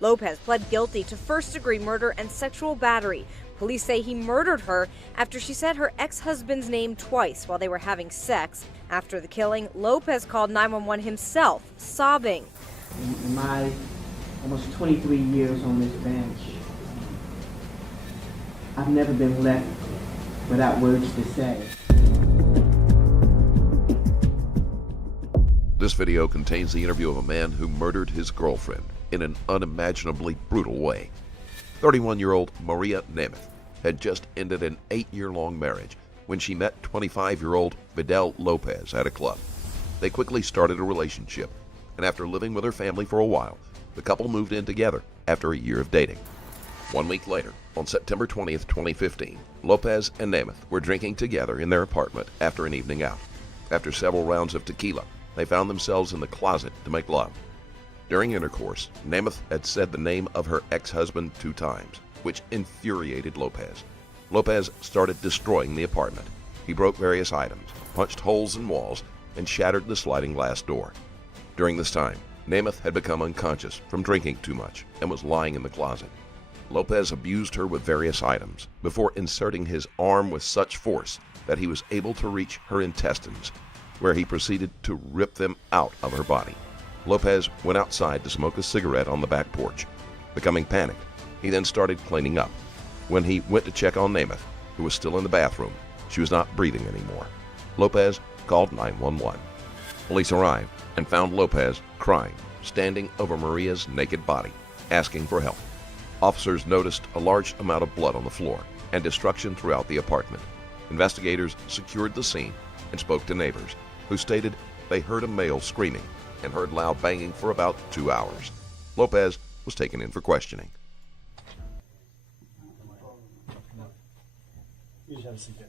Lopez pled guilty to first-degree murder and sexual battery. Police say he murdered her after she said her ex-husband's name twice while they were having sex. After the killing, Lopez called 911 himself, sobbing. In my almost 23 years on this bench, I've never been left without words to say. This video contains the interview of a man who murdered his girlfriend in an unimaginably brutal way. 31-year-old Maria Nemeth had just ended an 8-year-long marriage when she met 25-year-old Fidel Lopez at a club. They quickly started a relationship, and after living with her family for a while, the couple moved in together after a year of dating. 1 week later, on September 20th, 2015, Lopez and Nemeth were drinking together in their apartment after an evening out. After several rounds of tequila, they found themselves in the closet to make love. During intercourse, Nemeth had said the name of her ex-husband 2 times, which infuriated Lopez. Lopez started destroying the apartment. He broke various items, punched holes in walls, and shattered the sliding glass door. During this time, Nemeth had become unconscious from drinking too much and was lying in the closet. Lopez abused her with various items before inserting his arm with such force that he was able to reach her intestines, where he proceeded to rip them out of her body. Lopez went outside to smoke a cigarette on the back porch. Becoming panicked, he then started cleaning up. When he went to check on Nemeth, who was still in the bathroom, she was not breathing anymore. Lopez called 911. Police arrived and found Lopez crying, standing over Maria's naked body, asking for help. Officers noticed a large amount of blood on the floor and destruction throughout the apartment. Investigators secured the scene and spoke to neighbors, who stated they heard a male screaming and heard loud banging for about 2 hours. Lopez was taken in for questioning. You just have a seat there.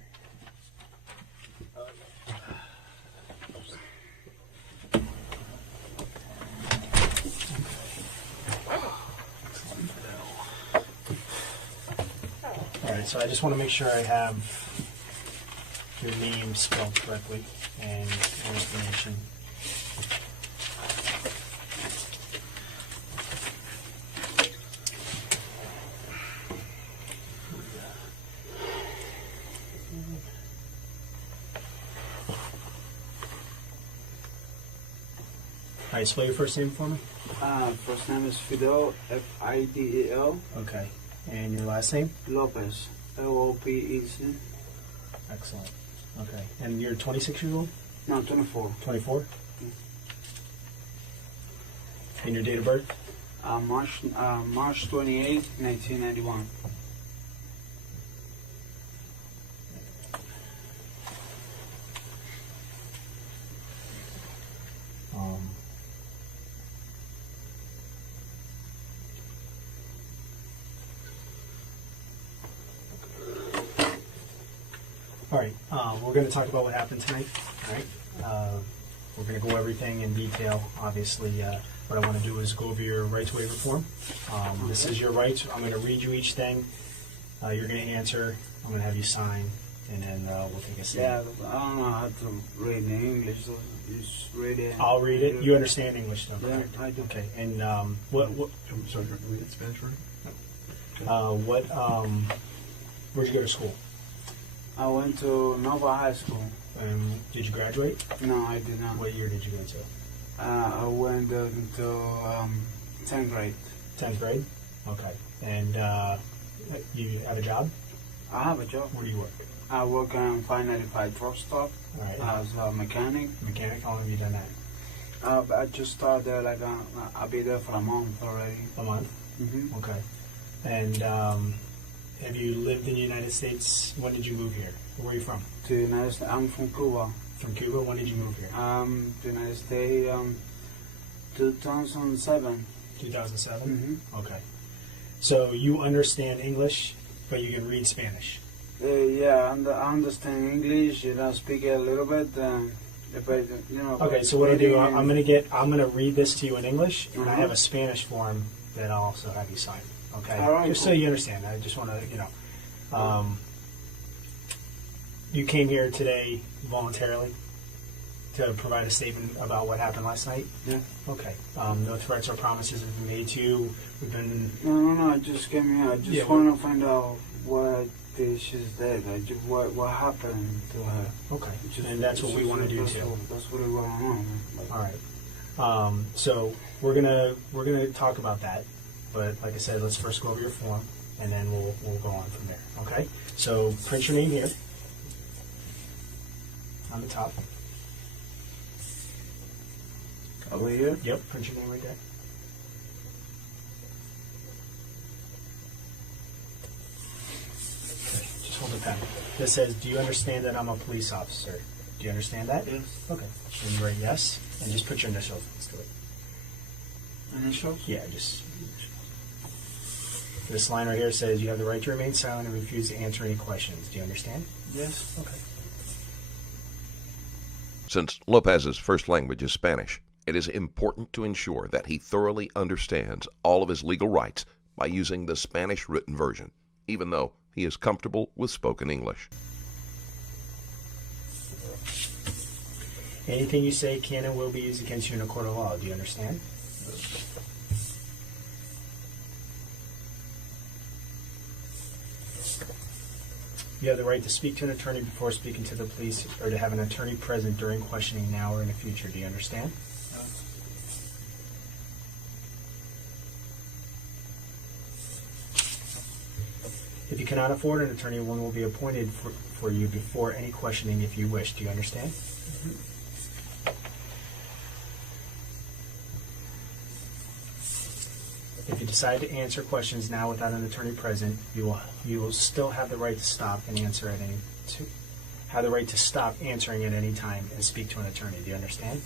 All right, so I just want to make sure I have your name spelled correctly and your information. All right, spell your first name for me. First name is Fidel, F-I-D-E-L. Okay. And your last name? Lopez, L-O-P-E-Z. Excellent. Okay. And you're 26 years old? No, 24. 24? And your date of birth? March 28, 1991. All right, we're going to talk about what happened tonight. All right, we're going to go everything in detail. Obviously, what I want to do is go over your right to waiver form. This is your right. I'm going to read you each thing. You're going to answer. I'm going to have you sign, and then we'll take a seat. Yeah, I don't know how to read in English, so just read it. I'll read it. You understand English, though? Yeah, I do. Okay, and what? I'm sorry, read it Spanish, Where'd you go to school? I went to Nova High School. Did you graduate? No, I did not. What year did you go to? I went into 10th grade. 10th grade? Okay. And you have a job? I have a job. Where do you work? I work on 595 truck stop. All right. As a mechanic. Mechanic? How long have you done that? I just started there, like, I'll be there for a month already. A month? Mm-hmm. Okay. And have you lived in the United States? When did you move here? Where are you from? To the United States. I'm from Cuba. From Cuba? When did you move here? The United States, 2007. 2007? Mm-hmm. Okay. So you understand English, but you can read Spanish? Yeah, I understand English. I speak it a little bit. But, you know. Okay, so what I'll do, I'm gonna read this to you in English, and I have a Spanish form that I'll also have you sign. Okay, all right, just so you understand. I just want to, you came here today voluntarily to provide a statement about what happened last night? Yeah. Okay. No threats or promises have been made to you. We've been. No. I just came here. I just want to find out what she's dead. What happened to her. Okay. And that's what we want to do too. That's what we want to know. Like, all right. So we're gonna talk about that, but like I said, let's first go over your form, and then we'll go on from there. Okay. So print your name here on the top. over here? Yep. Print your name right there. Just hold the pen. This says, "Do you understand that I'm a police officer?" Do you understand that? Yes. Okay. Then you write yes, and just put your initials next to it. Initials? Yeah, just. This line right here says you have the right to remain silent and refuse to answer any questions. Do you understand? Yes. Okay. Since Lopez's first language is Spanish, it is important to ensure that he thoroughly understands all of his legal rights by using the Spanish written version, even though he is comfortable with spoken English. Anything you say can and will be used against you in a court of law. Do you understand? You have the right to speak to an attorney before speaking to the police, or to have an attorney present during questioning now or in the future. Do you understand? If you cannot afford an attorney, one will be appointed for you before any questioning if you wish. Do you understand? If you decide to answer questions now without an attorney present, you will still have the right to stop and answer at stop answering at any time and speak to an attorney. Do you understand?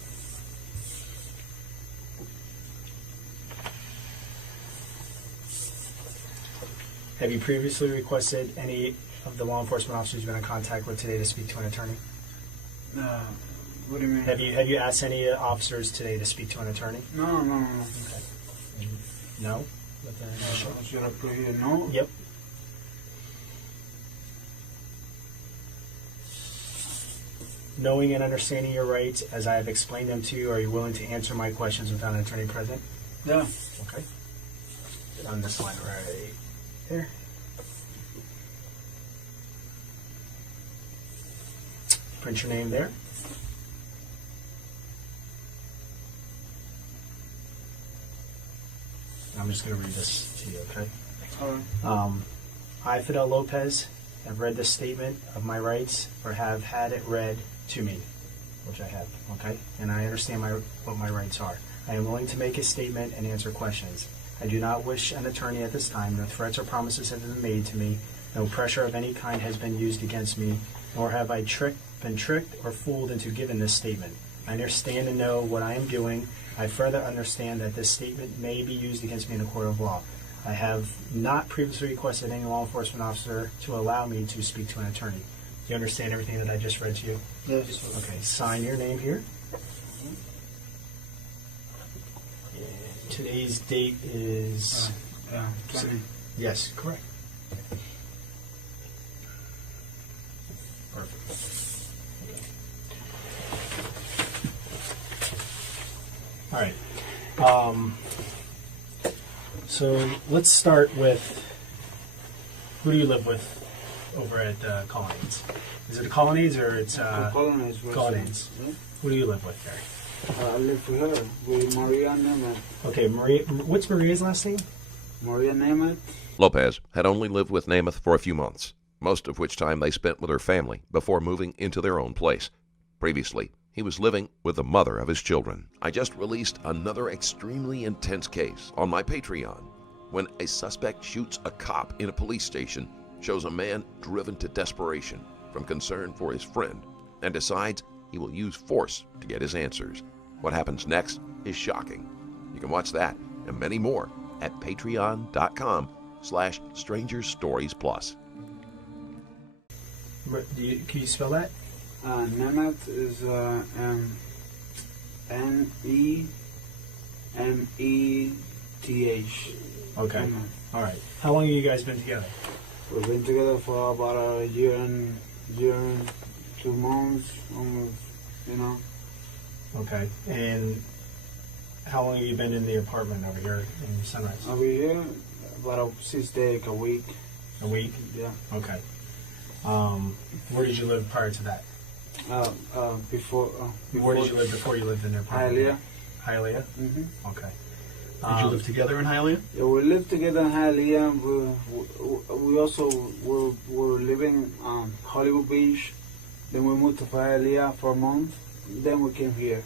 Have you previously requested any of the law enforcement officers you've been in contact with today to speak to an attorney? What do you mean? Have you asked any officers today to speak to an attorney? No. Okay. No? With the initial? Should I put here no? Yep. Knowing and understanding your rights as I have explained them to you, are you willing to answer my questions without an attorney present? Yeah. Okay. On this line right there. Print your name there. I'm just going to read this to you, okay? All right. I, Fidel Lopez, have read this statement of my rights, or have had it read to me, which I have, okay? And I understand what my rights are. I am willing to make a statement and answer questions. I do not wish an attorney at this time. No threats or promises have been made to me. No pressure of any kind has been used against me, nor have I been tricked or fooled into giving this statement. I understand and know what I am doing. I further understand that this statement may be used against me in a court of law. I have not previously requested any law enforcement officer to allow me to speak to an attorney. Do you understand everything that I just read to you? Yes. Okay, sign your name here. And today's date is... 20. Yes, correct. Perfect. All right. So let's start with, who do you live with over at Colonnades? Is it a Colonnades or it's Colonnades. Colonnades? Yeah. Who do you live with there? I live with her, with Maria Nemeth. Okay, Maria. What's Maria's last name? Maria Nemeth. Lopez had only lived with Nemeth for a few months, most of which time they spent with her family before moving into their own place. Previously, he was living with the mother of his children. I just released another extremely intense case on my Patreon when a suspect shoots a cop in a police station, shows a man driven to desperation from concern for his friend, and decides he will use force to get his answers. What happens next is shocking. You can watch that and many more at patreon.com/strangerstoriesplus. Can you spell that? Nemeth is Nemeth. Okay. Nemeth. All right. How long have you guys been together? We've been together for about a year and 2 months, almost, you know. Okay. And how long have you been in the apartment over here in Sunrise? Over here, about 6 days, a week. A week? Yeah. Okay. Where did you live prior to that? Before. Where did you live before you lived in their apartment? Hialeah. Hialeah? Mm-hmm. Okay. Did you live together in Hialeah? Yeah, we lived together in Hialeah. We also were living on Hollywood Beach. Then we moved to Hialeah for a month. Then we came here.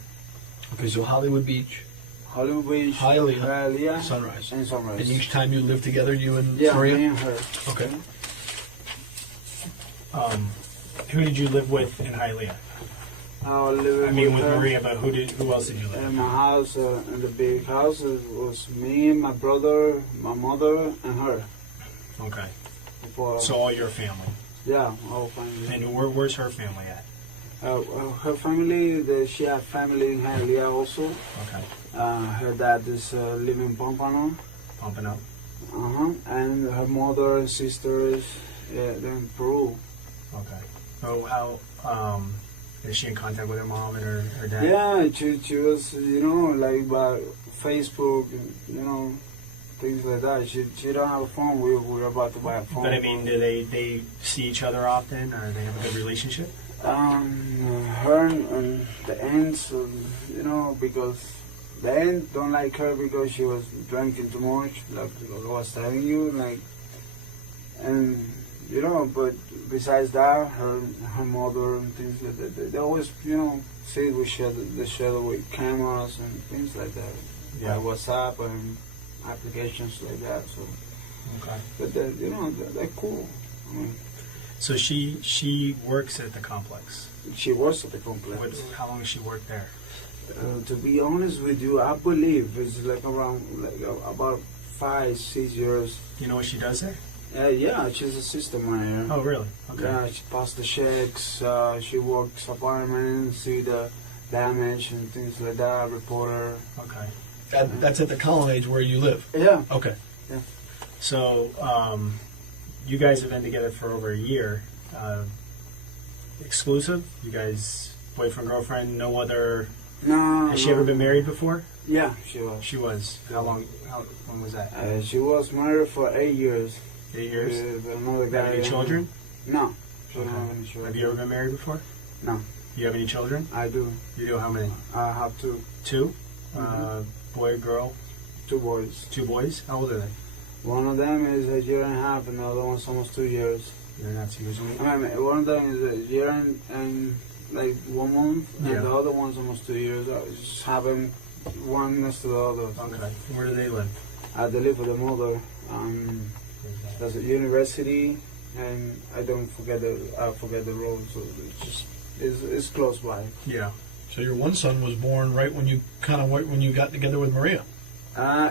Okay, so Hollywood Beach, Hollywood Beach, Hialeah, Sunrise. and Sunrise. And each time you lived together, you and yeah, Maria? me and her. Okay. Who did you live with in Hialeah? I was living I mean, with her. Maria, but who else did you live with? In my house, in the big house, it was me, my brother, my mother, and her. Okay. Before, So all your family. yeah, all family. And where's her family at? Her family, she had family in Hialeah also. Okay. Her dad is living in Pompano. Pumping up. And her mother and sisters, they're in Peru. Okay. So how is she in contact with her mom and her dad? Yeah, she was, like by Facebook, things like that. She don't have a phone. We're about to buy a phone. But I mean, do they see each other often, or they have a good relationship? Her and the aunts, because the aunt don't like her because she was drinking too much, like I was telling you, but besides that, her mother and things like that, they always, say we share with cameras and things like that, Yeah. like WhatsApp and applications like that. So, Okay. but they're cool. I mean, So she works at the complex. she works at the complex. How long has she worked there? To be honest with you, I believe it's about 5-6 years. You know what she does there? Yeah, she's a system manager. Oh, really? Okay. Yeah, she passed the checks. She works apartments, see the damage and things like that. Reporter. Okay. That's at the Colonnade where you live? Yeah. Okay. So, you guys have been together for over a year. Exclusive? You guys, boyfriend, girlfriend, no other... No. Has she ever been married before? Yeah, she was. She was. How long? When was that? She was married for 8 years. 8 years? With another guy. Have any children? No. She Okay. don't have any children. Have you ever been married before? No. You have any children? I do. You do? How many? I have two. Two? Mhm. Boy, girl? 2 boys. 2 boys? How old are they? One of them is a year and a half, and the other one's almost 2 years. They're not 2 years old. I mean, one of them is a year and like 1 month, and Yeah. the other one's almost 2 years. I just having one next to the other. Okay. Where do they live? They live with the mother. There's a university, and I forget the road, so it's close by. Yeah. So your one son was born right when you got together with Maria?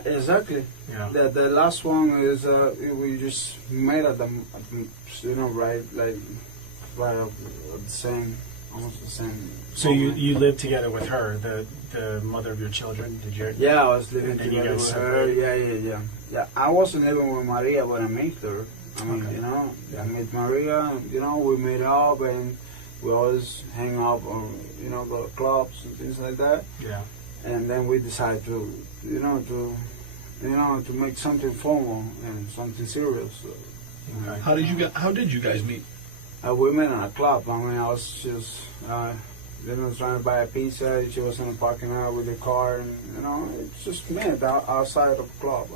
Exactly. Yeah. The last one is we just met at the right at the same, almost the same. So you lived together with her, the mother of your children? Did you? Yeah, I was living And then you together guys with her. separated? Yeah. I wasn't living with Maria, but I met her. I mean, Okay. I met Maria. We met up and we always hang out or go to clubs and things like that. Yeah. And then we decided to make something formal and something serious. So, Okay. How did you guys meet? we met in a club. I mean, I was just trying to buy a pizza. She was in the parking lot with the car, and it's just met outside of the club.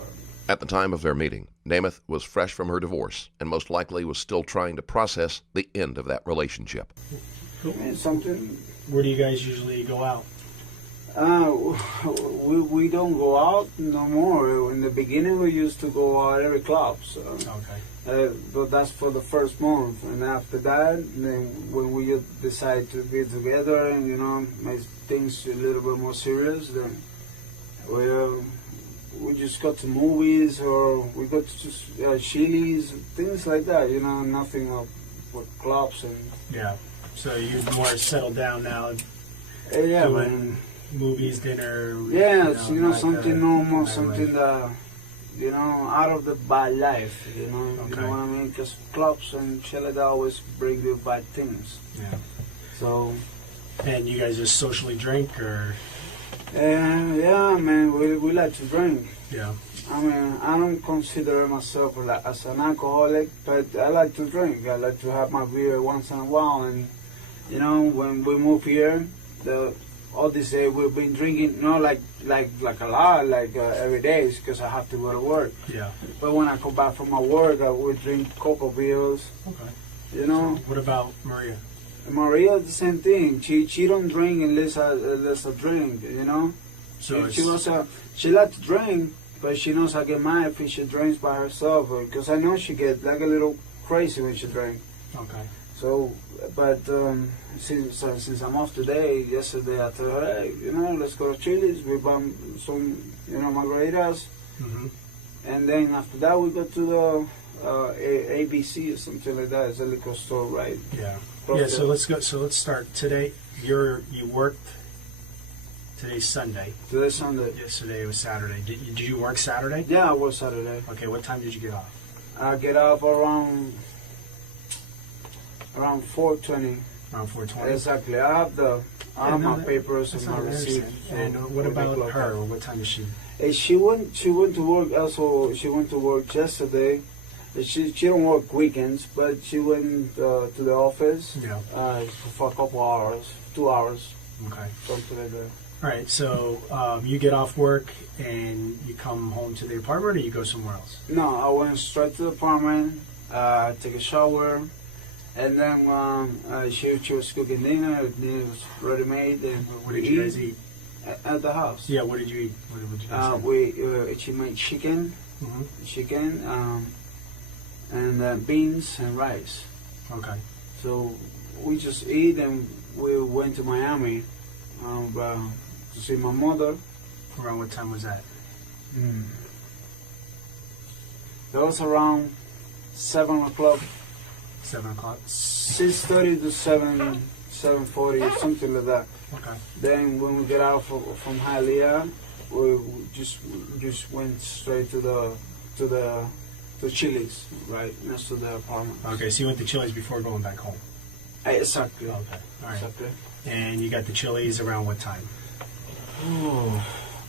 At the time of their meeting, Nemeth was fresh from her divorce and most likely was still trying to process the end of that relationship. I mean, something. Where do you guys usually go out? We don't go out no more. In the beginning, we used to go out every club. So, Okay. but that's for the first month, and after that, then when we decide to be together and make things a little bit more serious, then we just go to movies or we go to just Chili's, things like that. Nothing with clubs and. Yeah. So you're more settled down now. Yeah, doing movies, dinner. Yeah, like something normal, something that. that, out of the bad life, you know Okay. what I mean? Because clubs and shit like that always bring you bad things. Yeah. So, And you guys just socially drink, or? Yeah, man, we like to drink. Yeah. I mean, I don't consider myself like as an alcoholic, but I like to drink. I like to have my beer once in a while, and you know, when we move here, all this day we've been drinking, not like a lot, every day, because I have to go to work. Yeah. But when I come back from my work, I would drink cocoa beers. Okay. You know. So what about Maria? Maria, the same thing. She don't drink unless I drink. You know. So she likes to drink, but she knows I get mad if she drinks by herself, because I know she get like a little crazy when she drinks. Okay. So, but since I'm off today, yesterday I told her, hey, you know, let's go to Chili's. We buy some, you know, margaritas, and then after that we go to the ABC or something like that. It's a liquor store, right? Yeah. Yeah. So let's go. So let's start today. You worked. Today's Sunday. Today's Sunday. Yesterday was Saturday. Did you work Saturday? Yeah, I worked Saturday. Okay. What time did you get off? I get off around 4:20. Around 4:20. Exactly. I have my papers and my receipt. And what about her? Or what time is she? She went to work. Also, she went to work yesterday. She don't work weekends, but she went to the office. Yeah. For a couple hours, 2 hours. Okay. Something like that. All right. So you get off work and you come home to the apartment, or you go somewhere else? No, I went straight to the apartment. Take a shower. And then she was cooking dinner. Dinner was ready made. And what did you guys eat? At the house. Yeah, what did you eat? What did you guys eat? She made chicken, and beans and rice. Okay. So we just eat, and we went to Miami to see my mother. Around what time was that? That was around 7 o'clock. 7 o'clock? 6:30 to 7:40, something like that. Okay. Then when we get out from Hialeah, we just went straight to Chili's, right next to the apartment. Okay, so you went to Chili's before going back home? Exactly. Okay, all right. Exactly. And you got the Chili's around what time?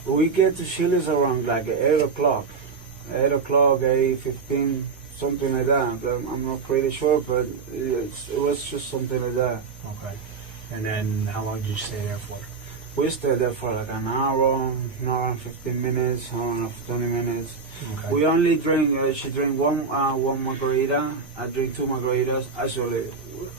We get to Chili's around like 8 o'clock. 8 o'clock, 8:15. Something like that. I'm not pretty sure, but it was just something like that. Okay. And then how long did you stay there for? We stayed there for like an hour and 15 minutes, hour and 20 minutes. Okay. We only drink, she drank one margarita, I drink 2 margaritas. Actually,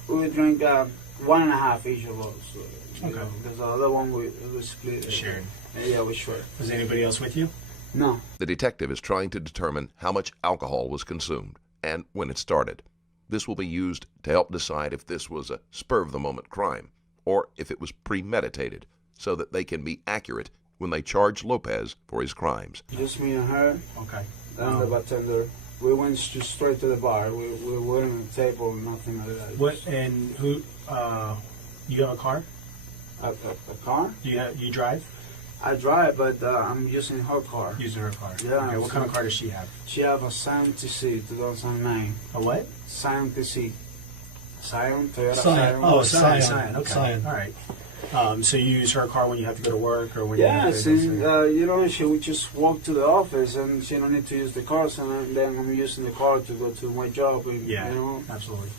we drink 1.5 each of us. So, okay. Because the other one we split. Shared. Yeah, we shared. Was anybody else with you? No. The detective is trying to determine how much alcohol was consumed and when it started. This will be used to help decide if this was a spur-of-the-moment crime or if it was premeditated, so that they can be accurate when they charge Lopez for his crimes. Just me and her. Okay. And the bartender. We went just straight to the bar. We weren't on the table, nothing like that. What, and who, you have a car? A car? You drive? I drive, but I'm using her car. Using her car? Yeah. Okay, what kind of car does she have? She have a Scion TC 2009. A what? Scion TC. Scion, Toyota Scion. Scion. Oh, Scion. Scion. Okay. Scion. All right. So you use her car when you have to go to work, or when you Yeah, have to since, you know, she would just walk to the office and she don't need to use the car, so then I'm using the car to go to my job. And, yeah, you know. Absolutely.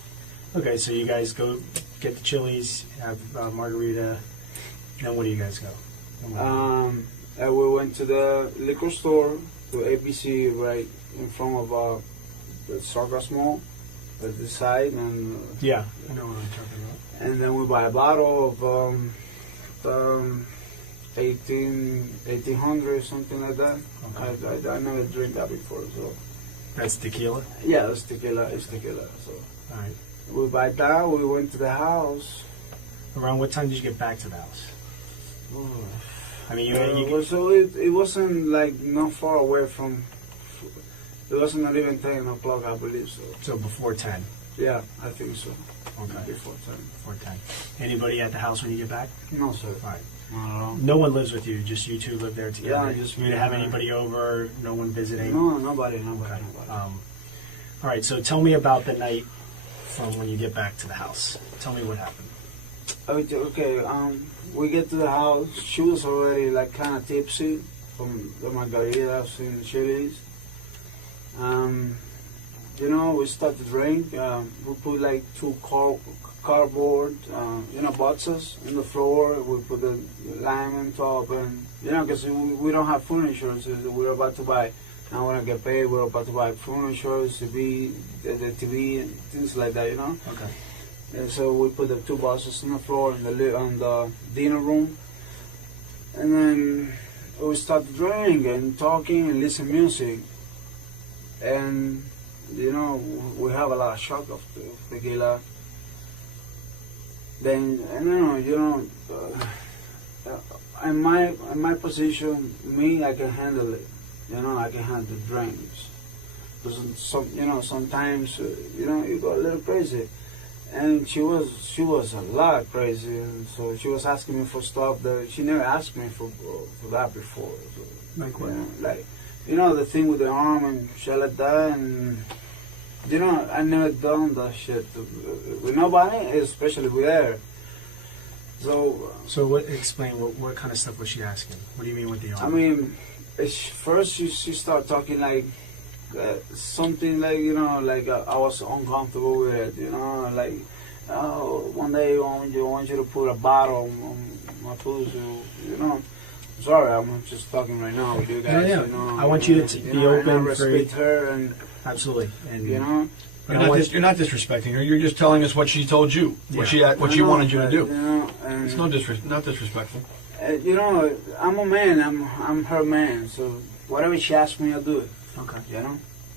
Okay, so you guys go get the Chili's, have a margarita, and then where do you guys go? We went to the liquor store, to ABC, right in front of the Sawgrass Mall, at the side, and yeah, I know what I'm talking about. And then we buy a bottle of 1800, something like that. Okay. I never drink that before, so. That's tequila? Yeah, it's tequila. It's tequila. So. All right. We buy that. We went to the house. Around what time did you get back to the house? I mean, so it wasn't like not far away from. It wasn't not even 10 o'clock, I believe so. So before 10. Yeah, I think so. Okay. Before 10. Before 10. Anybody at the house when you get back? No, sir. All right. Not at all. No one lives with you. Just you two live there together. Yeah, just you didn't have anybody over. No one visiting. No, nobody. Okay. All right. So tell me about the night from when you get back to the house. Tell me what happened. Okay, we get to the house. She was already like kind of tipsy from the margaritas in Chili's. You know, we start to drink. We put like two cardboard, boxes on the floor. We put the lime on top, and because we don't have furniture, so we're about to buy. Now when I get paid, we're about to buy furniture, the TV, and things like that. Okay. And so we put the two boxes on the floor on the dinner room, and then we start to drink and talking and listen to music, and we have a lot of shock of tequila. Then in my position, I can handle it. I can handle drinks. But sometimes you go a little crazy. And she was a lot crazy, and so she was asking me for stuff that she never asked me for that before. So, like what? The thing with the arm and shit like that, and I never done that shit with nobody, especially with her. So explain what kind of stuff was she asking? What do you mean with the arm? I mean, first she started talking like something like I was uncomfortable with it. Like one day I want you to put a bottle on my pussy. Sorry, I'm just talking right now with you guys. Yeah. I want you to be open. And I respect her, and absolutely, and you know. You're not disrespecting her. You're just telling us what she told you, what she wanted you to do. It's not disrespectful. I'm a man. I'm her man. So whatever she asks me, I'll do it. Okay.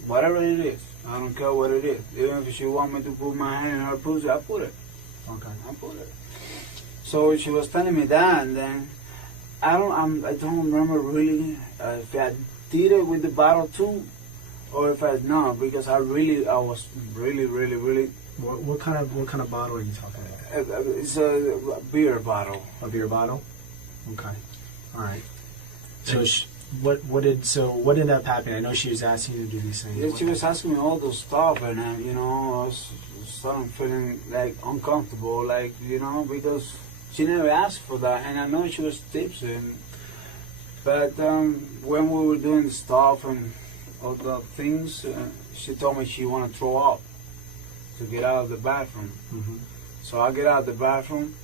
Whatever it is. I don't care what it is. Even if she want me to put my hand in her pussy, I put it. Okay. I put it. So she was telling me that, and then I don't remember really if I did it with the bottle too, or if I not, because I was really. What kind of bottle are you talking about? It's a beer bottle. A beer bottle. Okay. All right. So what ended up happening? I know she was asking you to do these things. Yeah, she was asking me all those stuff, and I was starting feeling like uncomfortable, because she never asked for that, and I know she was tipsy. But when we were doing the stuff and all the things, she told me she wanted to throw up to get out of the bathroom. Mm-hmm. So I get out of the bathroom,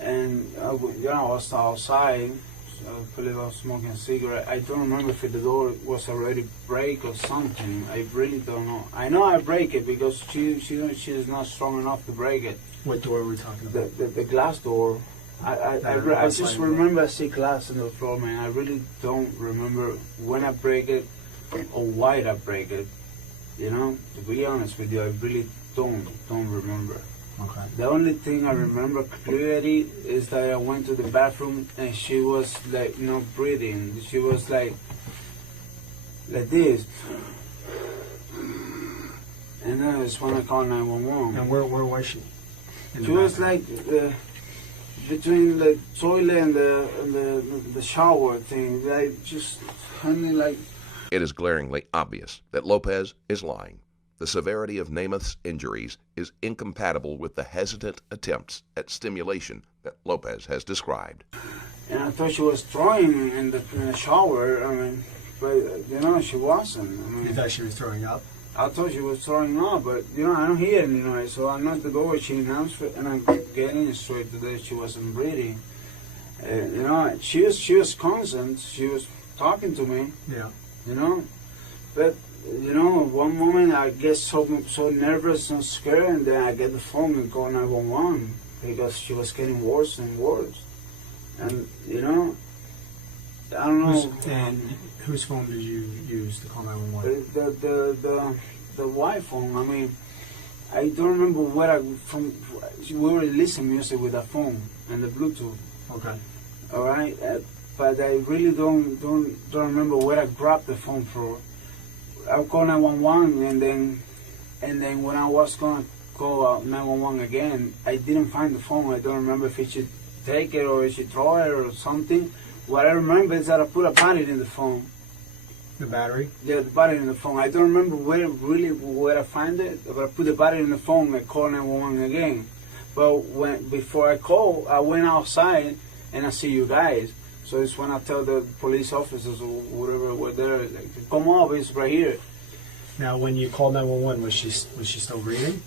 and I was outside. So I believe I was smoking a cigarette. I don't remember if the door was already break or something. I really don't know. I know I break it because she's not strong enough to break it. What door were we talking about? The glass door. I just remember I see glass on the floor, man. I really don't remember when I break it or why I break it. To be honest with you, I really don't remember. Okay. The only thing I remember clearly is that I went to the bathroom and she was like not breathing. She was like this. And then I just want to call 911. And where was she? She was like between the toilet and the shower thing. Like just like. It is glaringly obvious that Lopez is lying. The severity of Nemeth's injuries is incompatible with the hesitant attempts at stimulation that Lopez has described. And I thought she was throwing in the shower, but she wasn't. You thought she was throwing up? I thought she was throwing up, but I don't hear any noise, so I knocked the door, she announced it, and I'm getting straight to that she wasn't breathing. She was constant, she was talking to me. Yeah. But one moment I get so nervous and scared, and then I get the phone and call 911 because she was getting worse and worse. And I don't know. And whose phone did you use to call 911? The wife phone. I mean, I don't remember where we were listening music with the phone and the Bluetooth. Okay. All right, but I really don't remember where I grabbed the phone from. I called 911, and then when I was going to call 911 again, I didn't find the phone. I don't remember if she take it or if she throw it or something. What I remember is that I put a battery in the phone. The battery? Yeah, the battery in the phone. I don't remember where I find it, but I put the battery in the phone and called 911 again. But before I called, I went outside and I see you guys. So it's when I tell the police officers or whatever were there, like, come up, it's right here. Now, when you called 911, was she still breathing?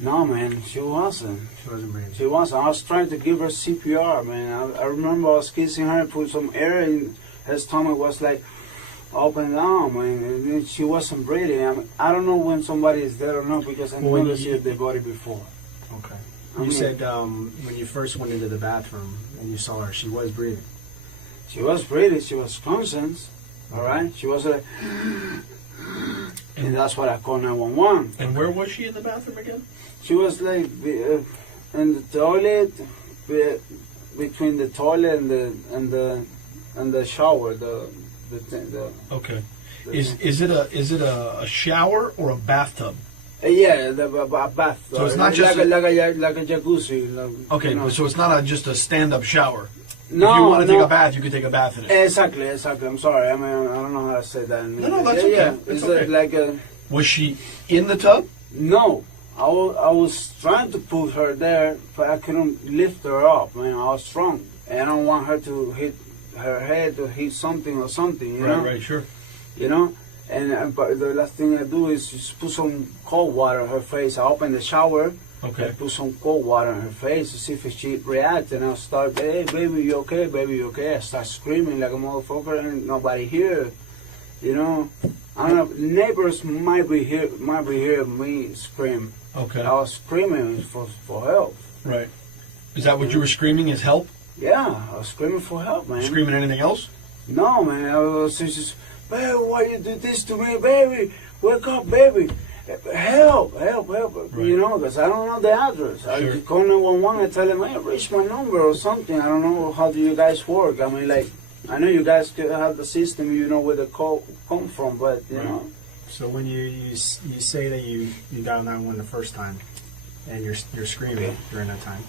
No, man, she wasn't. She wasn't breathing. She wasn't. I was trying to give her CPR, man. I remember I was kissing her and put some air in her stomach. Was like up and down, man. And she wasn't breathing. I don't know when somebody is dead or not because I never seen the body before. Okay. You said when you first went into the bathroom and you saw her, she was breathing. She was breathing. She was conscious. All right. She was like, and that's what I called 911. And where was she in the bathroom again? She was like in the toilet, between the toilet and the shower. Okay. Is it a shower or a bathtub? Yeah, a bath. So it's not just like a jacuzzi. Okay, you know. so it's not just a stand-up shower. No, if you want to take a bath, you can take a bath in it. Exactly. I'm sorry. I mean, I don't know how to say that. No, that's okay. Yeah, it's okay. like Was she in the tub? No. I was trying to put her there, but I couldn't lift her up. Man, I was strong, and I don't want her to hit her head or hit something or something. You know? Right, sure. You know. And but the last thing I do is just put some cold water on her face. I open the shower. Okay. I put some cold water on her face to see if she reacts, and I'll start, hey, baby, you okay? Baby, you okay? I start screaming like a motherfucker, and nobody here. You know, I don't know. Neighbors might be hear me scream. Okay. I was screaming for help. Right. Is that what you were screaming? Is help? Yeah, I was screaming for help, man. Screaming anything else? No, man. I was just, baby, why you do this to me, baby? Wake up, baby. Help. Right. You know, because I don't know the address. Sure. I call 911 and tell them, hey, reach my number or something. I don't know how do you guys work. I mean, like, I know you guys have the system, you know where the call come from, but, you know. So when you say that you dialed 911 the first time, and you're screaming during that time.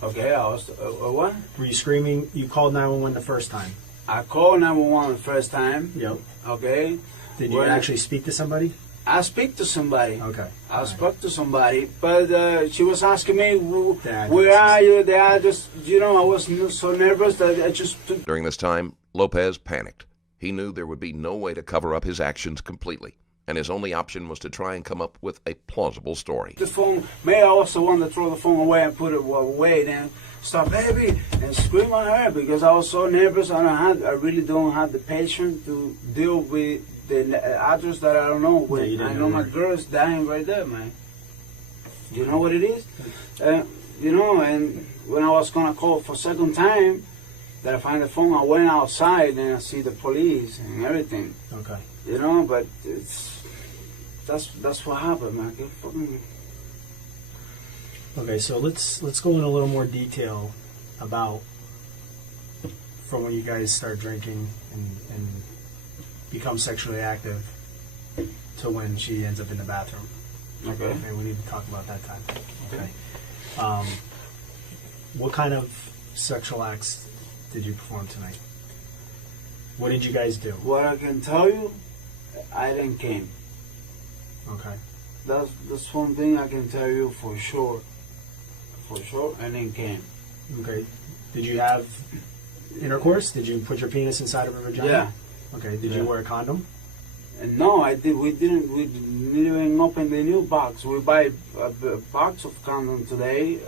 Okay, I was, what? Were you screaming? You called 911 the first time. I called 911 the first time. Yep. Okay. Did you actually speak to somebody? I speak to somebody. Okay. I spoke to somebody, but she was asking me, where are you? I just, you know, I was so nervous that I just took. During this time, Lopez panicked. He knew there would be no way to cover up his actions completely, and his only option was to try and come up with a plausible story. The phone, maybe I was the one to throw the phone away and put it away, then stop, baby, and scream at her because I was so nervous. I really don't have the patience to deal with the address that I don't know. I know my girl's dying right there, man. You know what it is? You know, and when I was gonna call for second time, that I find the phone, I went outside and I see the police and everything. Okay. You know, but that's what happened, man. Okay, so let's go in a little more detail about from when you guys start drinking and become sexually active to when she ends up in the bathroom. Okay. Okay, we need to talk about that time. Okay. What kind of sexual acts did you perform tonight? What did you guys do? What I can tell you, I didn't came. Okay. That's one thing I can tell you for sure. For sure, I didn't came. Okay. Did you have intercourse? Did you put your penis inside of a vagina? Yeah. Okay. Did you wear a condom? And no, I did. We didn't even open the new box. We buy a box of condom today.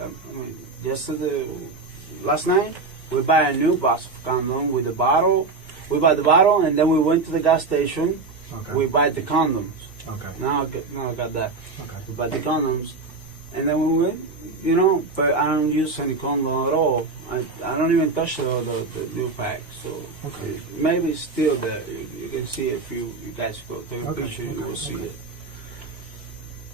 Yesterday, last night, we buy a new box of condom with the bottle. We buy the bottle, and then we went to the gas station. Okay. We buy the condoms. Okay. Now I got that. Okay. We buy the condoms, and then we went. You know, but I don't use any condom at all. I don't even touch the new pack. So okay. Maybe it's still there. You can see it if you guys go take a picture. You will see it.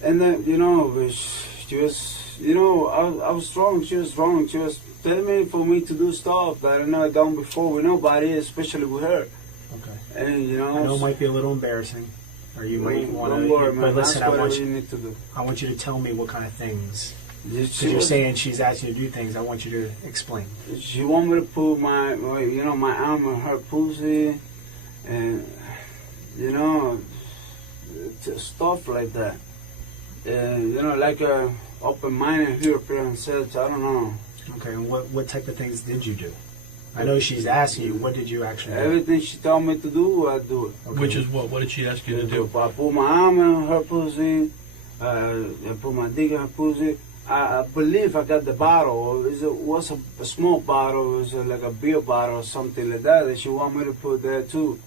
And then she was, you know, I was strong. She was strong. She was telling me for me to do stuff that I never done before with nobody, especially with her. Okay. And you know, I know it might be a little embarrassing, or you might want to. But listen, I want you need to do. I want you to tell me what kind of things. Because you're saying she's asked you to do things. I want you to explain. She want me to put my arm on her pussy, and you know, stuff like that. And you know, like open-minded European said, I don't know. Okay, and what type of things did you do? I know she's asking you, what did you actually do? Everything she told me to do, I do it. Okay. Which is what? What did she ask you to do? I put my arm in her pussy, I put my dick in her pussy. I believe I got the bottle. It was a small bottle. It was like a beer bottle or something like that that she want me to put there too.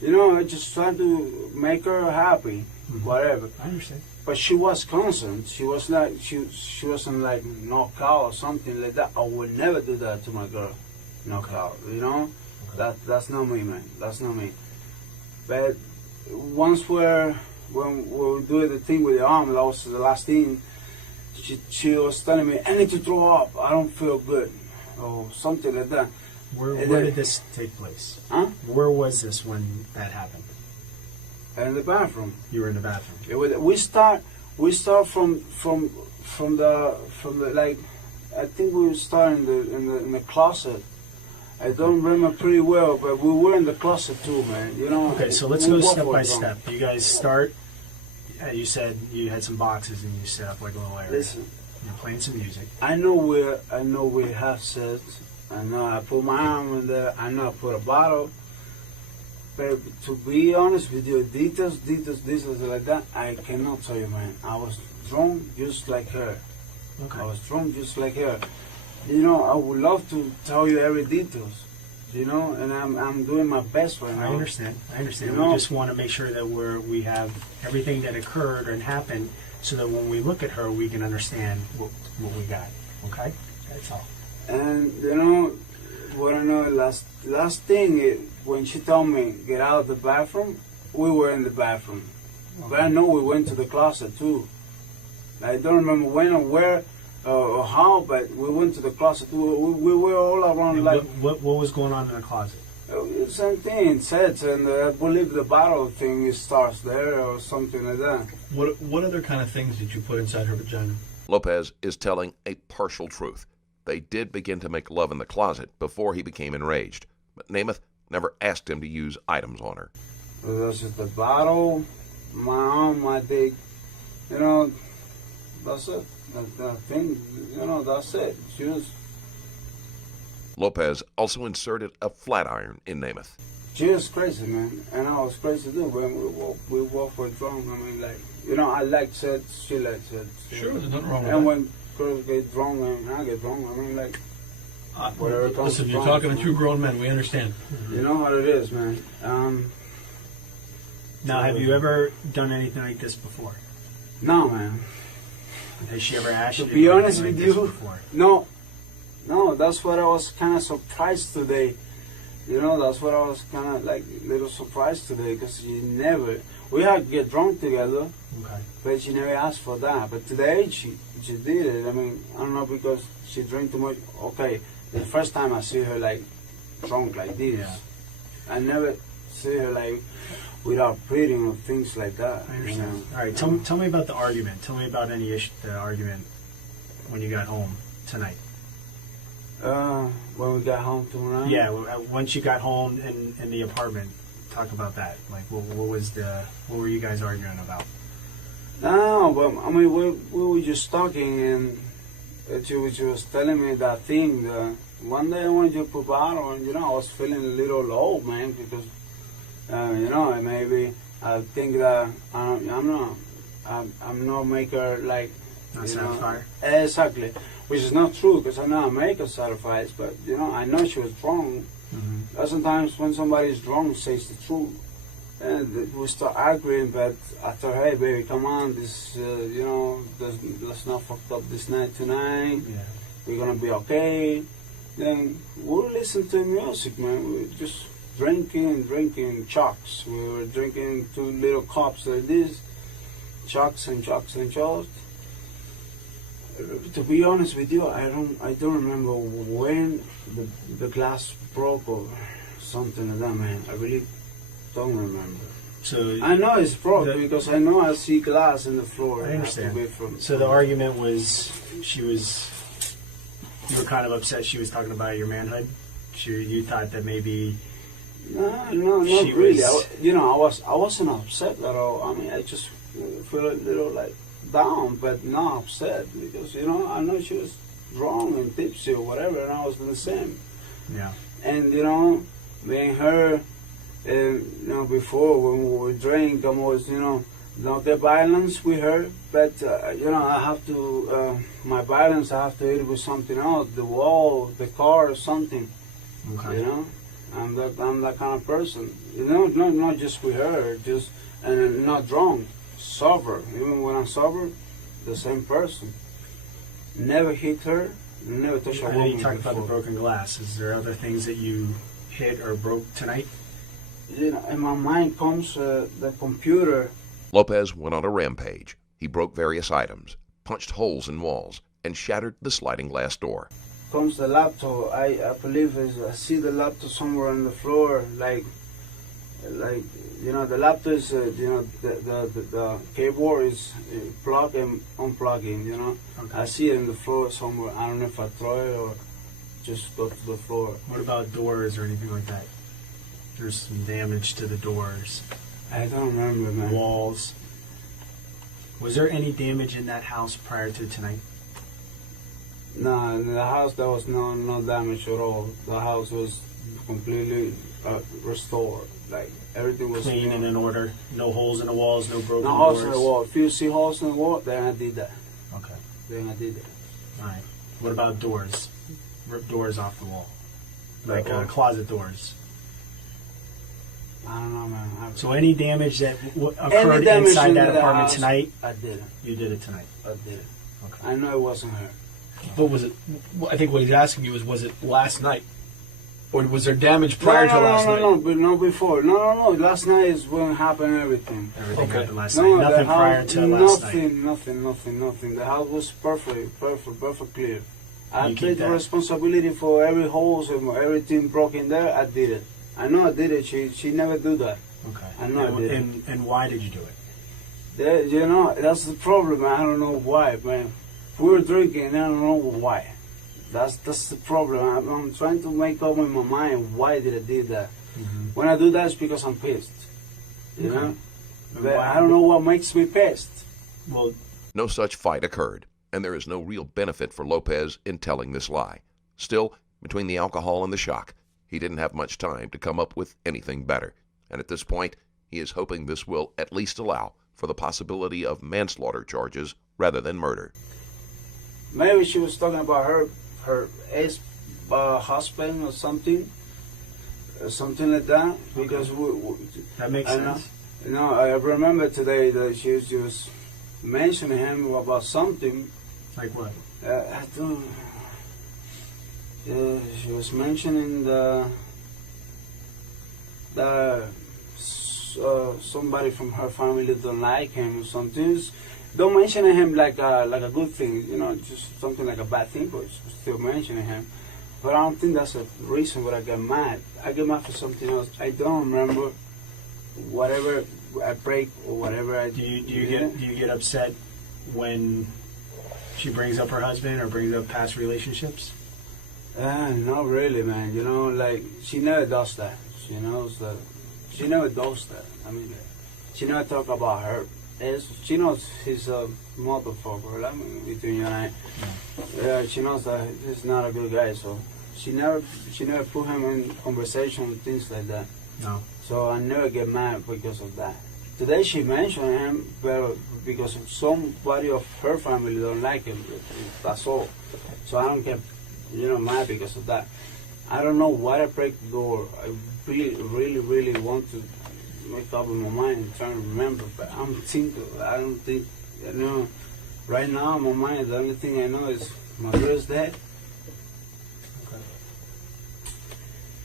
You know, I just trying to make her happy, whatever. I understand. But she was constant. She was like she wasn't like knocked out or something like that. I would never do that to my girl, knock out. You know, that's not me, man. That's not me. But once when we do the thing with the arm, that was the last thing. She was telling me, I need to throw up. I don't feel good, or something like that. Where did this take place? Huh? Where was this when that happened? In the bathroom. You were in the bathroom. We start from the like, I think we start in the closet. I don't remember pretty well, but we were in the closet too, man. You know. Okay, so let's go step by step. You guys start. You said you had some boxes and you set up like a little area. Listen, you're playing some music. I know we have sex. I know I put my arm in there. I know I put a bottle. But to be honest with you, details like that, I cannot tell you, man. I was drunk just like her. Okay. I was drunk just like her. You know, I would love to tell you every details. You know, and I'm doing my best right now. I understand. You We know? just want to make sure that we have everything that occurred and happened, so that when we look at her, we can understand what we got. Okay, that's all. And you know, what I know last thing is, when she told me get out of the bathroom, we were in the bathroom. Okay. But I know we went to the closet too. I don't remember when or where. Or how, but we went to the closet. We were all around. And like what was going on in the closet? Same thing, sets, and I believe the bottle thing starts there or something like that. What other kind of things did you put inside her vagina? Lopez is telling a partial truth. They did begin to make love in the closet before he became enraged, but Nemeth never asked him to use items on her. This is the bottle, my arm, my dick. You know, that's it. That thing, you know, that's it. She was. Lopez also inserted a flat iron in Nemeth. She was crazy, man, and I was crazy too. When we both were drunk. I mean, like, you know, I like sex, she likes sex. Sure, there's nothing wrong with and that. when girls get drunk and I get drunk, I mean, like, whatever comes listen, you're drunk, talking to two grown men. We understand. You know how it is, man. Now, have you ever done anything like this before? No, man. Has she ever asked you To be do honest anything with like this you, before? no. That's what I was kind of surprised today. You know, that's what I was kind of like little surprised today, because we had to get drunk together, Okay. but she never asked for that. But today she did it. I mean, I don't know, because she drank too much. Okay, the first time I see her like drunk like this, Yeah. I never see her like without breathing or things like that. I understand. You know? All right, tell me about the argument. Tell me about the argument when you got home tonight. When we got home tonight. Yeah, once you got home in the apartment, talk about that. Like, what were you guys arguing about? No, but I mean, we were just talking, and she was telling me that thing. One day I wanted to put bottle, and you know, I was feeling a little low, man, because you know, maybe I think that I'm not maker like. Not satisfied? Exactly, which is not true, because I know I make her satisfied, but you know, I know she was drunk. Mm-hmm. Sometimes when somebody's drunk, says the truth. And we start arguing, but I thought, hey, baby, come on, this, you know, let's not fuck up this night tonight. Yeah. We're gonna be okay. Then we'll listen to music, man. We were just drinking chucks. We were drinking 2 little cups like this, chucks and chucks and chucks. To be honest with you, I don't remember when the glass broke or something like that, man. I really don't remember. So I know it's broke because I know I see glass in the floor. I understand. So the argument was you were kind of upset she was talking about your manhood. You thought that maybe No, not really. I wasn't upset at all. I mean, I just feel a little like down, but not upset, because, you know, I know she was wrong and tipsy or whatever, and I was the same. Yeah. And, you know, me and her, you know, before when we would drink, I was, you know, not the violence with her, but, you know, I have to, my violence, I have to hit it with something else, the wall, the car, or something. Okay. You know, I'm that kind of person. You know, not just with her, just, and not drunk, sober. Even when I'm sober, the same person. Never hit her, never touched a I know woman you talked about the before. broken glass. Is there other things that you hit or broke tonight? You know, in my mind comes the computer. Lopez went on a rampage. He broke various items, punched holes in walls, and shattered the sliding glass door. Comes the laptop. I believe I see the laptop somewhere on the floor, like you know, the laptop is you know, the keyboard is plug and unplugging. You know, Okay. I see it in the floor somewhere. I don't know if I throw it or just go to the floor. What about doors or anything like that? There's some damage to the doors, I don't remember, man. walls. Was there any damage in that house prior to tonight? No, in the house there was no damage at all. The house was completely restored. Like everything was Clean and in order. No holes in the walls, no broken no doors. holes in the wall. If you see holes in the wall, then I did that. Okay. Then I did it. All right. What about doors? Rip doors off the wall, like What? closet doors. I don't know, man. So any damage that occurred Any damage inside in that the apartment house, tonight, I did it. you did it tonight. I did it. Okay. I know it wasn't her. But was it? I think what he's asking you is, was it last night, or was there damage prior to last night? No, but no before. No. Last night is when happened everything. Everything Okay. happened last No, night. the Nothing house, prior to last night. nothing. The house was perfect clear. I You keep take the that. responsibility for every holes and everything broken there. I did it. I know I did it. She never do that. Okay. I know I did. And why did you do it? You know, that's the problem. I don't know why, man. We were drinking, and I don't know why. That's the problem. I'm trying to make up in my mind why did I do that. Mm-hmm. When I do that, it's because I'm pissed. You Okay. know, And but why- I don't know what makes me pissed. Well, No such fight occurred, and there is no real benefit for Lopez in telling this lie. Still, between the alcohol and the shock, he didn't have much time to come up with anything better. And at this point, he is hoping this will at least allow for the possibility of manslaughter charges rather than murder. Maybe she was talking about her ex-husband or something like that. Because that makes I know. sense. You know, I remember today that she was just mentioning him about something. Like what? I don't. She was mentioning somebody from her family don't like him or something. Don't mention him like a good thing, you know, just something like a bad thing, but still mentioning him. But I don't think that's a reason why I get mad. I get mad for something else. I don't remember whatever I break or whatever I Do you get upset when she brings up her husband or brings up past relationships? Not really, man. You know, like, she never does that. She knows that. She never does that. I mean, she never talk about her. She knows he's a motherfucker. I mean, between you and I. Yeah, she knows that he's not a good guy, so she never put him in conversation and things like that. No. So I never get mad because of that. Today she mentioned him, but because somebody of her family don't like him. That's all. So I don't get, mad because of that. I don't know why I break the door. I really want to make up in my mind and try to remember, but I don't think, right now in my mind, the only thing I know is my girl's dead.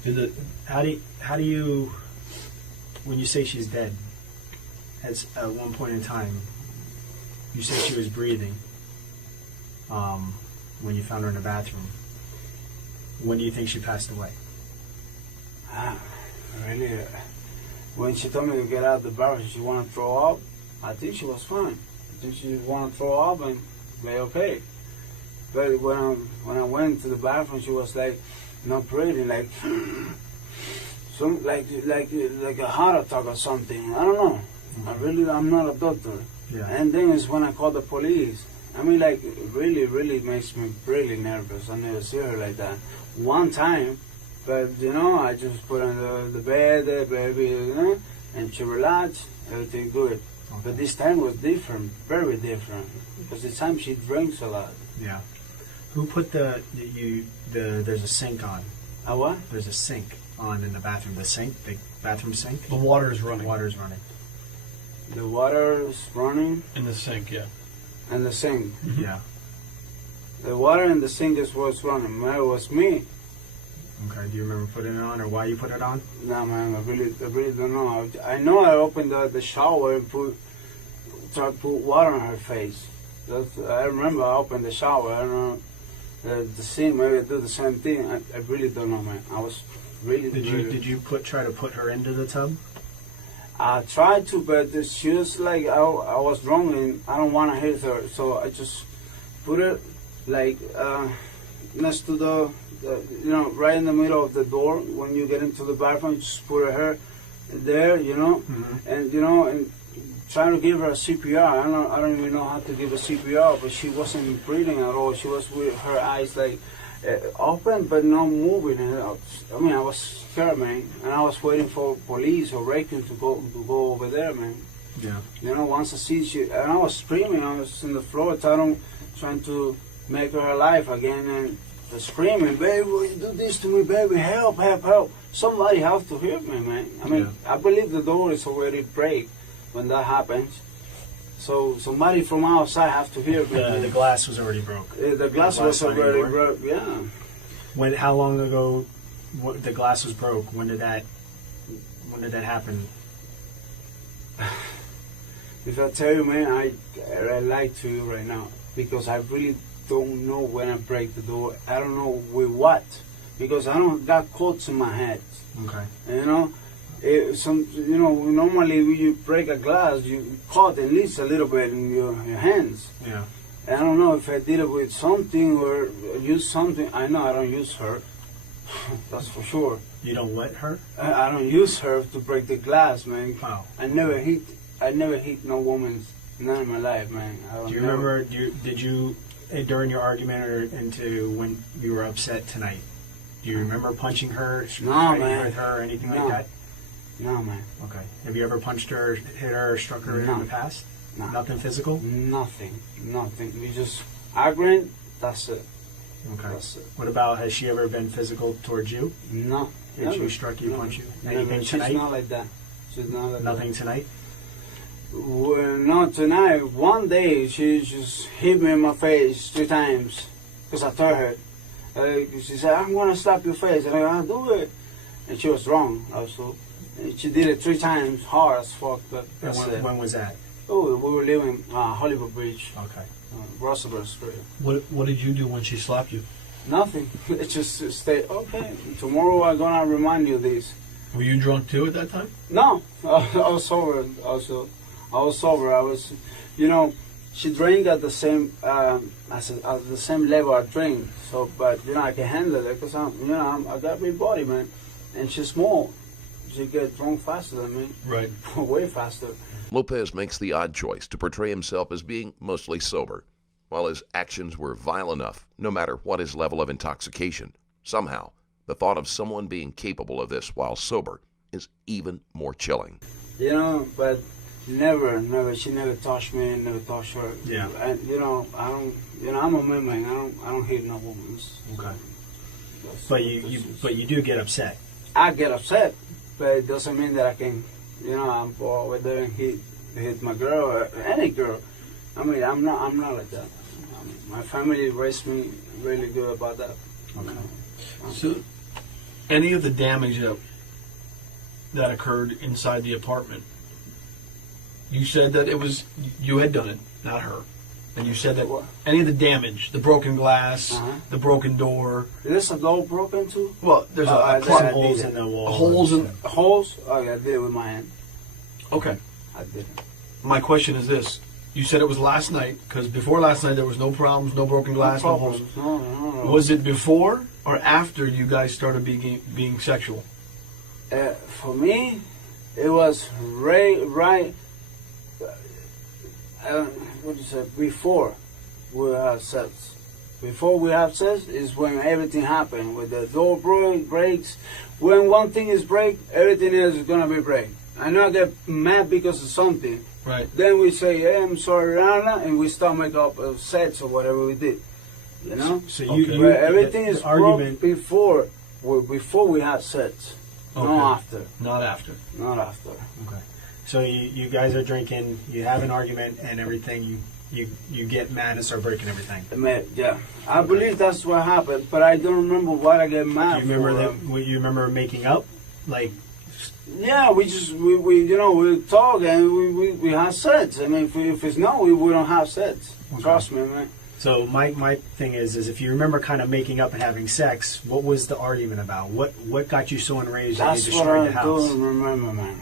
Okay. How do you, when you say she's dead, at one point in time, you said she was breathing when you found her in the bathroom. When do you think she passed away? Really, when she told me to get out of the bathroom, she wanted to throw up. I think she was fine. I think she wanted to throw up and be okay. But when I went to the bathroom, she was like not breathing, like like a heart attack or something. I don't know. I'm not a doctor. Yeah. And then it's when I called the police. I mean, like, it really makes me really nervous. I never see her like that. One time, but, I just put her on the bed, baby, and she relaxed, everything good. Okay. But this time was different, very different, because this time she drinks a lot. Yeah. Who put there's a sink on. A what? There's a sink on in the bathroom. The bathroom sink? The water is running. Water's running. The water's running In the sink, yeah. and the sink. Yeah. The water in the sink is what's running. Man, it was me. Okay. Do you remember putting it on or why you put it on? No, man, I really don't know. I know I opened the shower and tried to put water on her face. I remember I opened the shower. I don't know. The same, maybe I do the same thing. I really don't know, man. I was really. Did you try to put her into the tub? I tried to, but she was like, I was wrong and I don't want to hit her. So I just put her like next to the right in the middle of the door. When you get into the bathroom, just put her there, Mm-hmm. and and trying to give her a CPR. I don't even know how to give a CPR, but she wasn't breathing at all. She was with her eyes like open, but not moving. I mean, I was scared, man, and I was waiting for police or Reagan to go over there, man. Yeah. Once I see she, and I was screaming. I was on the floor, trying to make her alive again, and screaming, "Baby, will you do this to me, baby? Help, help, help!" Somebody has to help me, man. I mean, Yeah. I believe the door is already break when that happens. So somebody from outside have to hear me. The glass was already broke. The glass was already broke. Yeah. How long ago the glass was broke? When did that happen? If I tell you, man, I lie to you right now because I really don't know when I break the door. I don't know with what because I don't got cuts in my head. Okay. Normally when you break a glass, you cut at least a little bit in your hands. Yeah. I don't know if I did it with something or use something. I know I don't use her. That's for sure. You don't let her? I don't use her to break the glass, man. Wow. I never hit no woman, none in my life, man. Do you remember? Did you during your argument or into when you were upset tonight? Do you remember punching her, No, man. with her, or anything No. like that? No, man. Okay. Have you ever punched her, hit her, or struck her No. in the past? No. Nothing physical? Nothing. We just arguing. That's it. Okay. That's it. What about, has she ever been physical towards you? No. Hit Never. you, struck you, Never. punch you? Never. Anything She's tonight? not like that. She's not like Nothing tonight? that. Well, not tonight. One day she just hit me in my face 3 times because I told her. She said, "I'm gonna slap your face," and I'll do it. And she was wrong also. And she did it 3 times, hard as fuck. But that's it. When was that? Oh, we were living Hollywood Beach, Okay. Roosevelt Street. What did you do when she slapped you? Nothing. It just stay. Okay, tomorrow I'm gonna remind you this. Were you drunk too at that time? No, I was sober. Also, I was sober. I was, she drank at the same at the same level I drink. So, but I can handle it because I got a big body, man, and she's small. She get drunk faster than me. Right. Way faster. Lopez makes the odd choice to portray himself as being mostly sober, while his actions were vile enough, no matter what his level of intoxication. Somehow, the thought of someone being capable of this while sober is even more chilling. But never. She never touched me, never touched her. Yeah. And I don't. I'm a man. I don't hit no woman. Okay. But you do get upset. I get upset, but it doesn't mean that I can. I'm over there and hit my girl or any girl. I mean, I'm not like that. My family raised me really good about that. Okay. So, any of the damage that occurred inside the apartment, you said that it was you had done it, not her, and you said that What? any of the damage, the broken glass, Uh-huh. the broken door. Is this a door broken too? Well, there's I a did. closet. Holes in the wall. Holes in. Holes? Oh yeah, I did it with my hand. Okay. I did it. My question is this: you said it was last night because before last night there was no problems, no broken glass, no holes. No. Was it before or after you guys started being sexual? For me, it was right. what do you say? Before we have sex. Before we have sex is when everything happens. When the door breaks. When one thing is break, everything else is gonna be break. I know I get mad because of something. Right. Then we say, "Hey, I'm sorry, Rana," and we start make up sex or whatever we did. You know. So But everything is argument before we have sex, Okay. not after. Not after. Not after. Okay. So you guys are drinking, you have an argument and everything, you get mad and start breaking everything. Yeah, I believe that's what happened, but I don't remember what I get mad Do you remember for. you remember making up? Like, Yeah, we talk and we have sex. I mean, if it's no, we don't have sex. Okay. Trust me, man. so my thing is if you remember kind of making up and having sex, what was the argument about? What got you so enraged that you That's what destroyed I the house? don't remember, man.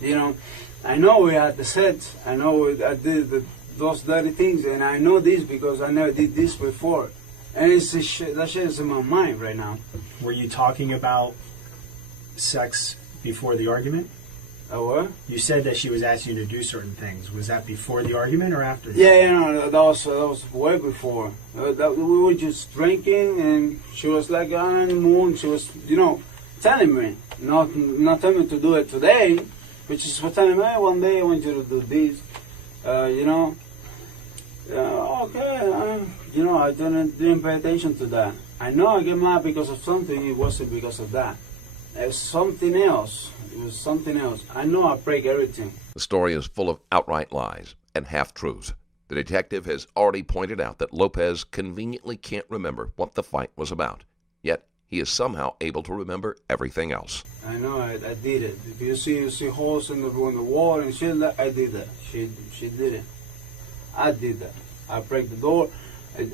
You know, I know we had the sex. I know I did those dirty things, and I know this because I never did this before. And it's that shit is in my mind right now. Were you talking about sex before the argument? Oh, what? You said that she was asking you to do certain things. Was that before the argument or after? Yeah, you know, that was way before. We were just drinking, and she was like on the moon. She was, telling me, not telling me to do it today, but she was telling me, hey, one day I want you to do this. Okay, I didn't pay attention to that. I know I get mad because of something. It wasn't because of that. It's something else. It was something else. I know I break everything. The story is full of outright lies and half-truths. The detective has already pointed out that Lopez conveniently can't remember what the fight was about. Yet, he is somehow able to remember everything else. I know I did it. If you see holes in the wall and shit, I did that. She did it. I did that. I break the door.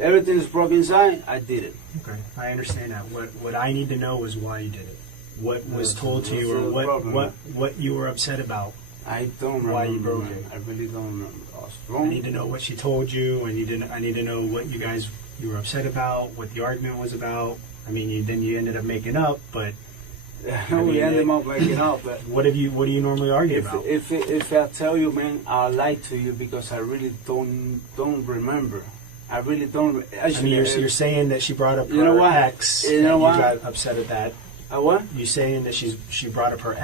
Everything is broken inside. I did it. Okay, I understand that. What I need to know is why you did it. What was told to you, That's or the problem. what you were upset about. I don't remember. Why you broke man. it. I really don't remember. I was I wrong. need to know what she told you. I need to know what you were upset about, what the argument was about. I mean, then you ended up making up, but We ended up making up. But what do you normally argue about? if I tell you, man, I'll lie to you because I really don't remember. I really don't. Actually, I mean, you're saying that she brought up her You know what? ex, You and know you what? got upset at that. What? You're saying that she brought up her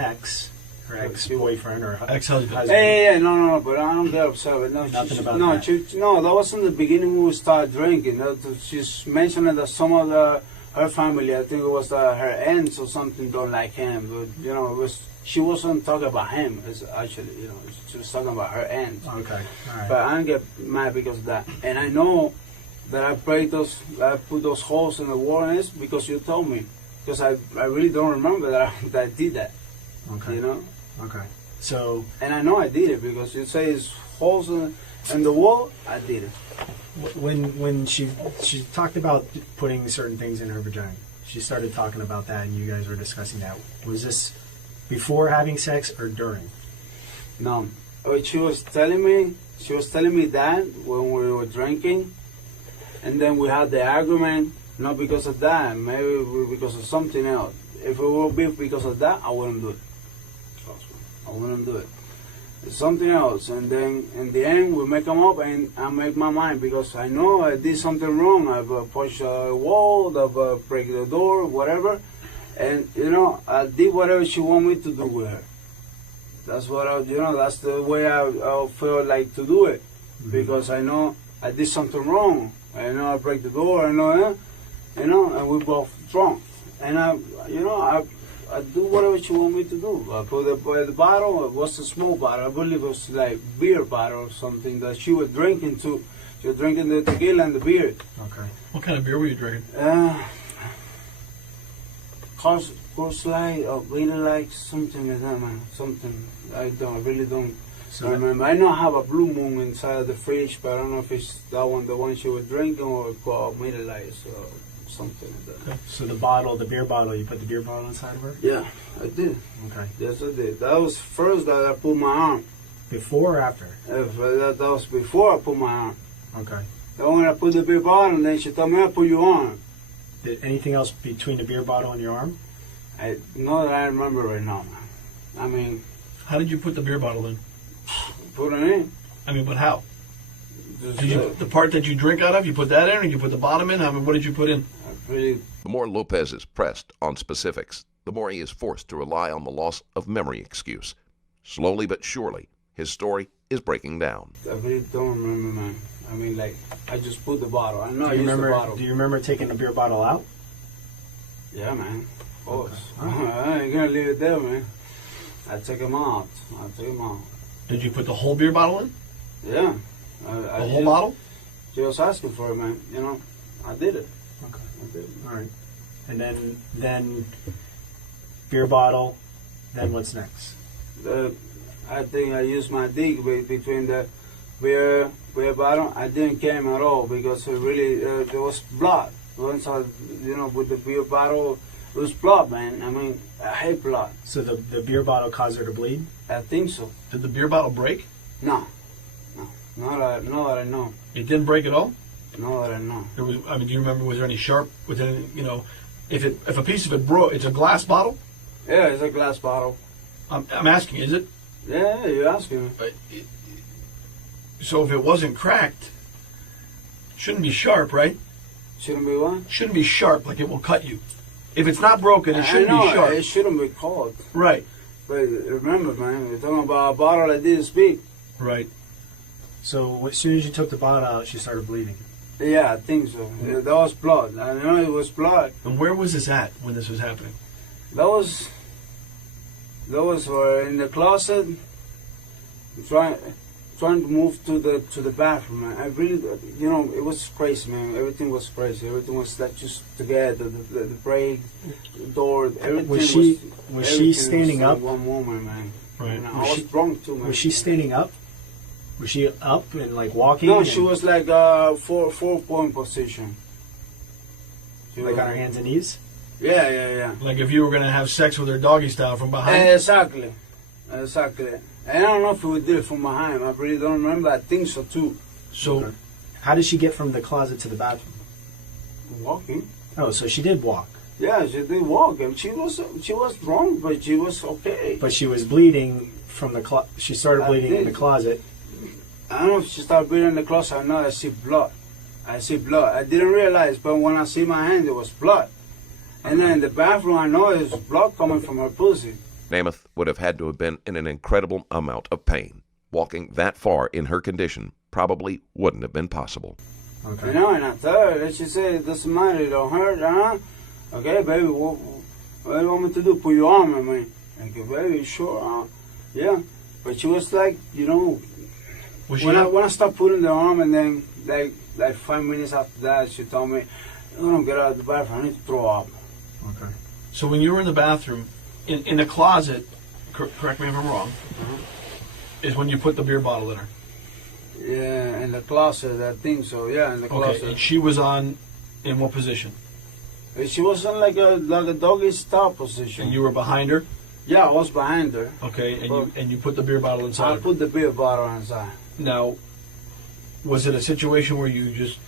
ex-boyfriend or Ex-husband. Yeah, no, but I don't get upset. But no, Nothing about no, that. No, that was in the beginning when we started drinking. She's mentioning that some of her family, I think it was her aunts or something, don't like him. But she wasn't talking about him. Actually, she was talking about her aunt. Okay, all right. But I don't get mad because of that. And I know that I put those holes in the wall, and it's because you told me. Because I really don't remember that I did that. Okay. Okay. So And I know I did it because you say it's holes in the wall. I did it. when she talked about putting certain things in her vagina, she started talking about that, and you guys were discussing that. Was this before having sex or during? No, but she was telling me that when we were drinking, and then we had the argument. Not because of that, maybe because of something else. If it would be because of that, I wouldn't do it. Trust me, I wouldn't do it. It's something else, and then in the end we make them up, and I make my mind because I know I did something wrong. I've pushed a wall, I've break the door, whatever, and I did whatever she wanted me to do with her. That's what that's the way I feel like to do it, because I know I did something wrong. I know I break the door. I know. And we both drunk. And I do whatever she want me to do. I put the bottle. It was a small bottle. I believe it was like beer bottle or something that she was drinking too. She was drinking the tequila and the beer. Okay. What kind of beer were you drinking? Course Light, really like something like that, man. Something I really don't remember. I know I have a Blue Moon inside of the fridge, but I don't know if it's that one, the one she was drinking, or Miller Light. Something like that. Okay. So the beer bottle, you put the beer bottle inside of her? Yeah, I did. Okay. Yes, I did. That was first that I put my arm. Before or after? That was before I put my arm. Okay. Then when I put the beer bottle, and then she told me, I put your arm. Did anything else between the beer bottle and your arm? Not that I remember right now, man. I mean... How did you put the beer bottle in? Put it in. I mean, but how? The part that you drink out of, you put that in, or you put the bottom in? I mean, what did you put in? The more Lopez is pressed on specifics, the more he is forced to rely on the loss of memory excuse. Slowly but surely, his story is breaking down. I really don't remember, man. I mean, like, I just put the bottle. I know I Do you used the remember? bottle. Do you remember taking the beer bottle out? Yeah, man. Of course. I ain't gonna leave it there, man. I took him out. Did you put the whole beer bottle in? Yeah. The whole bottle? She was asking for it, man. You know, I did it. Okay. I did it. All right. And then beer bottle. Then what's next? I think I used my dick between the beer bottle. I didn't came at all because it really there was blood. Once I, with the beer bottle, it was blood, man. I mean, I hate blood. So the beer bottle caused her to bleed? I think so. Did the beer bottle break? No. Not that I know. It didn't break at all? No, that I know. There was. I mean, do you remember? Was there any sharp? Was there any, if a piece of it broke, it's a glass bottle. Yeah, it's a glass bottle. I'm asking, is it? Yeah, you're asking me. So if it wasn't cracked, it shouldn't be sharp, right? Shouldn't be what? Shouldn't be sharp, like it will cut you. If it's not broken, it shouldn't be sharp. It shouldn't be cold. Right. But remember, man, we're talking about a bottle that didn't speak. Right. So as soon as you took the bottle out, she started bleeding. Yeah, I think so. Yeah, that was blood. I know it was blood. And where was this at when this was happening? That was in the closet, trying to move to the bathroom. Man. I really, it was crazy, man. Everything was crazy. Everything was like just together. The brake, the door, everything was she standing up? One moment, man. Right. And I was drunk too, man. Was she standing up? Was she up and like walking? No, she was like 4-point position. Like on her hands and knees? Yeah. Like if you were going to have sex with her doggy style from behind? Exactly. And I don't know if we did it from behind. I really don't remember. I think so too. So, okay. How did she get from the closet to the bathroom? Walking. Oh, so she did walk. Yeah, she did walk. And she was drunk, but she was okay. But she was bleeding from the she started bleeding in the closet. I don't know if she started bleeding in the closet or not. I see blood. I didn't realize, but when I see my hand, it was blood. And then in the bathroom, I know it was blood coming from her pussy. Nemeth would have had to have been in an incredible amount of pain. Walking that far in her condition probably wouldn't have been possible. Okay. And I told her, she said, it doesn't matter, it don't hurt, Okay, baby, what do you want me to do? Put your arm on me. I go, baby, sure, yeah. But she was like, when I stopped putting the arm, and then like 5 minutes after that, she told me, I'm going to get out of the bathroom, I need to throw up. Okay. So when you were in the bathroom, in the closet, correct me if I'm wrong, is when you put the beer bottle in her? Yeah, in the closet, I think so, yeah, in the closet. Okay, and she was in what position? She was in like a doggy style position. And you were behind her? Yeah, I was behind her. Okay, and you put the beer bottle inside. I put the beer bottle inside. Now, was it a situation where you just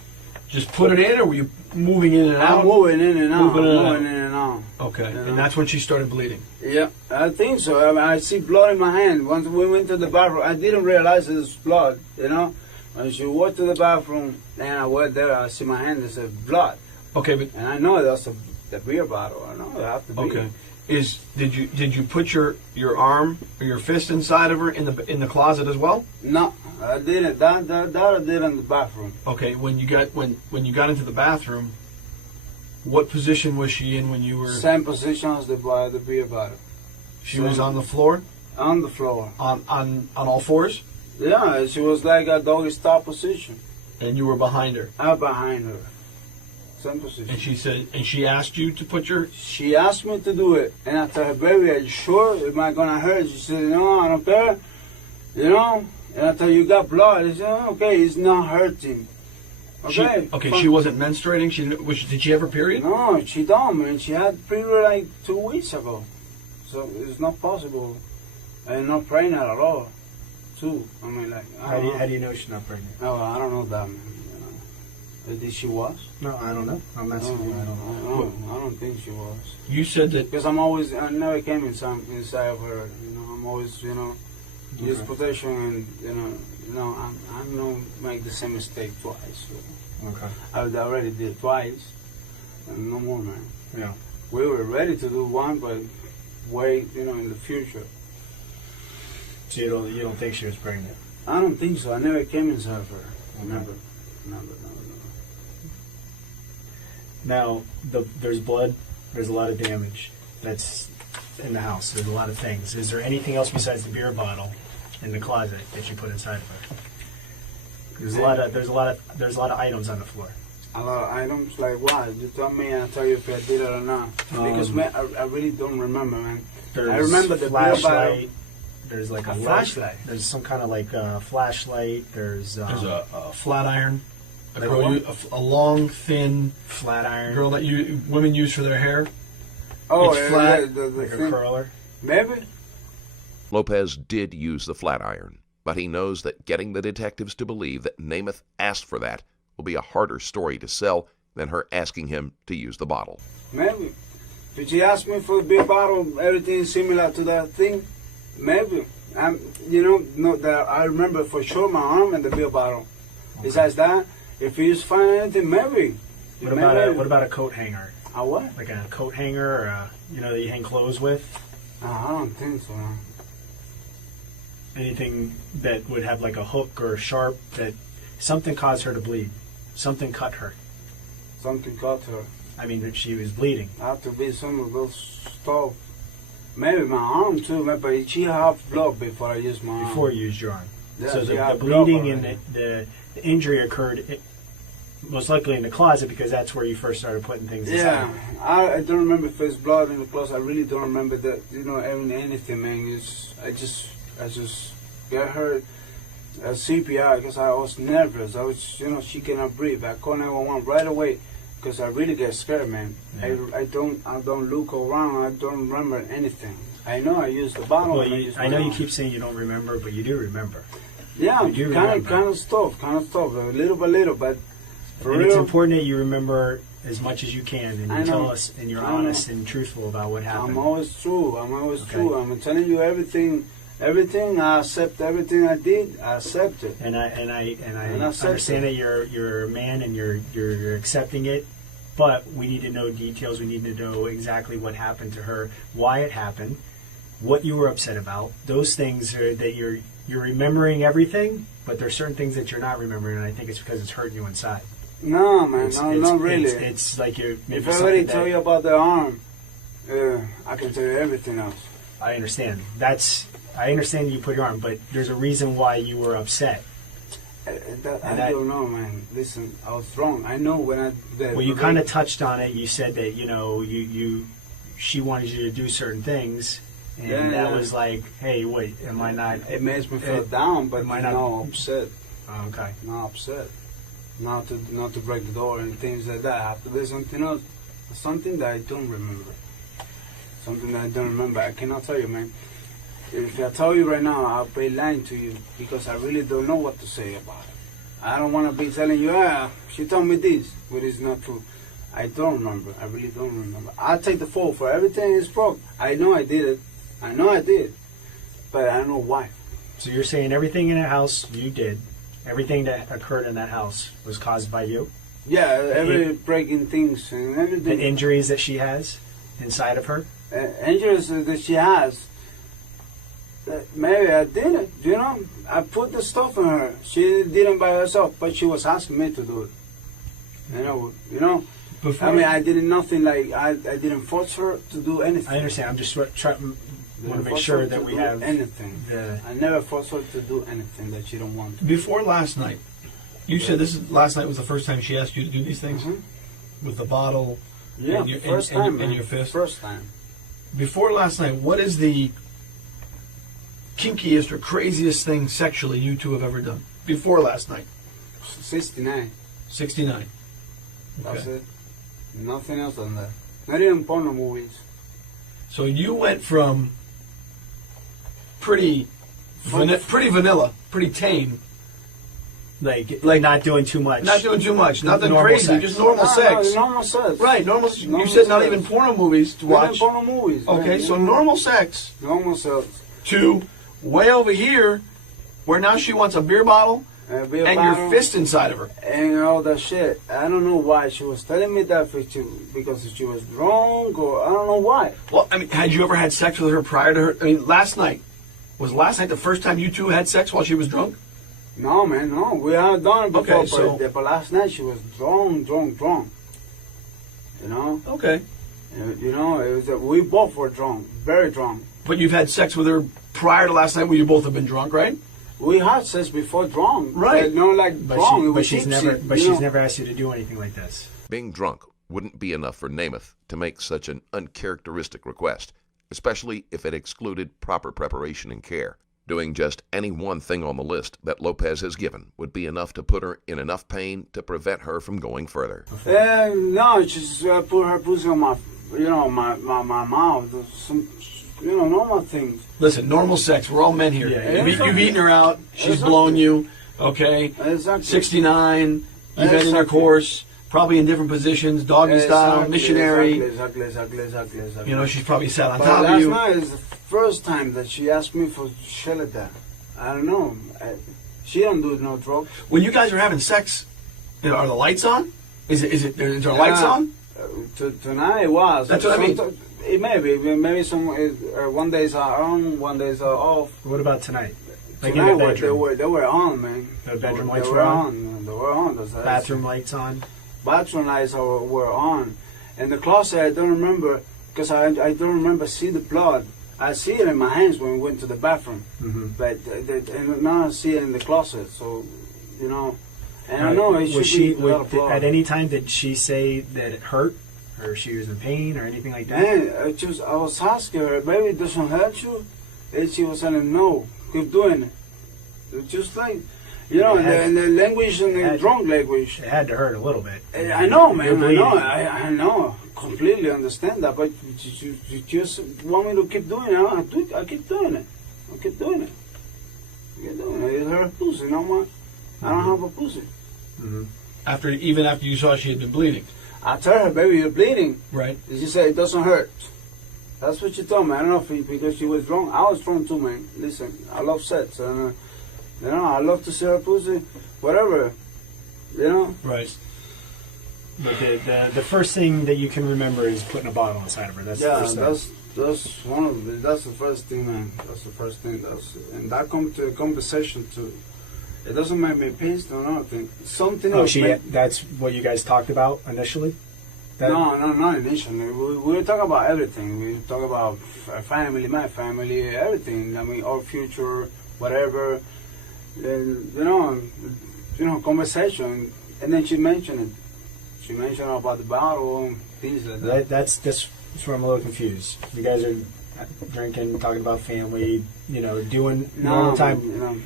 put it in, or were you moving in and out? I'm moving in and out. Moving in and out. Okay, and that's when she started bleeding. Yeah, I think so. I mean, I see blood in my hand. Once we went to the bathroom, I didn't realize it was blood. When she walked to the bathroom, and I went there, I see my hand. It said blood. Okay, but and I know that's the beer bottle. I know it have to be. Okay. Did you put your arm or your fist inside of her in the closet as well? No, I didn't. That I did in the bathroom. Okay, when you got into the bathroom, what position was she in when you were? Same position as the beer bottle. She was on the floor. On the floor. On all fours. Yeah, she was like a doggy style position. And you were behind her. I'm behind her. Same position. And she asked you to put your. She asked me to do it, and I told her, baby, are you sure? Am I gonna hurt? She said, no, I don't care. And I told her, you got blood. She said, okay, it's not hurting. Okay. She wasn't menstruating. Did she have her period? No, she don't, man. She had period like 2 weeks ago, so it's not possible. And not pregnant at all, too. I mean, like. How do you know she's not pregnant? Oh, I don't know that, man. Did she was? No, I don't know. I'm asking you. I don't know. I don't think she was. You said that because I never came inside of her. I'm always, use protection and you know, I'm not make the same mistake twice. So Okay. I already did it twice, and no more, man. Yeah. We were ready to do one, but wait, you know, in the future. So you don't think she was pregnant? I don't think so. I never came inside of her. Okay. Never. Now, there's blood. There's a lot of damage that's in the house. There's a lot of things. Is there anything else besides the beer bottle in the closet that you put inside of her? There's a lot of items on the floor. A lot of items, like what? You tell me and I'll tell you if I did it or not. Because, man, I really don't remember, man. I remember the beer bottle. There's like a flashlight. There's some kind of like flashlight. There's a flat iron. Like A long, thin flat iron. girl that women use for their hair. Oh, It's flat, yeah, the like a thing. curler. Maybe. Lopez did use the flat iron, but he knows that getting the detectives to believe that Nemeth asked for that will be a harder story to sell than her asking him to use the bottle. Maybe. Did she ask me for a beer bottle, everything similar to that thing? Maybe. No, that I remember for sure my arm and the beer bottle. Okay. Besides that, if you just find anything, maybe. What about a coat hanger? A what? Like a coat hanger, or that you hang clothes with? No, I don't think so. No. Anything that would have like a hook or a sharp that something caused her to bleed. Something cut her. Something cut her. I mean, that she was bleeding. Have to be some of those stuff. Maybe my arm too, but she had blood before I used my arm. Before you used your arm. Yeah, so the blood bleeding and the injury occurred most likely in the closet because that's where you first started putting things inside. Yeah, I don't remember if it's blood in the closet. I really don't remember that. Anything, man. I just got her CPR because I was nervous. I was, she cannot breathe. I called 911 right away because I really get scared, man. Yeah. I don't look around. I don't remember anything. I know I used the bottle. Well, I know you keep saying you don't remember, but you do remember. Yeah, kind of stuff, a little by little, but for real. It's important that you remember as much as you can, and you tell us, and you're honest and truthful about what happened. I'm always true. True. I'm telling you everything. Everything I accept. Everything I did, I accept it. And I understand that you're a man and you're accepting it, but we need to know details. We need to know exactly what happened to her, why it happened, what you were upset about. Those things are that you're remembering everything, but there's certain things that you're not remembering, and I think it's because it's hurting you inside. No, man, not really. It's like you're. If I already tell you about the arm, I can tell you everything else. I understand. I understand you put your arm, but there's a reason why you were upset. I don't know, man. Listen, I was wrong. I know when I. Well, you kind of touched on it. You said that she wanted you to do certain things. And that was like, hey, wait, am I not... It makes me feel down, but am I not upset. Oh, okay. Not upset. Not to break the door and things like that. Have to be something else. Something that I don't remember. Something that I don't remember. I cannot tell you, man. If I tell you right now, I'll be lying to you because I really don't know what to say about it. I don't want to be telling you, she told me this, but it's not true. I don't remember. I really don't remember. I'll take the fault for everything is broke. I know I did it. I know I did, but I don't know why. So you're saying everything in the house you did, everything that occurred in that house was caused by you? Yeah, every breaking things and everything. The injuries that she has inside of her? Injuries that she has. Maybe I did it, I put the stuff in her. She didn't by herself, but she was asking me to do it. Before I did nothing like, I didn't force her to do anything. I understand. I'm just trying to make sure that we have anything. I never forced her to do anything that she don't want to. Before last night, you said last night was the first time she asked you to do these things? Mm-hmm. With the bottle and your fist? First time. Before last night, what is the kinkiest or craziest thing sexually you two have ever done? Before last night? 69. 69. Okay. That's it. Nothing else than that. Not even porno movies. So you went from pretty vanilla, pretty tame. Like not doing too much. Not doing too much. Nothing normal crazy. Sex. Just normal sex. Normal sex. Right, normal. You said not even porno movies to watch. Not even porno movies. Okay, so normal sex. Normal sex. To way over here, where now she wants a beer bottle A beer and bottle your fist inside of her. and all that shit. I don't know why she was telling me that because she was drunk, or I don't know why. Well, I mean, had you ever had sex with her prior to her? I mean, last night. Was last night the first time you two had sex while she was drunk? No, man, no. We had done it before, Okay, but last night she was drunk. You know? Okay. You know, it was we both were drunk, very drunk. But you've had sex with her prior to last night where you both have been drunk, right? We had sex before drunk. Right. But no, like drunk. It was she's tipsy, never, but you she's know? never asked you to do anything like this. Being drunk wouldn't be enough for Nemeth to make such an uncharacteristic request, especially if it excluded proper preparation and care. Doing just any one thing on the list that Lopez has given would be enough to put her in enough pain to prevent her from going further. No, just put her pussy on my, my mouth. Some, normal things. Listen, normal sex. We're all men here. Yeah, You've eaten her out. She's blown you. Okay. Exactly. 69. You've had intercourse. Probably in different positions. Doggy style, missionary. Exactly. You know, she's probably sat on But top of last you. night is the first time that she asked me for shit like that. I don't know. She don't do no drugs. When you guys are having sex, are the lights on? Is there lights on? Tonight it was. That's what I mean. It maybe some one days are on, one days are off. What about tonight? Like in Tonight the bedroom? they were on, man. The bedroom lights they were on? They were on. Bathroom lights on? Bathroom lights were on. And the closet, I don't remember, because I don't remember see the blood. I see it in my hands when we went to the bathroom. Mm-hmm. But and now I see it in the closet. So, you know, and I Right. know it Was should be she, a lot of blood. at any time did she say that it hurt, or she was in pain, or anything like that? Man, I was asking her, baby, it doesn't hurt you? And she was saying, no, keep doing it. It's just like, you know, and the language and the drunk language. It had to hurt a little bit. I know, man, You're I bleeding. know, I know, completely understand that, but you just want me to keep doing it, I keep doing it. I keep doing it. It's her pussy, no more. I don't have a pussy. Mm-hmm. Even after you saw she had been bleeding. I tell her, baby, you're bleeding. Right. And she said, it doesn't hurt. That's what she told me. I don't know if because she was drunk. I was drunk too, man. Listen, I love sex. And, I love to see her pussy, whatever. You know? Right. But the first thing that you can remember is putting a bottle inside of her. That's the first thing. That's one of the, that's the first thing, man. That's the first thing. And that comes to a conversation too. It doesn't make me pissed or nothing. Something else. That's what you guys talked about initially? No, not initially. We talk about everything. We talk about our family, my family, everything. I mean, our future, whatever. And, you know, conversation. And then she mentioned it. She mentioned about the bottle and things like that. That's where I'm a little confused. You guys are drinking, talking about family, doing normal time. You know,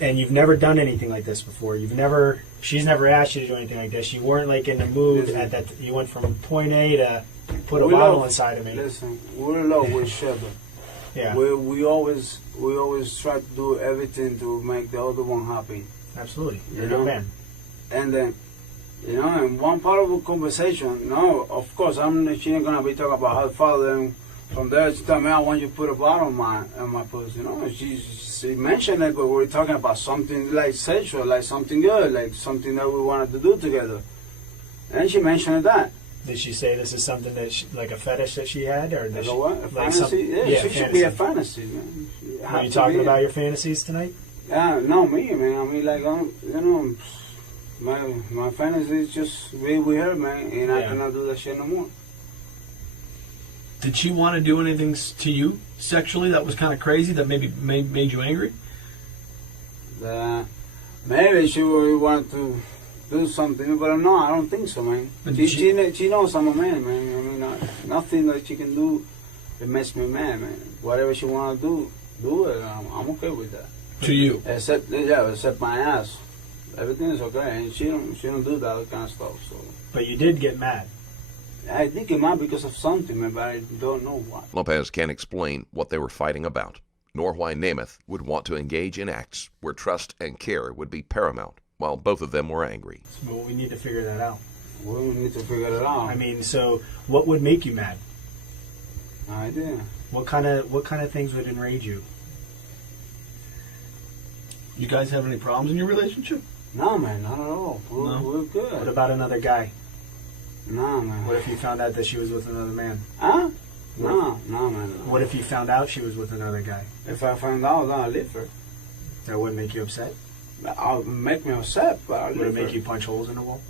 and you've never done anything like this before. She's never asked you to do anything like this. You weren't like in the mood at that. You went from point A to put a bottle inside of me. Listen, we're in love with each other. Yeah, we always try to do everything to make the other one happy. absolutely. You're a You know? good man. And then, in one part of the conversation, of course, she ain't gonna be talking about her father. And from there, she told me, I want you to put a bottle on my pussy. She mentioned it, but we were talking about something like sexual, like something good, like something that we wanted to do together. And she mentioned that. Did she say this is something that like a fetish that she had, or You know what? A like fantasy? Yeah, she should be a fantasy. fantasy, man. She Are have you to talking be about your fantasies tonight? Yeah, no, me, man. I mean, like, my fantasy is just be with her, man, and I cannot do that shit no more. Did she want to do anything to you sexually that was kind of crazy that maybe made you angry? Maybe she would want to do something, but no, I don't think so, man. She knows I'm a man, man. I mean, nothing that she can do that makes me mad, man. Whatever she want to do it. I'm okay with that. To you? Except my ass. Everything is okay, and she don't do that kind of stuff. So. But you did get mad. I did get mad because of something, man, but I don't know what. Lopez can't explain what they were fighting about, nor why Nemeth would want to engage in acts where trust and care would be paramount, while both of them were angry. Well, we need to figure that out. We need to figure it out. I mean, so what would make you mad? No idea. What kind of things would enrage you? You guys have any problems in your relationship? No, man, not at all. No? We're good. What about another guy? No, man. What if you found out that she was with another man? Huh? No, man. No. What if you found out she was with another guy? If I find out, then I'll leave her. That wouldn't make you upset? I'll make me upset, but I'll Would leave it make her. you punch holes in the wall?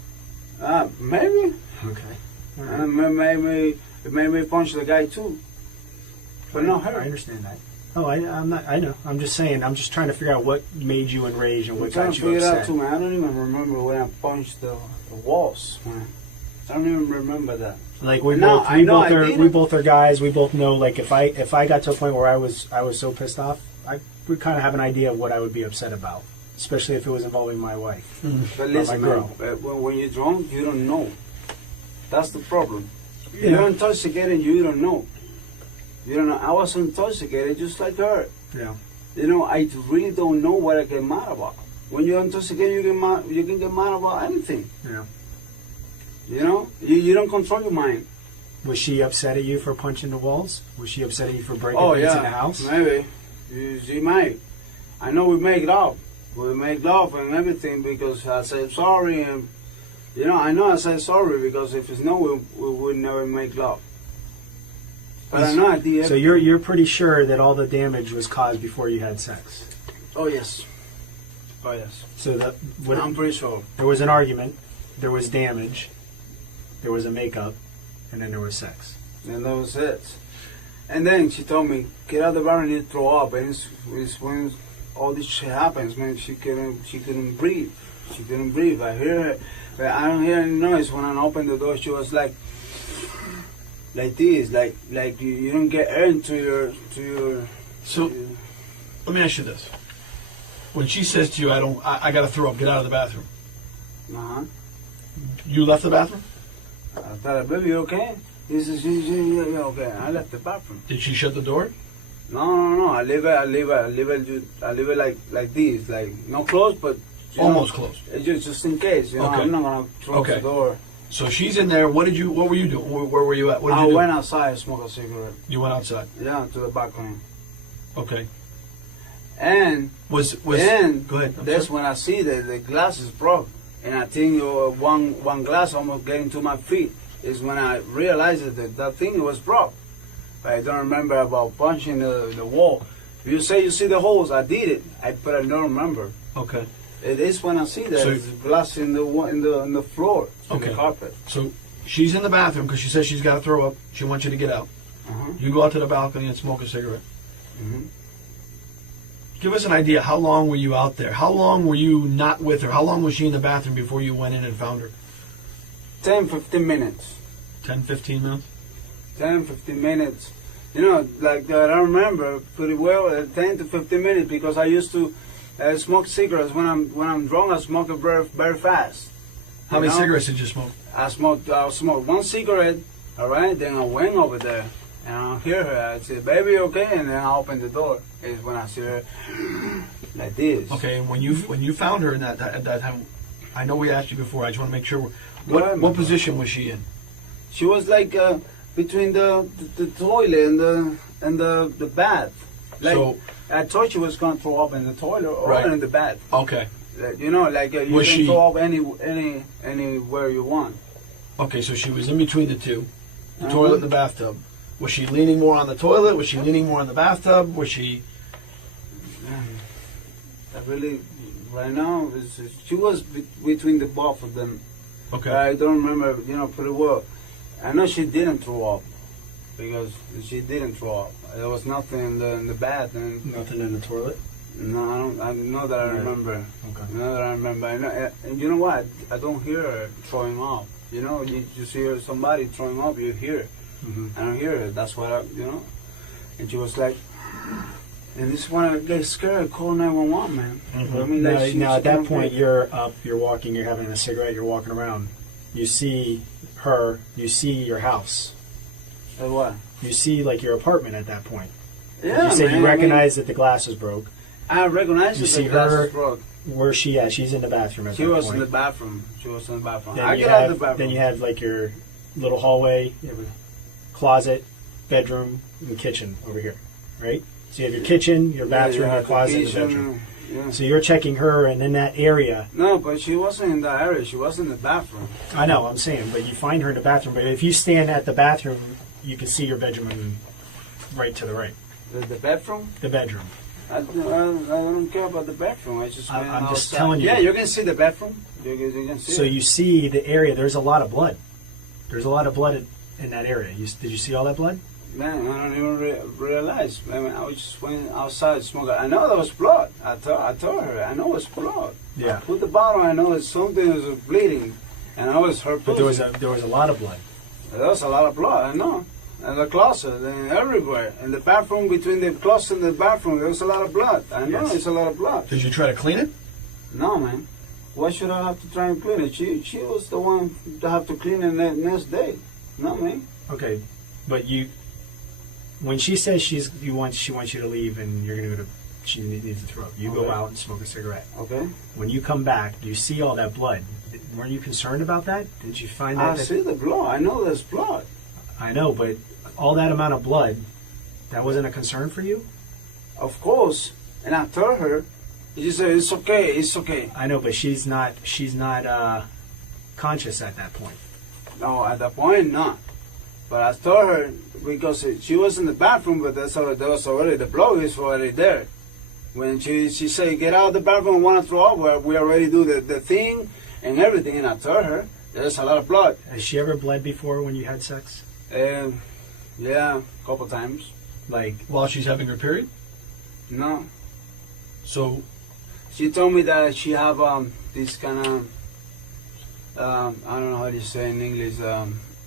Maybe. Okay. All right. And it made me punch the guy too. But not her. I understand that. Oh, I'm not. I know. I'm just saying. I'm just trying to figure out what made you enraged and I'm what trying got to you figure it out upset. too, man. I don't even remember when I punched the walls, man. I don't even remember that. Like we No, both, I we know both I are, did we it. both are guys. We both know. Like if I got to a point where I was so pissed off, I would kind of have an idea of what I would be upset about, especially if it was involving my wife. But my listen, girl. man, when you're drunk, you don't know. That's the problem. Yeah. You're intoxicated, you don't know. You don't know. I was intoxicated just like her. Yeah. You know, I really don't know what I get mad about. When you're intoxicated, you can get mad about anything. Yeah. You know, you don't control your mind. Was she upset at you for punching the walls? Was she upset at you for breaking Oh things yeah, in the house? maybe. She might. I know we make love. We make love and everything because I said sorry, and you know, I know I said sorry because if it's no, we would never make love. But I know I did. So you're pretty sure that all the damage was caused before you had sex. Oh yes. Oh yes. So I'm pretty sure. there was an argument, there was damage, there was a makeup, and then there was sex. And that was it. And then she told me, get out of the bar and you throw up. And it's when all this shit happens, man. She couldn't breathe. She couldn't breathe. I hear her, but I don't hear any noise. When I opened the door, she was like this, like you don't get air into your. So, let me ask you this. When she says to you, I got to throw up, get out of the bathroom. Uh-huh. You left the bathroom? I thought, baby, you okay? He says, yeah, okay. I left the bathroom. Did she shut the door? No. I leave it like this, like not close, but you Almost know, closed. it's just in case. You know, Okay. I'm not gonna close Okay. the door. So she's in there. What were you doing? Where were you at? What did I you do? went outside and smoked a cigarette. You went outside. Yeah, to the balcony. Okay. And Was then go ahead. I'm that's sorry. when I see that the glass is broke, and I think one glass almost getting to my feet is when I realized that thing was broke. But I don't remember about punching the wall. If you say you see the holes, I did it. But I don't remember. Okay. It is when I see that So- there's glass in the floor, in Okay. the carpet. So she's in the bathroom because she says she's got to throw up. She wants you to get out. Uh-huh. You go out to the balcony and smoke a cigarette. Mhm. Give us an idea. How long were you out there? How long were you not with her? How long was she in the bathroom before you went in and found her? 10-15 minutes. 10, 15 minutes? 10-15 minutes. You know, like I remember pretty well 10 to 15 minutes because I used to smoke cigarettes when I'm drunk. I smoke it very fast. How You many know? cigarettes did you smoke? I smoked one cigarette. All right, then I went over there and I hear her. I said, "Baby, okay?" And then I open the door. Is when I see her like this. Okay, and when you found her in at that time, I know we asked you before. I just want to make sure. Go ahead, What my position was she in? She was like between the toilet and the bath. Like So- I thought she was gonna throw up in the toilet or Right. in the bath. Okay. You know, like you Was can she- throw up anywhere you want. Okay, so she was in between the two, the Uh-huh. toilet and the bathtub. Was she leaning more on the toilet? Was she leaning more on the bathtub? Was she? I really, right now, she was between the both of them. Okay. I don't remember, pretty well. I know she didn't throw up because she didn't throw up. There was nothing in the bath, and Nothing in the toilet. no, I don't. I know that I Right. remember. Okay. I know that I remember. I know, and you know what? I don't hear her throwing up. You know, you see somebody throwing up, you hear it. Mhm. I don't hear it. That's what And she was like, and this is when I get scared. Call 911, man. I mean, Now, like, now she at that can't point, breathe. you're up, you're walking, you're having a cigarette, you're walking around. You see her, you see your house. What? You see like your apartment at that point. Yeah, You said man, you recognize that the glass is broke. I recognize You that see the glass her- is broke. Where's she at? She's in the bathroom at She that was point. in the bathroom. She was in the bathroom. Then I you get out have, of the bathroom. Then you have like your little hallway, you have a closet, bedroom, and kitchen over here, right? So you have your kitchen, your Yeah, bathroom, you your have the closet, and the kitchen, bedroom. Yeah. So you're checking her, and in that area. No, but she wasn't in that area. She was in the bathroom. I know, I'm saying, but you find her in the bathroom. But if you stand at the bathroom, you can see your bedroom right to the right. The bedroom? The bedroom. I don't care about the bedroom. I just went I'm just outside. telling you. Yeah, you can see the bedroom. You can see So it. you see the area. There's a lot of blood. There's a lot of blood in that area. Did you see all that blood? Man, I don't even realize. I mean, I was just went outside smoking. I know there was blood. I told her, I know it's blood. Yeah. I put the bottle, I know it's something was bleeding. And I was her But there was a lot of blood. There was a lot of blood, I know. In the closet, and everywhere. In the bathroom, between the closet and the bathroom, there was a lot of blood. I know Yes. it's a lot of blood. Did you try to clean it? No, man. Why should I have to try and clean it? She was the one to have to clean it the next day. No, man. Okay, but when she says she wants you to leave and you're gonna go to, she needs to throw up. You go Okay. out and smoke a cigarette. Okay. When you come back, do you see all that blood? Weren't you concerned about that? Did you find I that? see the blood. I know there's blood. I know, but all that amount of blood, that wasn't a concern for you? Of course. And I told her, she said, it's okay, it's okay. I know, but she's not conscious at that point. No, at that point, not. But I told her, because she was in the bathroom, but there was already, the blood is already there. When she said, get out of the bathroom, I want to throw up, well, we already do the thing and everything. And I told her, there's a lot of blood. Has she ever bled before when you had sex? Yeah, a couple times. Like, While she's having her period? No. So, She told me that she have this kind of, I don't know how to say in English,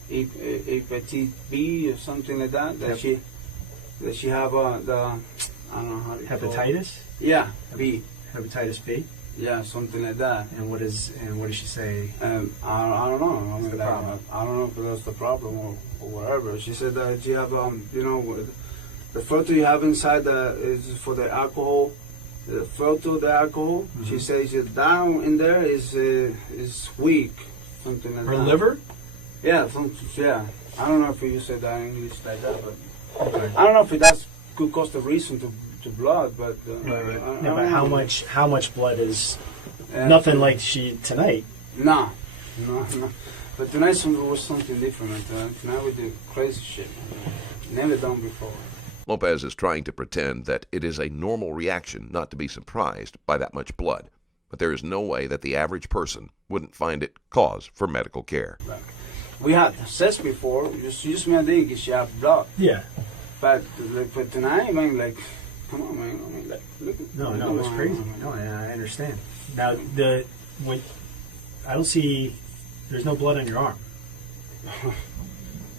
hepatitis B or something like that. That she have the, I don't know how to call it. hepatitis? Yeah, B. Hepatitis B? Yeah, something like that. And what does she say? I don't know. I mean, the like, problem? I don't know if that's the problem or whatever. She said that she have the filter you have inside is for the alcohol. The filter, the alcohol. Mm-hmm. She says down in there is weak, something like her that. liver? Yeah, yeah. I don't know if you said that in English like that, but Okay. I don't know if that could cause the reason to blood, but Right. I No, but don't how much blood is know. nothing like she tonight? No. But tonight was something different. Tonight we do crazy shit. Never done before. Lopez is trying to pretend that it is a normal reaction not to be surprised by that much blood, but there is no way that the average person wouldn't find it cause for medical care. We had sex before. Just me think she have blood. Yeah. But tonight, I mean, like, come on, man. I mean, like, look. No, it was crazy. No, I understand. Now I don't see. There's no blood on your arm.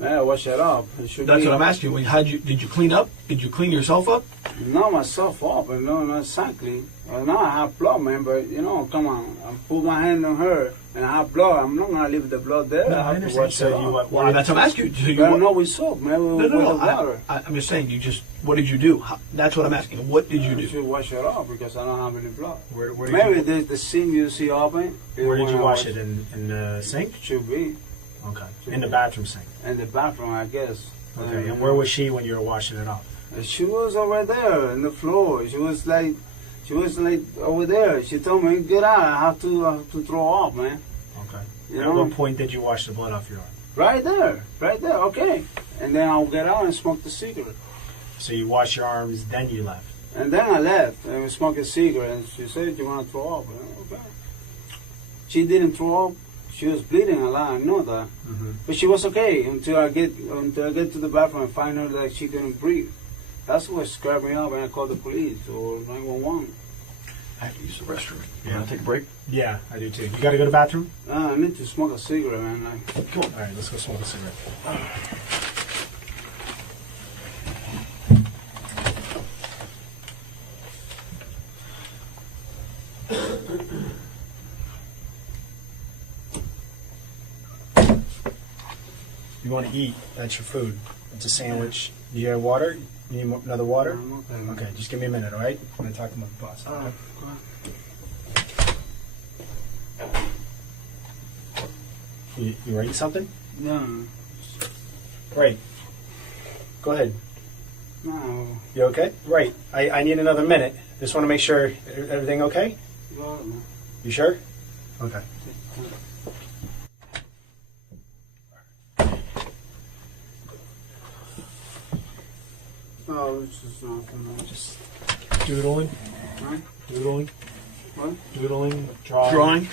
Yeah, wash it off. It should That's be, what I'm asking you. Did you clean up? Did you clean yourself up? Not myself up, but no, not exactly. Now I have blood, man, but come on. I put my hand on her and I have blood. I'm not going to leave the blood there. No, I have to understand. wash So it you off. Well, that's what I'm asking you. So you But no, with soap, man. With the water. I'm just saying. What did you do? That's what I'm asking. What did you You do? should wash it off because I don't have any blood. Where did Maybe the sink you see open. Where did you wash it? In the sink? Should be. Okay. In the bathroom sink. In the bathroom, I guess. Okay. And where was she when you were washing it off? She was over there in the floor. She was like over there. She told me, get out. I have to throw up, man. Okay. You At know? what point did you wash the blood off your arm? Right there. Okay. And then I'll get out and smoke the cigarette. So you wash your arms, then you left. And then I left and we smoked a cigarette. And she said, you want to throw up? Okay. She didn't throw up. She was bleeding a lot. I know that. Mm-hmm. But she was okay until I get to the bathroom and find her that she couldn't breathe. That's what scared me up, and I called the police or 911. I have to use the restroom. You Yeah. want to take a break? Yeah, I do too. You got to go to the bathroom? I need to smoke a cigarette, man. Come on. All right, let's go smoke a cigarette. You want to eat, that's your food. It's a sandwich. You got water? You need another water? Okay, just give me a minute, all right? I'm going to talk to my boss. Go ahead. You writing something? No. Right. Go ahead. No. You okay? Right. I need another minute, Just want to make sure everything okay. Go ahead, man. You sure? Okay. No, it's just nothing. Man. Just doodling. Huh? Doodling. What? Doodling. Drawing. Drawing.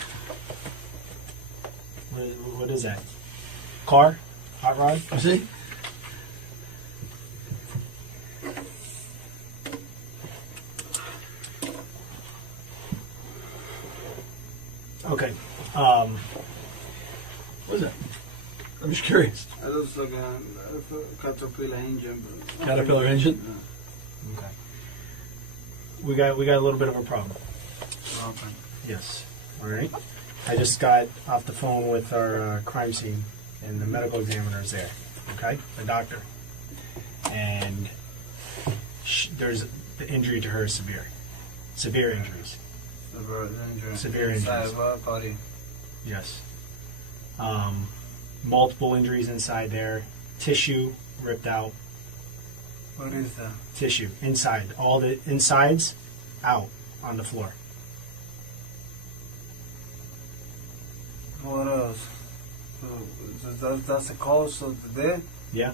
What is that? Car? Hot rod? You see? Okay. What is that? I'm just curious. It looks like a caterpillar engine. Caterpillar engine? Okay. We got a little bit of a problem. Okay. Yes. All right. I just got off the phone with our crime scene, and the medical examiner is there. Okay, the doctor, and there's the injury to her is severe. Severe injuries. Severe injuries. Body. Yes. Multiple injuries inside there. Tissue ripped out. What is that? Tissue inside. All the insides out on the floor. What else? That's the cause of the death? Yeah.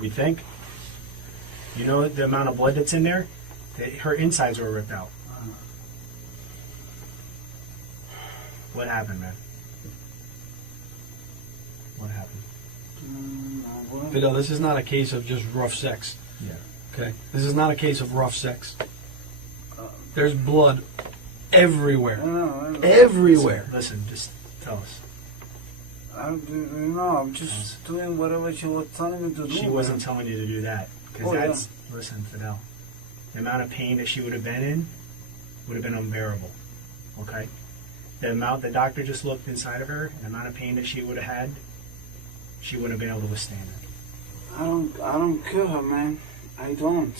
We think. You know the amount of blood that's in there? Her insides were ripped out. What happened, man? What happened? Fidel, this is not a case of just rough sex. Yeah. Okay? This is not a case of rough sex. There's blood everywhere. Everywhere. Listen, just tell us. I'm just doing whatever she was telling me to do. She wasn't telling you to do that. Because listen, Fidel, the amount of pain that she would have been in would have been unbearable. Okay? The amount the doctor just looked inside of her, the amount of pain that she would have had, she wouldn't have been able to withstand it. I don't kill her, man. I don't.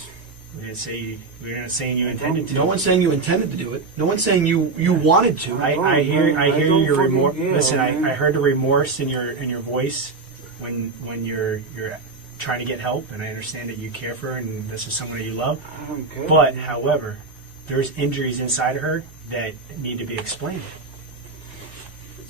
We're not saying you intended to. No one's saying you intended to do it. No one's saying you wanted to. I hear your remorse. Care, listen, man. I heard the remorse in your voice when you're trying to get help, and I understand that you care for her and this is someone that you love. I don't care. But however, there's injuries inside of her that need to be explained.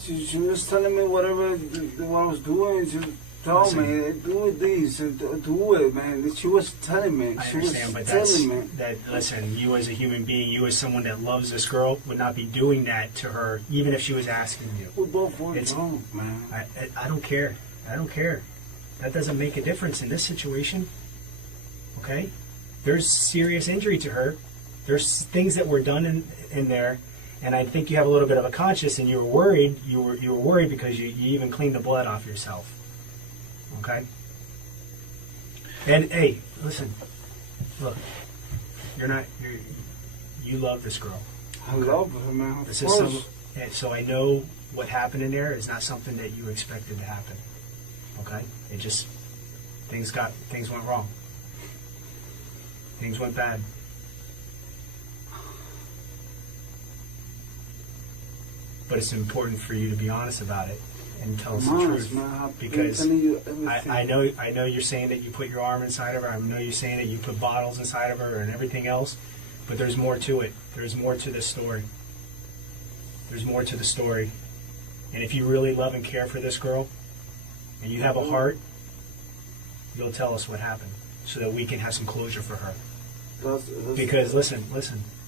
She was telling me what I was doing. She told me, do this, do it, man. She was telling me. I She understand, was but telling me. listen, you as a human being, you as someone that loves this girl, would not be doing that to her, even if she was asking you. We both were It's- drunk, man. I don't care. I don't care. That doesn't make a difference in this situation. Okay? There's serious injury to her. There's things that were done in there, and I think you have a little bit of a conscience, and you were worried. You were worried because you even cleaned the blood off yourself. Okay? And hey, listen. Look, you love this girl. I love her, man. Of This course. is so I know what happened in there is not something that you expected to happen. Okay? It just things went wrong. Things went bad. But it's important for you to be honest about it and tell us the truth. Man, I've been Because telling you everything. I know you're saying that you put your arm inside of her. I know you're saying that you put bottles inside of her and everything else. But there's more to it. There's more to this story. There's more to the story. And if you really love and care for this girl, and you have a heart, you'll tell us what happened so that we can have some closure for her. Because listen,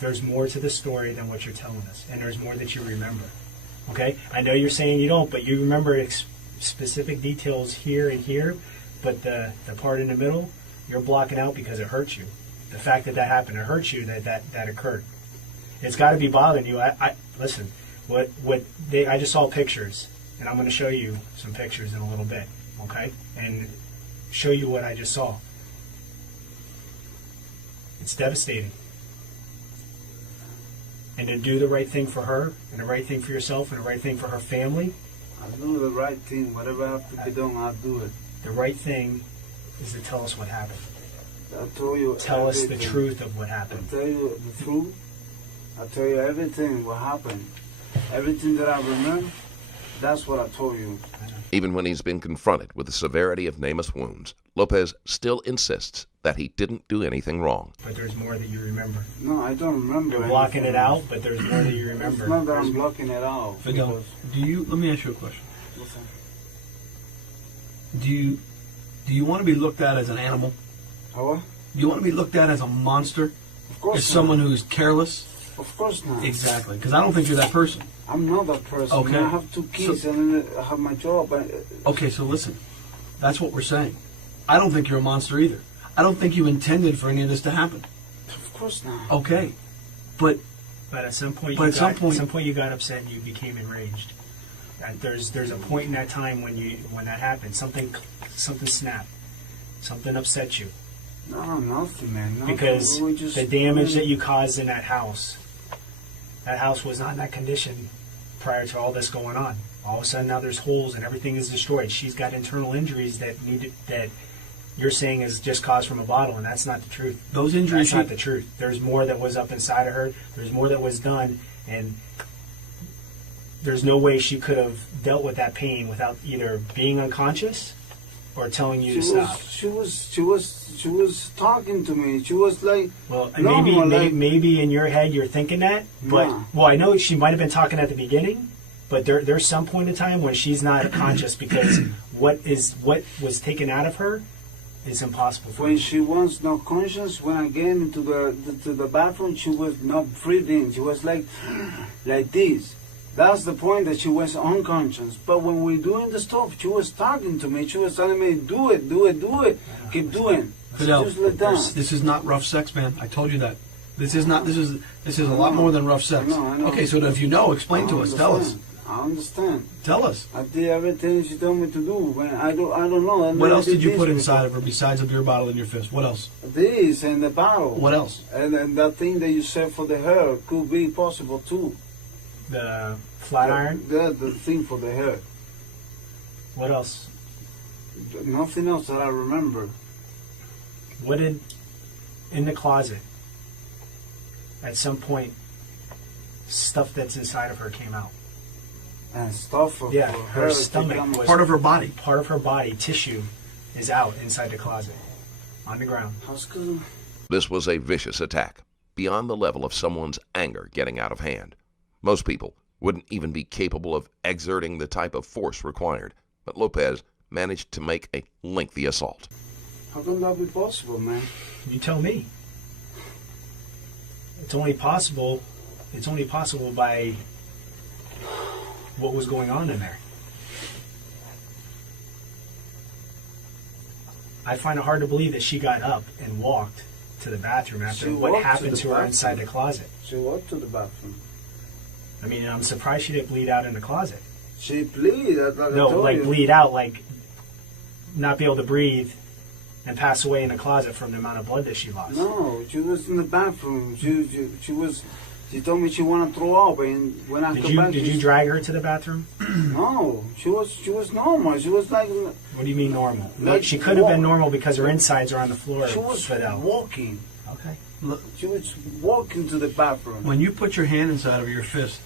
there's more to the story than what you're telling us, and there's more that you remember. Okay? I know you're saying you don't, but you remember specific details here and here, but the part in the middle, you're blocking out because it hurts you. The fact that happened, it hurts you that occurred. It's got to be bothering you. Listen, I just saw pictures, and I'm going to show you some pictures in a little bit, okay? And show you what I just saw. It's devastating. And to do the right thing for her, and the right thing for yourself, and the right thing for her family. I'll do the right thing. Whatever I have to be done, I'll do it. The right thing is to tell us what happened. I'll tell you Tell us the everything. truth of what happened. I'll tell you the truth. I'll tell you everything what happened. Everything that I remember, That's what I told you. Even when he's been confronted with the severity of Nemeth's wounds, Lopez still insists that he didn't do anything wrong. But there's more that you remember. No, I don't remember. You're blocking anything. it out, but there's more that you remember. It's not that I'm blocking it out. Fidel, let me ask you a question. Do you want to be looked at as an animal? How? Do you want to be looked at as a monster? Of course As not. someone who's careless? Of course not. Exactly, because I don't think you're that person. I'm not that person. Okay. I have 2 kids and I have my job. Okay, so listen. That's what we're saying. I don't think you're a monster either. I don't think you intended for any of this to happen. Of course not. Okay, but at some point, But at some point- at some point you got upset and you became enraged. There's a point in that time when that happened. Something snapped. Something upset you. No, nothing, man. Nothing. Because We just- the damage that you caused in that house was not in that condition prior to all this going on. All of a sudden now there's holes and everything is destroyed. She's got internal injuries that you're saying is just caused from a bottle, and that's not the truth. those injuries... That's not the truth. There's more that was up inside of her. There's more that was done, and there's no way she could have dealt with that pain without either being unconscious or telling you to stop. She was talking to me. She was like, Well, normal, maybe in your head you're thinking that, but Nah. well, I know she might have been talking at the beginning, but there's some point in time when she's not conscious because what was taken out of her is impossible for when you. she was not conscious, when I get into the bathroom, she was not breathing. She was like this. That's the point that she was unconscious. But when we're doing the stuff, she was talking to me. She was telling me, do it, keep doing. Fidel, Just let down. this is not rough sex, man. I told you that. This is not. This is a lot more than rough sex. I know. Okay, so if you know, explain to us. Tell us. I understand. Tell us. I did everything she told me to do. When I don't know. What else did you put inside of her besides a beer bottle in your fist? What else? This and the bottle. What else? And that thing that you said for the hair could be possible too. The flat iron. The thing for the hair. What else? Nothing else that I remember. What did in the closet? At some point, stuff that's inside of her came out. And stuff for Yeah, for her to stomach come- was Part of her body. Part of her body tissue is out inside the closet, on the ground. How's good? This was a vicious attack, beyond the level of someone's anger getting out of hand. Most people wouldn't even be capable of exerting the type of force required, but Lopez managed to make a lengthy assault. How can that be possible, man? You tell me. It's only possible by what was going on in there. I find it hard to believe that she got up and walked to the bathroom after She what walked happened to to the her bathroom. inside the closet. She walked to the bathroom. I mean, I'm surprised she didn't bleed out in the closet. She bleed. Like No, I told like you. bleed out, like not be able to breathe and pass away in the closet from the amount of blood that she lost. No, she was in the bathroom. She was. She told me she wanted to throw up, and when I come back, Did you drag her to the bathroom? No, she was normal. She was like. What do you mean normal? Like She could have been walk. normal because her insides are on the floor. She was Fidel. walking. Okay. Look, She was walking to the bathroom. when you put your hand inside of your fist,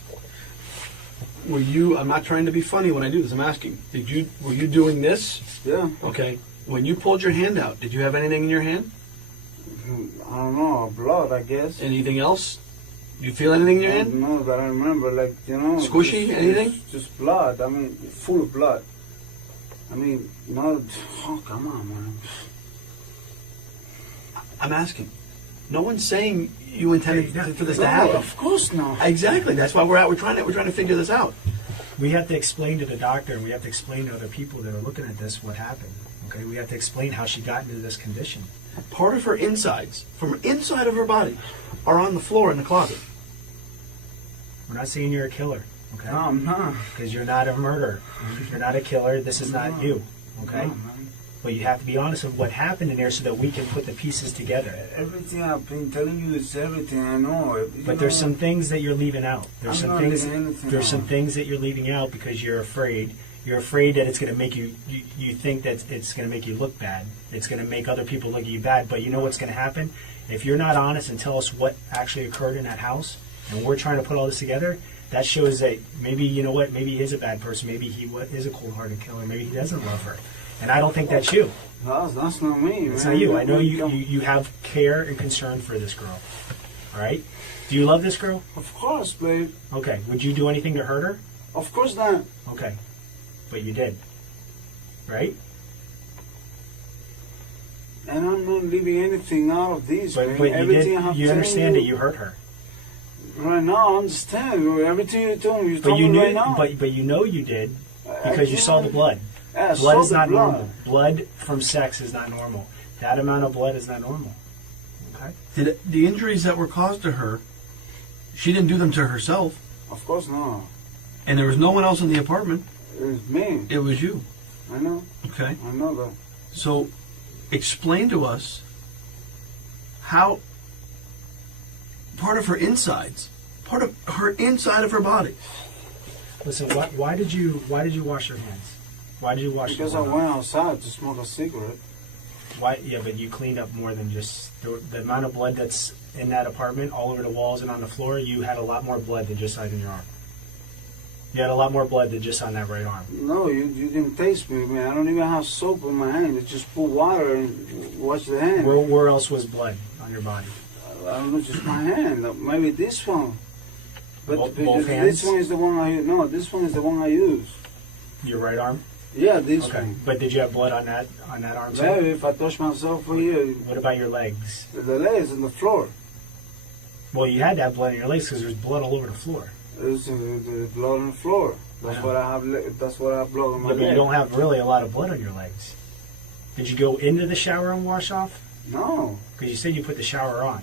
were you? I'm not trying to be funny when I do this. I'm asking. Were you doing this? Yeah. Okay. When you pulled your hand out, did you have anything in your hand? I don't know, blood, I guess. Anything else? You feel anything in your I hand? don't know, but I remember, like, Squishy, anything? Just blood. I mean, full of blood. I mean, no. Oh, come on, man. I'm asking. No one's saying you intended for this to No, happen. of course not. Exactly. That's why we're trying to figure this out. We have to explain to the doctor, and we have to explain to other people that are looking at this what happened. Okay, we have to explain how she got into this condition. Part of her insides, from inside of her body, are on the floor in the closet. We're not saying you're a killer, okay? No, I'm not. Because you're not a murderer. You're not a killer. This is not you, okay? No, man. But you have to be honest with what happened in there so that we can put the pieces together. Everything I've been telling you is everything I know. But there's some things that you're leaving out. I'm not leaving anything There's some out. things that you're leaving out because you're afraid. You're afraid that it's going to make you think that it's going to make you look bad. It's going to make other people look at you bad. But you know what's going to happen? If you're not honest and tell us what actually occurred in that house, and we're trying to put all this together, That shows that maybe, you know what, maybe he is a bad person. Maybe he is a cold-hearted killer. Maybe he doesn't love her. And I don't think that's you. That's not me, It's man. not you. I know you have care and concern for this girl. All right? Do you love this girl? Of course, babe. Okay. Would you do anything to hurt her? Of course not. Okay. But you did. Right? And I'm not leaving anything out of this, man. But Everything I have you told understand that you hurt her. Right now, I understand. Everything you told me, you But told you me knew, right now. but you know you did because you saw the blood. Yeah, I Blood saw is the not blood. normal. Blood from sex is not normal. That amount of blood is not normal. Okay? Did the injuries that were caused to her, she didn't do them to herself, Of course not. and there was no one else in the apartment. It was me. It was you. I know. Okay. I know that. So, explain to us how part of her insides, part of her inside of her body. Listen, why did you wash your hands? Why did you wash Because I your hands? went outside to smoke a cigarette. Why? Yeah, but you cleaned up more than just the amount of blood that's in that apartment, all over the walls and on the floor. You had a lot more blood than just on your arm. You had a lot more blood than just on that right arm. No, you didn't taste me, man. I don't even have soap in my hand. I just put water and wash the hand. Where else was blood on your body? I don't know, just my hand. Maybe this one. But Both because hands? this one is the one I use. No, this one is the one I use. Your right arm? Yeah, this Okay. one. But did you have blood on that arm? too? Maybe if I touch myself for you, What about your legs? the legs on the floor. Well, you had to have blood in your legs because there's blood all over the floor. There's the blood on the floor. That's what I have. That's what I have blood on my Yeah, but you leg. don't have really a lot of blood on your legs. Did you go into the shower and wash off? No, Because you said you put the shower on.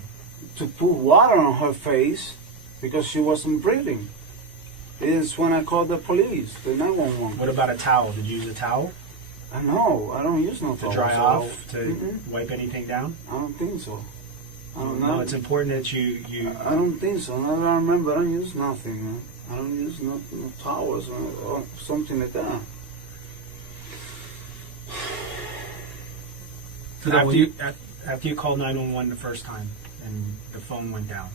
to put water on her face because she wasn't breathing. Is when I called the police, the 911. What about a towel? Did you use a towel I know. I don't use no to towel, dry so off, to Mm-mm. wipe anything down? I don't think so. I don't No, know. it's important that you I don't think so. Now that I remember, I don't use nothing, man. I don't use no towels or something like that. So that when after you called 911 the first time and the phone went down.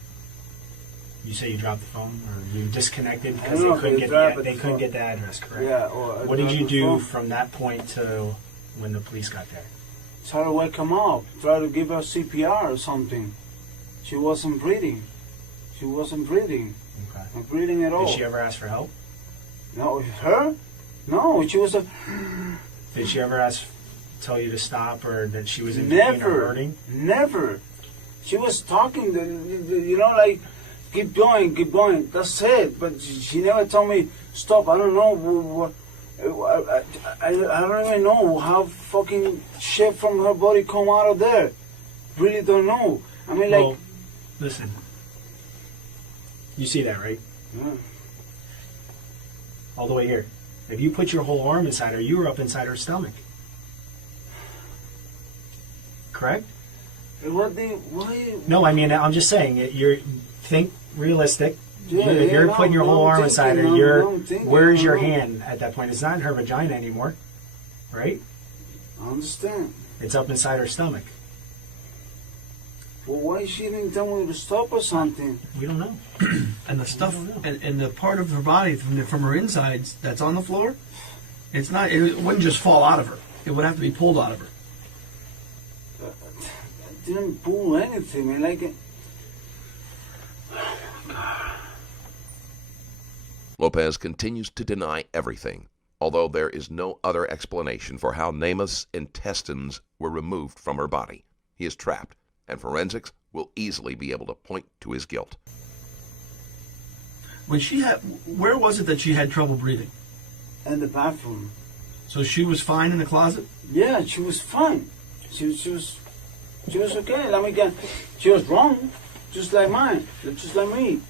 You say you dropped the phone or you disconnected I because don't know they if couldn't they get dropped they the couldn't phone. get the address, correct? Yeah. Or What did I you dropped the do phone. from that point to when the police got there? Try to wake him up. Try to give her CPR or something. She wasn't breathing. She wasn't breathing. Okay. Not breathing at all. Did she ever ask for help? No, her? No, she was a... Did she ever tell you to stop or that she was in pain or Never. hurting? Never. She was talking, you know, like, keep going, keep going. That's it. But she never told me, stop. I don't know. I don't even know how fucking shit from her body come out of there. Really don't know. I mean, like... Well, listen. You see that, right? Yeah. All the way here. If you put your whole arm inside her, you were up inside her stomach. Correct? Why? No, I mean, I'm just saying, think realistic. Yeah, If you're yeah, putting your no, whole I'm arm thinking, inside her, no, I'm thinking, where's your no. hand at that point? It's not in her vagina anymore, right? I understand. It's up inside her stomach. Well, why she didn't tell me to stop or something? We don't know. and the stuff I don't know. and the part of her body from her insides that's on the floor, it wouldn't just fall out of her. It would have to be pulled out of her. I didn't pull anything, man. Like, Lopez continues to deny everything, although there is no other explanation for how Nemeth's intestines were removed from her body. He is trapped, and forensics will easily be able to point to his guilt. Where was it that she had trouble breathing? in the bathroom. So she was fine in the closet? Yeah, she was fine. She was okay. Let me get. She was wrong, just like mine, just like me.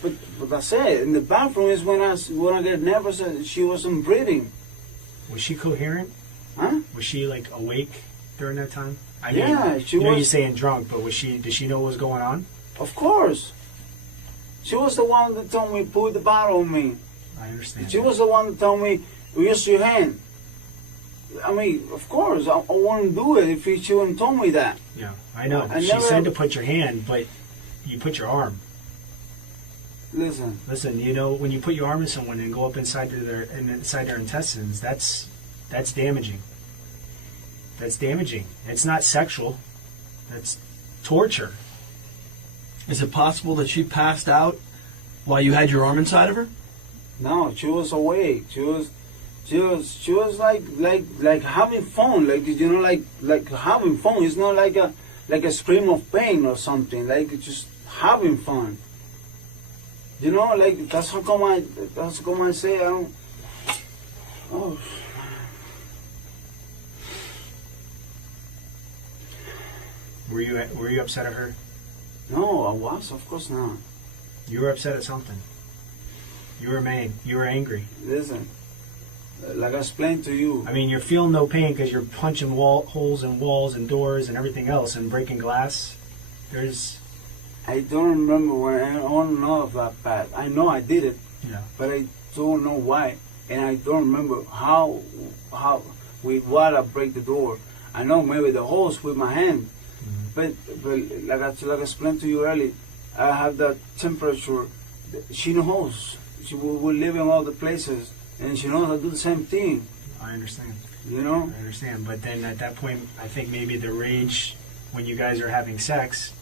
But that's it. In the bathroom is when I get nervous. She wasn't breathing. Was she coherent? Huh? Was she like awake during that time? I Yeah, mean, she you know was. you're saying drunk, but did she know what was going on? Of course. She was the one that told me put the bottle on me. I understand. She was the one that told me use your hand. I mean, of course, I wouldn't do it if she wouldn't told me that. Yeah, I know. I She never- said to put your hand, but you put your arm. Listen, you know, when you put your arm in someone and go up inside their intestines, that's damaging. That's damaging. It's not sexual. That's torture. Is it possible that she passed out while you had your arm inside of her? No, she was awake. She was like having fun, like having fun. It's not like a scream of pain or something. Like just having fun. You know, like that's how come I say I don't. Oh. Were you upset at her? No, I was. Of course not. You were upset at something. You were mad. You were angry. Listen, like I explained to you. I mean, you're feeling no pain because you're punching holes in walls and doors and everything else and breaking glass. I don't remember when. I don't know of that bad. I know I did it. Yeah. But I don't know why, and I don't remember how with what I break the door. I know maybe the holes with my hand. But like I explained to you earlier, I have that temperature. She knows. We're living all the places, and she knows I do the same thing. I understand. You know? I understand. But then at that point, I think maybe the rage when you guys are having sex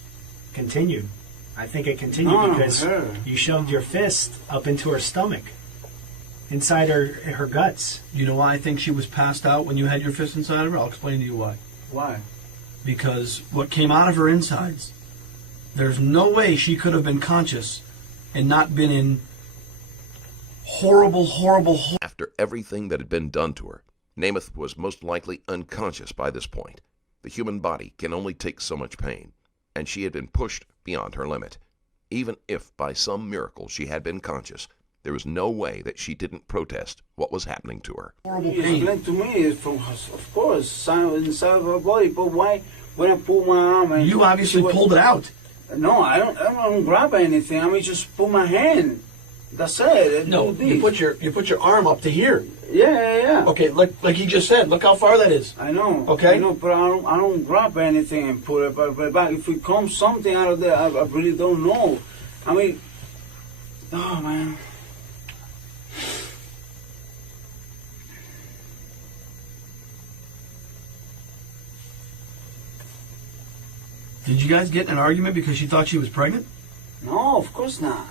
continued. I think it continued because you shoved your fist up into her stomach, inside her guts. You know why I think she was passed out when you had your fist inside of her? I'll explain to you why. Why? Because what came out of her insides, there's no way she could have been conscious and not been in horrible. After everything that had been done to her, Nemeth was most likely unconscious by this point. The human body can only take so much pain, and she had been pushed beyond her limit. Even if by some miracle she had been conscious, there was no way that she didn't protest what was happening to her. Horrible You pain. explained to me, of course, inside of her body. But why, when I pull my arm and You obviously pulled it out. No, I don't grab anything. I mean, just pull my hand. That's it. No, you put your arm up to here. Yeah. Okay, like he just said. Look how far that is. I know. Okay. I know, but I don't grab anything and put it back. If it comes something out of there, I really don't know. I mean, oh man. Did you guys get in an argument because she thought she was pregnant? No, of course not.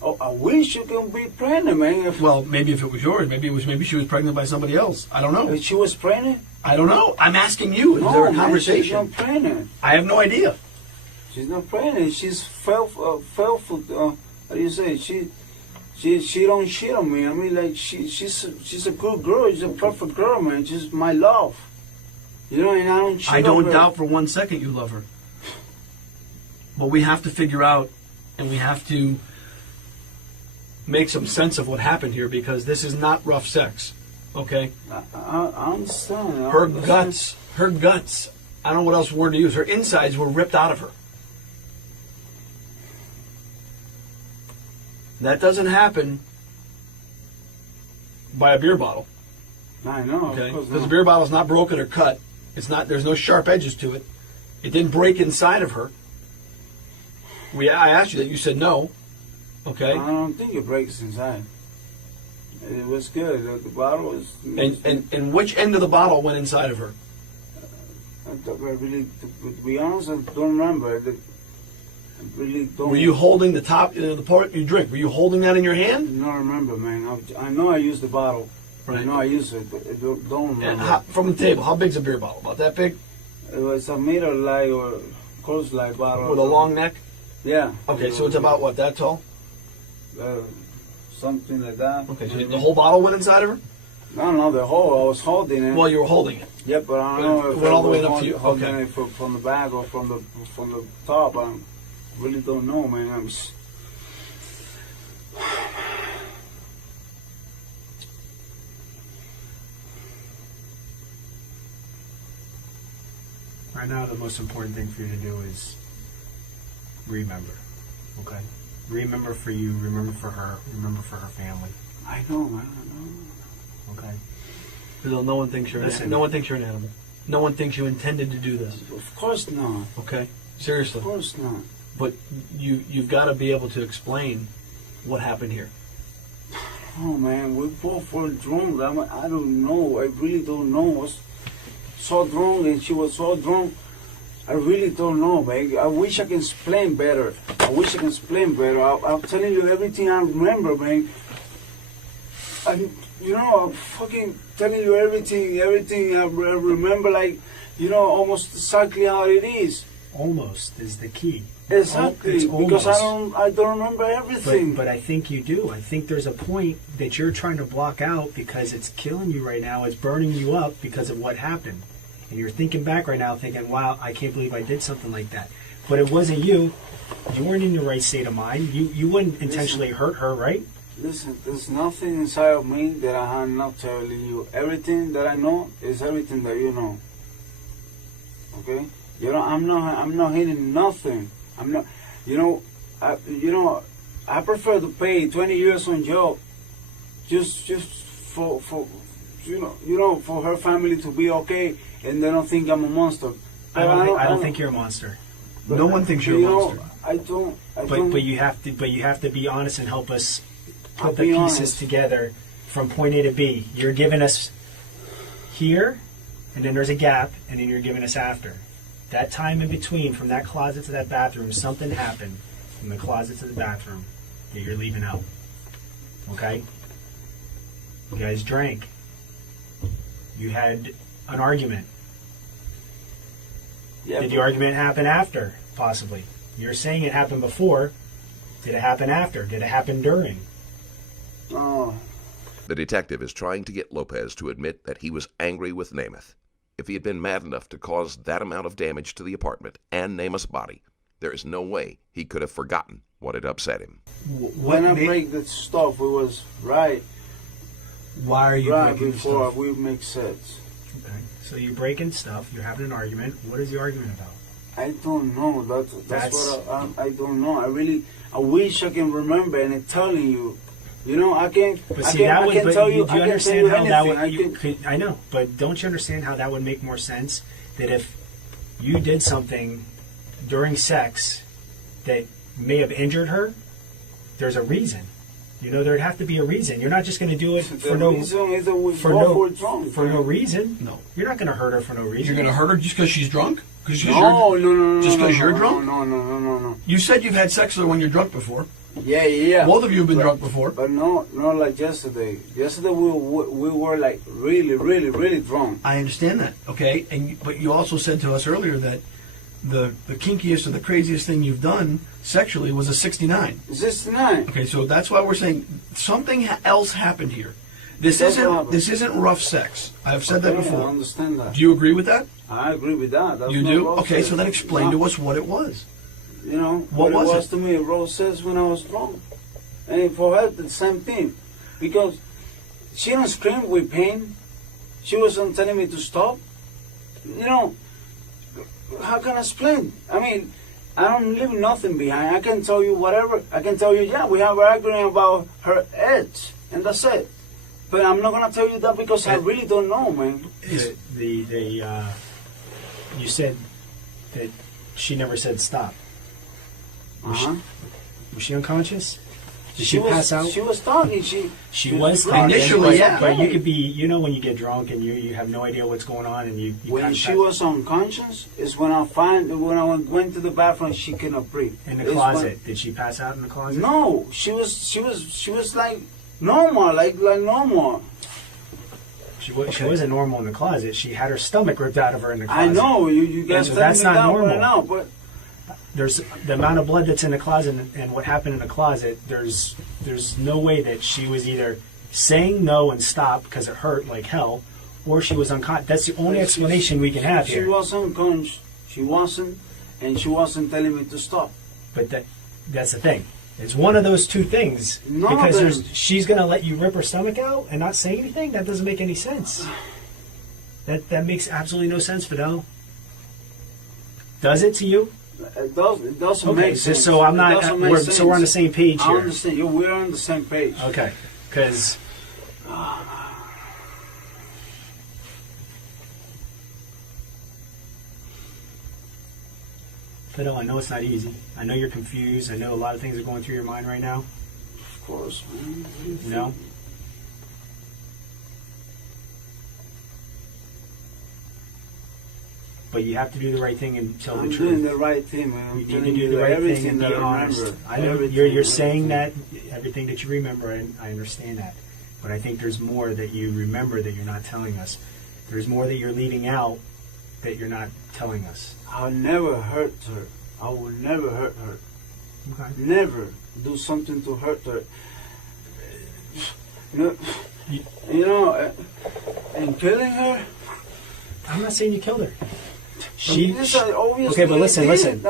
Oh, I wish you could be pregnant, man. Well, maybe if it was yours, maybe she was pregnant by somebody else. I don't know. If she was pregnant? I don't know. I'm asking you. Is there a conversation? She's not pregnant. I have no idea. She's not pregnant. She's how do you say? She don't shit on me. I mean, like she's a good girl. She's a perfect girl, man. She's my love. You know, and I don't cheat I don't on her. doubt for 1 second you love her. But we have to figure out, and we have to make some sense of what happened here, because this is not rough sex, okay? I understand. Her guts, I don't know what else word to use, her insides were ripped out of her. That doesn't happen by a beer bottle, I know. okay? Of course Because not. a beer bottle's not broken or cut. It's not. There's no sharp edges to it. It didn't break inside of her. I asked you that. You said no. Okay. I don't think it breaks inside. It was good. The bottle was. And which end of the bottle went inside of her? I really, to be honest, I don't remember. I really don't. Were you holding the top, the part you drink? Were you holding that in your hand? I don't remember, man. I know I used the bottle. Right. I know I used it, but I don't remember. From the table, how big's a beer bottle? About that big? It was a meter light or close light bottle. With a long neck? Yeah. Okay, so it's about what, that tall? Something like that. Okay, so the whole bottle went inside of her? I don't know the whole. I was holding it. Well, you were holding it. Yeah, but I don't know It if went I all the way was up to you. holding Okay. it from the back or from the top. I really don't know, man. Right now, the most important thing for you to do is remember, okay? Remember for you, remember for her, remember for her family, I know, man. I know. okay? Because no one thinks you're Listen. no one thinks you're an animal. No one thinks you intended to do this. Of course not. Okay? Seriously. Of course not. But you've got to be able to explain what happened here? Oh man, we both were drunk. I don't know. I really don't know. I was so drunk and she was so drunk. I really don't know, man. I wish I can explain better. I'm telling you everything I remember, man. I'm fucking telling you everything I remember, like, almost exactly how it is. Almost is the key. Exactly, It's because almost. I don't remember everything. But I think you do. I think there's a point that you're trying to block out because it's killing you right now. It's burning you up because of what happened. And you're thinking back right now thinking, wow, I can't believe I did something like that. But it wasn't you. You weren't in your right state of mind. You wouldn't intentionally hurt her, right? Listen, there's nothing inside of me that I'm not telling you. Everything that I know is everything that you know. Okay? I'm not hiding nothing. I'm not, I prefer to pay 20 years on jail just for for her family to be okay and they don't think I'm a monster. I don't think you're a monster. No one thinks you're a monster. I don't. But you have to be honest and help us put the I'll be pieces honest. together from point A to B. You're giving us here, and then there's a gap, and then you're giving us after. That time in between, from that closet to that bathroom, something happened from the closet to the bathroom that you're leaving out. Okay? You guys drank. You had an argument. Yeah, Did the argument happen after, possibly? You're saying it happened before. Did it happen after? Did it happen during? Oh. The detective is trying to get Lopez to admit that he was angry with Nemeth. If he had been mad enough to cause that amount of damage to the apartment and Nemeth's body, there is no way he could have forgotten what had upset him. When I break the stuff, it was right. Why are you Right breaking before stuff? we make sense. Okay. So you're breaking stuff. You're having an argument. What is the argument about? I don't know. That's what I don't know. I wish I can remember and I'm telling you. I can. But I see, can, that I would. can But tell you, you. do you I can tell understand you how that anything. would? I know, but don't you understand how that would make more sense? That if you did something during sex that may have injured her, there's a reason. There'd have to be a reason. You're not just going to do it for no reason. No. You're not going to hurt her for no reason. You're going to hurt her just because she's drunk? No. Just because you're drunk? No. You said you've had sex with her when you're drunk before. Yeah. Both of you have been drunk before. But no, like yesterday. Yesterday we were like really drunk. I understand that, okay? But you also said to us earlier that the kinkiest or the craziest thing you've done sexually was a 69. 69. Okay, so that's why we're saying something else happened here. This That's what isn't happened. this isn't rough sex. I've said that I before. understand that. Do you agree with that? I agree with that. That's You not do? rough Okay, sex. so then explain to us what it was. What was it was it? to me, Rose says when I was drunk. And for her, the same thing. Because she don't scream with pain. She wasn't telling me to stop. How can I explain? I mean, I don't leave nothing behind. I can tell you whatever. I can tell you, yeah, we have an argument about her edge, and that's it. But I'm not going to tell you that because I really don't know, man. You said that she never said stop. Uh-huh. Was she unconscious? Did She pass out? She was talking. She was talking. Initially, yeah. But you could be, when you get drunk and you have no idea what's going on, and you When kinda she pass- was unconscious is when I went to the bathroom. She cannot breathe. in the It's closet. Did she pass out in the closet? No, she was like normal, like normal. She wasn't normal in the closet. She had her stomach ripped out of her in the closet. I know you guys so telling that's me not that normal. right now, but There's the amount of blood that's in the closet and what happened in the closet. There's no way that she was either saying no and stop because it hurt like hell, or she was unconscious. That's the only explanation we can have she here. wasn't conscious. She wasn't, and she wasn't telling me to stop. But that's the thing. It's one of those two things. No, because she's going to let you rip her stomach out and not say anything? That doesn't make any sense. That makes absolutely no sense, Fidel. Does it to you? It doesn't Okay, make sense. so I'm It not. doesn't make We're, sense. so we're on the same page I here. understand. We're on the same page. Okay, because Fidel, I know it's not easy. I know you're confused. I know a lot of things are going through your mind right now. course, man. You know? But you have to do the right thing and tell I'm the doing truth. the right thing, man. I'm You need telling to do you the right thing everything and be that I honest. remember. I know Everything, you're saying everything. that, everything that you remember, and I understand that. But I think there's more that you remember that you're not telling us. There's more that you're leaving out that you're not telling us. I'll never hurt her. I will never hurt her. Okay. Never do something to hurt her. You and killing her. I'm not saying you killed her. Okay, but listen. Listen.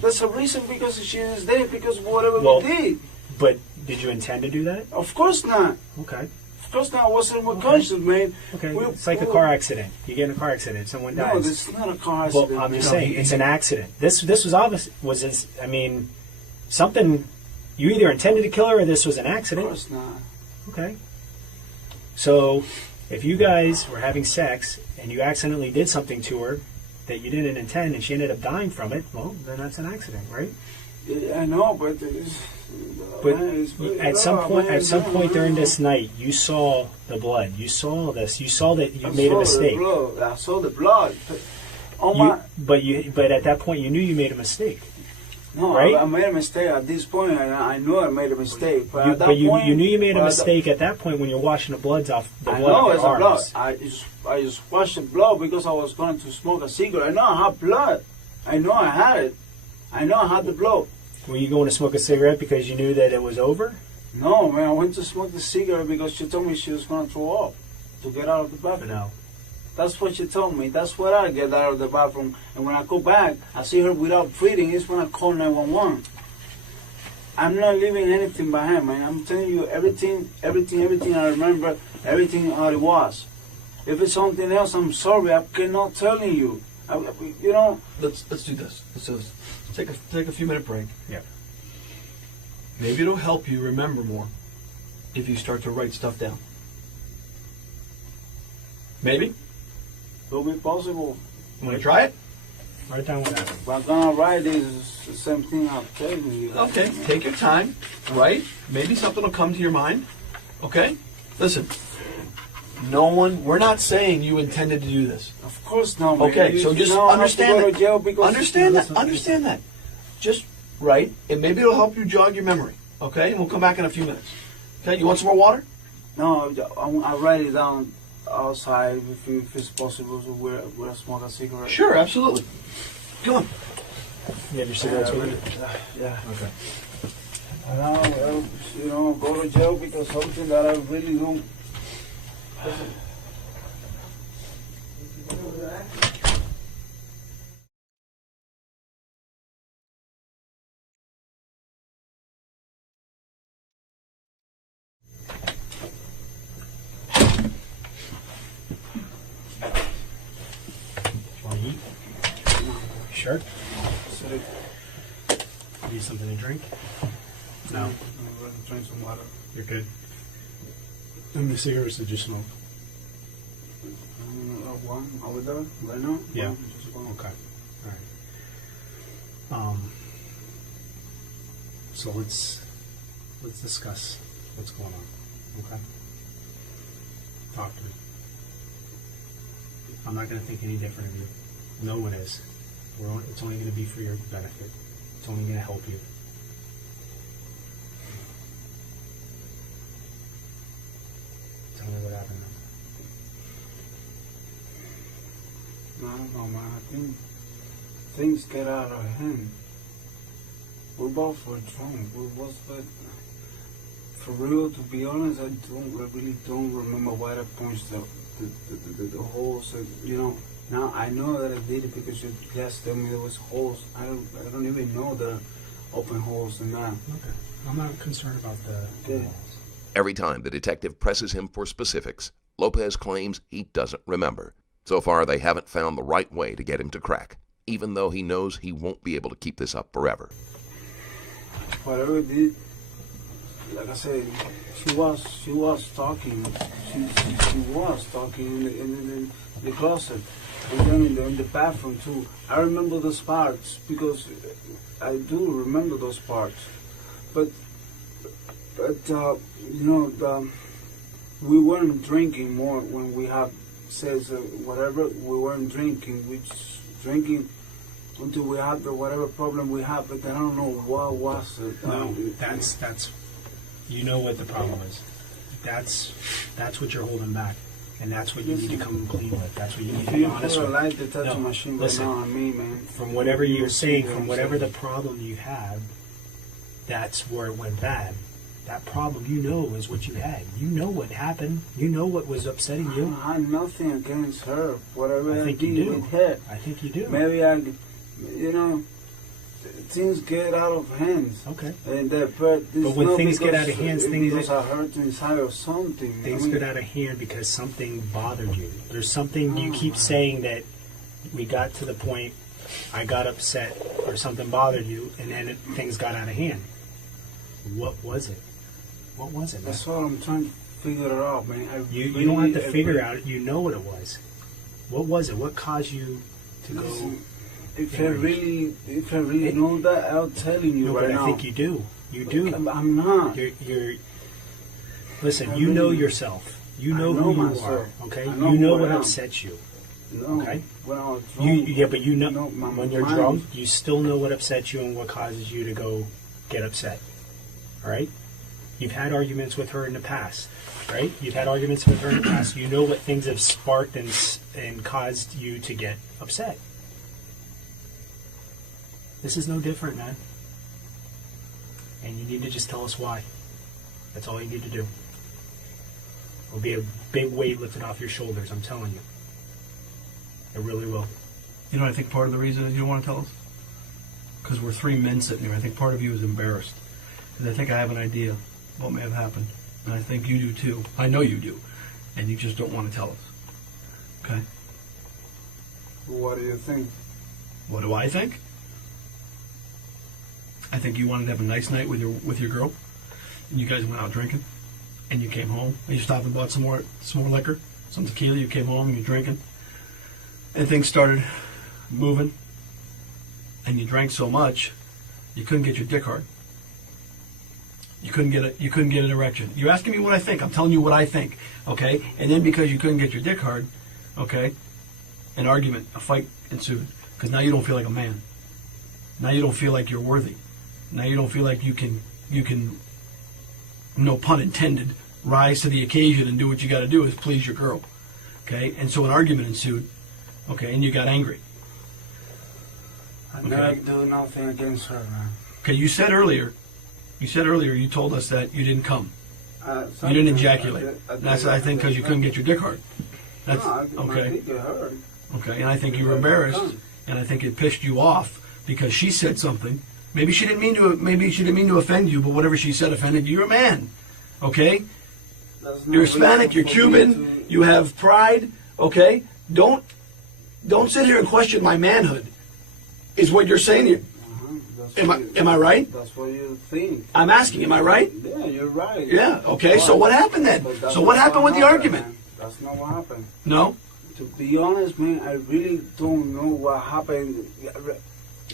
That's a reason because she is dead because whatever Well, we did. But did you intend to do that? Of course not. Okay. Of course not. I wasn't with conscious, man. Okay. It's like a car accident. You get in a car accident, someone dies. No, this is not a car accident. Well, I'm just man. saying, it's an accident. This was obvious. Something. You either intended to kill her or this was an Of accident. course not. Okay. So, if you guys were having sex and you accidentally did something to her that you didn't intend and she ended up dying from it, well, then that's an accident, right? Yeah, I know, but At some point during this night, you saw the blood. You saw this. You saw that you made a mistake. I saw the blood. But at that point, you knew you made a mistake. No, right? I made a mistake at this point. I knew I made a mistake. You knew you made a mistake at that point when you're washing the blood off your arms. I just washed the blood because I was going to smoke a cigarette. I know I had blood. I know I had it. I know I had the blood. Were you going to smoke a cigarette because you knew that it was over? No, man. I went to smoke the cigarette because she told me she was going to throw up to get out of the bathroom. No. That's what she told me. That's what I get out of the bathroom. And when I go back, I see her without breathing. It's when I call 911. I'm not leaving anything behind, man. I'm telling you everything I remember, everything how it was. If it's something else, I'm sorry. I cannot tell you. Let's do this. Let's take a few minute break. Yeah. Maybe it'll help you remember more if you start to write stuff down. Maybe. It'll be possible. Want to try it? Write down what happened. But I'm gonna write is the same thing I'm telling you. Okay, take your time. Write. Maybe something will come to your mind. Okay? Listen. We're not saying you intended to do this. Of course not, man. Okay, so just understand that. Understand that. Just write, and maybe it'll help you jog your memory. Okay? And we'll come back in a few minutes. Okay? You want some more water? No, I write it down outside if it's possible to wear smoke a cigarette. Sure, absolutely. Come on. You have your cigarettes with you? Yeah. Okay. Go to jail because something that I really don't. Want to eat? Sure. So Need something to drink? No. I'm going to drink some water. You're good. How many cigarettes did you smoke? One. Are we done right now? Yeah. One. Okay. All right. So let's discuss what's going on. Okay. Talk to me. I'm not going to think any different of you. No one is. It's only going to be for your benefit. It's only going to help you. Tell me what happened. I don't know, man. I think things get out of hand. We both were drunk. But for real, to be honest, I really don't remember why I punched the holes. Now I know that I did it because you just told me there was holes. I don't even know the open holes in that. Okay. I'm not concerned about the Okay. walls. Every time the detective presses him for specifics, Lopez claims he doesn't remember. So far, they haven't found the right way to get him to crack, even though he knows he won't be able to keep this up forever. Whatever it did, like I said, she was talking. She was talking in the closet, and then in the bathroom too. I remember those parts because I do remember those parts. But But we weren't drinking more when we have sex or whatever. We weren't drinking. We just drinking until we had the whatever problem we had. But I don't know what was it. No, that's you know what the problem is. That's what you're holding back, and that's what you need to come clean with. That's what you need to be honest with. Light the tattoo machine right now on me, man. From whatever you're saying, from whatever the problem you had, that's where it went bad. That problem, you know, is what you had. You know what happened. You know what was upsetting you. I have nothing against her. Whatever I think did you do. with her. I think you do. Maybe things get out of hands. Okay. And but when things get out of hands, things are hurt inside or something. Things get out of hand because something bothered you. There's something you keep saying that we got to the point, I got upset or something bothered you, and then things got out of hand. What was it? What was it, man? That's what I'm trying to figure it out, man. You don't have to figure it out. You know what it was. What was it? What caused you to go? If I really know that, I'll tell you no, right now. I think you do. You do. I'm not. Listen, you know yourself. You know who you are. Okay. You know what upsets you. No. Okay. When I was drunk, but you know when you're drunk, you still know what upsets you and what causes you to go get upset. All right. You've had arguments with her in the past, right? You've had arguments with her in the past. You know what things have sparked and caused you to get upset. This is no different, man. And you need to just tell us why. That's all you need to do. It'll be a big weight lifted off your shoulders, I'm telling you. It really will. You know, I think part of the reason is you don't want to tell us? Because we're three men sitting here. I think part of you is embarrassed. Because I think I have an idea what may have happened. And I think you do too. I know you do. And you just don't want to tell us. Okay? what do you think? What do I think? I think you wanted to have a nice night with your girl, and you guys went out drinking, and you came home, and you stopped and bought some more liquor, some tequila. You came home and you're drinking, and things started moving, and you drank so much, you couldn't get your dick hard. You couldn't get an erection. You're asking me what I think. I'm telling you what I think, okay? And then because you couldn't get your dick hard, okay, an argument, a fight ensued, because now you don't feel like a man. Now you don't feel like you're worthy. Now you don't feel like you can, no pun intended, rise to the occasion and do what you got to do is please your girl, okay? And so an argument ensued, okay, and you got angry. I never do nothing against her, man. Okay, you said earlier, you told us that you didn't come. You didn't ejaculate. That's, I think, because you couldn't get your dick hard. That's, no, my dick get hard. Okay, and I think you were embarrassed, and I think it pissed you off because she said something. Maybe she didn't mean to offend you, but whatever she said offended you. You're a man, okay? You're Hispanic. You're Cuban. You have pride, okay? Don't sit here and question my manhood. Is what you're saying here. Am I right? That's what you think. I'm asking, am I right? Yeah, you're right. Yeah, okay, so what happened then? So what happened with the argument? Man. That's not what happened. No? To be honest, man, I really don't know what happened.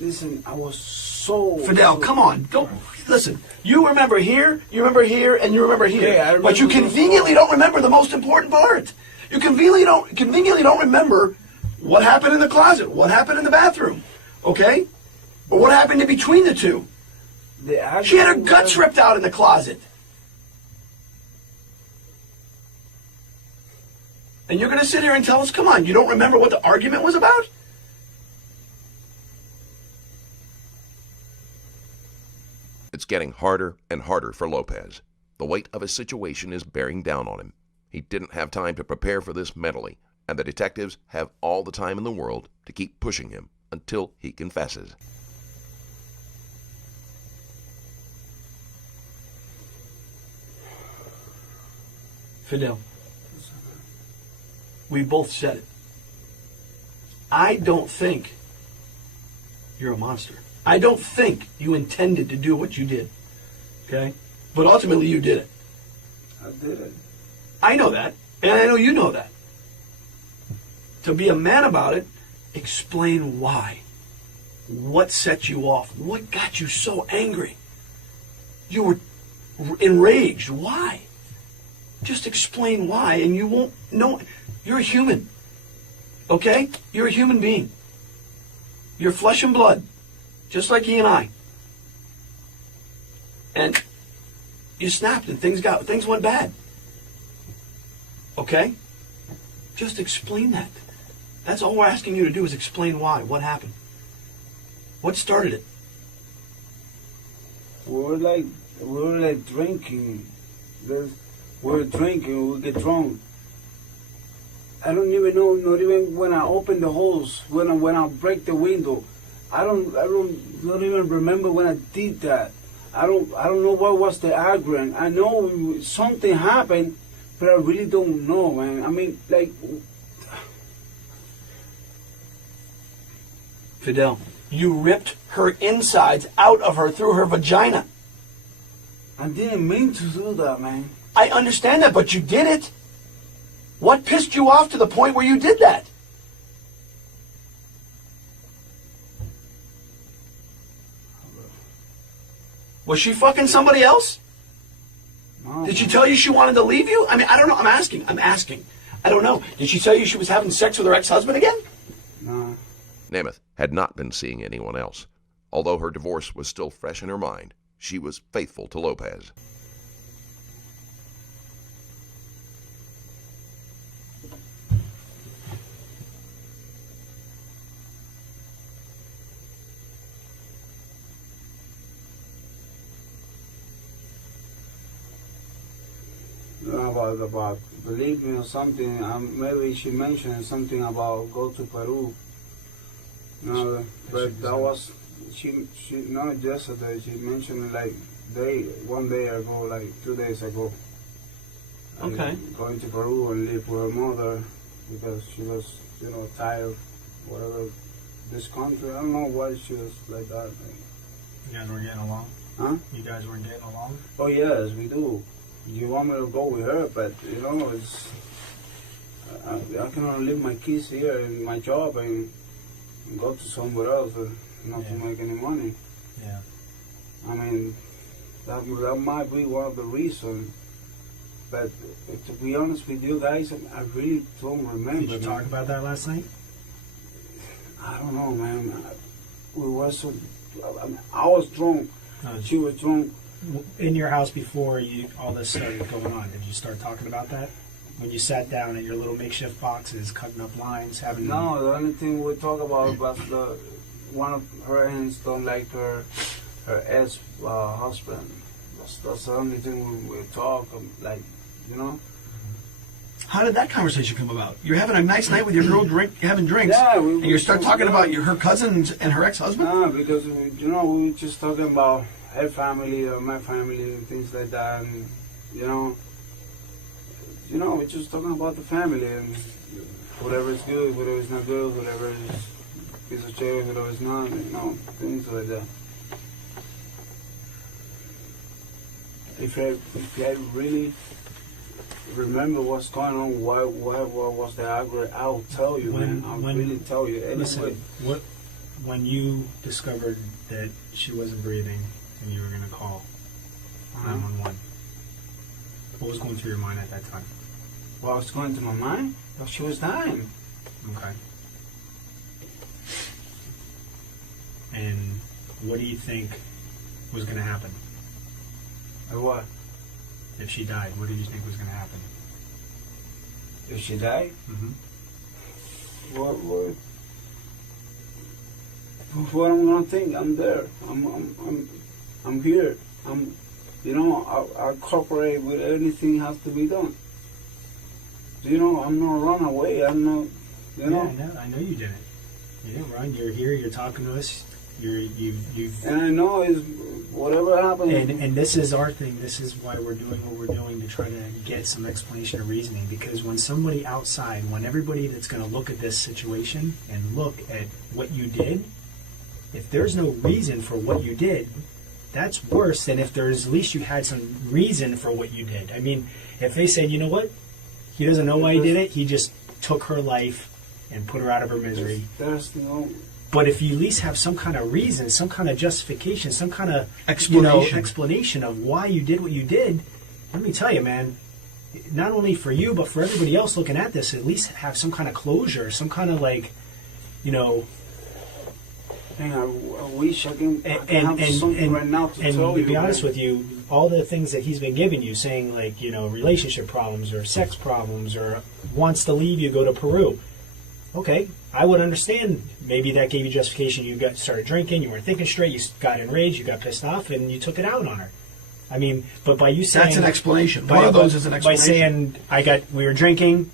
Listen, I was so... Fidel, come on. Don't listen. You remember here, and you remember here. Yeah, but you conveniently don't remember the most important part. You conveniently don't remember what happened in the closet, what happened in the bathroom, okay? Or what happened in between the two. She had her guts ripped out in the closet. And you're going to sit here and tell us, come on, you don't remember what the argument was about? It's getting harder and harder for Lopez. The weight of his situation is bearing down on him. He didn't have time to prepare for this mentally, and the detectives have all the time in the world to keep pushing him until he confesses. Fidel, we both said it. I don't think you're a monster. I don't think you intended to do what you did. Okay? But ultimately you did it. I did it. I know that. And I know you know that. To be a man about it, explain why. What set you off? What got you so angry? You enraged. Why? Just explain why, and you won't know. You're a human, okay? You're a human being. You're flesh and blood, just like he and I. And you snapped, and things went bad. Okay? Just explain that. That's all we're asking you to do is explain why. What happened? What started it? We were like drinking. We were drinking. We get drunk. I don't even know. Not even when I open the holes. When I break the window. I don't even remember when I did that. I don't know what was the argument. I know something happened, but I really don't know, man. I mean, like, Fidel, you ripped her insides out of her through her vagina. I didn't mean to do that, man. I understand that, but you did it. What pissed you off to the point where you did that? Was she fucking somebody else? No, Did she tell you she wanted to leave you? I mean, I don't know. I'm asking. I don't know. Did she tell you she was having sex with her ex-husband again? no. Nemeth had not been seeing anyone else. Although her divorce was still fresh in her mind, she was faithful to Lopez. About believe me or something. Maybe she mentioned something about go to Peru. No, but that was she not yesterday. She mentioned it like one day ago, like 2 days ago. Okay. Going to Peru and live with her mother because she was, tired, whatever. This country, I don't know why she was like that. You guys weren't getting along? Huh? You guys weren't getting along? Oh yes, we do. You want me to go with her, but it's I can only leave my kids here in my job and go to somewhere else, not to make any money. Yeah. I mean, that might be one of the reasons. But to be honest with you guys, I really don't remember. Did you talk about that last night? I don't know, man. We were so. I was drunk. She was drunk. In your house before all this started going on, did you start talking about that? When you sat down at your little makeshift boxes, cutting up lines, having... No, the only thing we talk about was one of her aunts don't like her ex-husband. That's the only thing we talk, like, How did that conversation come about? You're having a nice night with your girl, having drinks, Yeah, and you start talking about her cousins and her ex-husband? No, because, we were just talking about her family or my family and things like that, and, we're just talking about the family and whatever is good, whatever is not good, whatever is piece of shit, whatever is not, things like that. If I really remember what's going on, what was the argument, I'll tell you, man. I'll really tell you. Listen, when you discovered that she wasn't breathing and you were going to call 911, what was going through your mind at that time? What was going through my mind? Well, she was dying. Okay. And what do you think was going to happen? Or what? If she died, what do you think was going to happen? If she died? Mm-hmm. What I'm gonna think? I'm there. I'm here. I'll cooperate with anything has to be done. I'm not run away. I'm not. Yeah, I know you didn't. You didn't run. You're here. You're talking to us. You've. And I know is whatever happened. And this is our thing. This is why we're doing what we're doing, to try to get some explanation or reasoning. Because when somebody outside, when everybody that's going to look at this situation and look at what you did, if there's no reason for what you did, that's worse than if there's at least you had some reason for what you did. I mean, if they said, you know what, he doesn't know why he did it, he just took her life and put her out of her misery. There's no. But if you at least have some kind of reason, some kind of justification, some kind of explanation of why you did what you did, let me tell you, man, not only for you, but for everybody else looking at this, at least have some kind of closure, some kind of like, you know. And I wish I can have something right now to tell you. And to be honest with you, all the things that he's been giving you, saying like, you know, relationship problems or sex problems or wants to leave you, go to Peru. Okay, I would understand. Maybe that gave you justification. You started drinking, you weren't thinking straight, you got enraged, you got pissed off, and you took it out on her. I mean, but by you saying... That's an explanation. One of those is an explanation. By saying, we were drinking,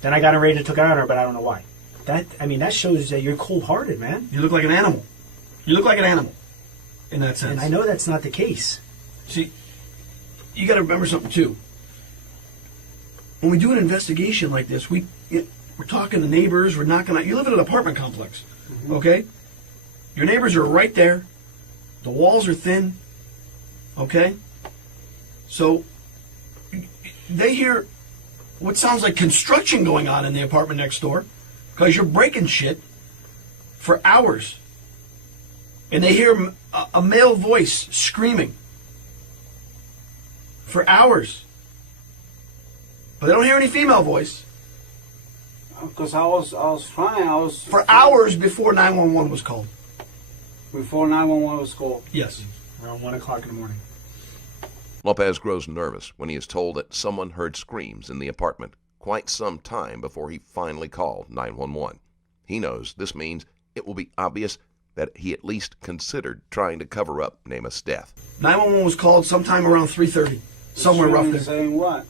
then I got enraged and took it out on her, but I don't know why. That shows that you're cold-hearted, man. You look like an animal. You look like an animal in that sense. And I know that's not the case. See, you got to remember something, too. When we do an investigation like this, we're talking to neighbors, we're knocking out... You live in an apartment complex, okay? Your neighbors are right there. The walls are thin, okay? So they hear what sounds like construction going on in the apartment next door because you're breaking shit for hours. And they hear a male voice screaming for hours. But they don't hear any female voice. Because I was trying. For hours before 911 was called. Before 911 was called? Yes. Around 1 o'clock in the morning. Lopez grows nervous when he is told that someone heard screams in the apartment quite some time before he finally called 911. He knows this means it will be obvious that he at least considered trying to cover up Nemeth's death. 911 was called sometime around 3:30. Somewhere roughly. Saying what?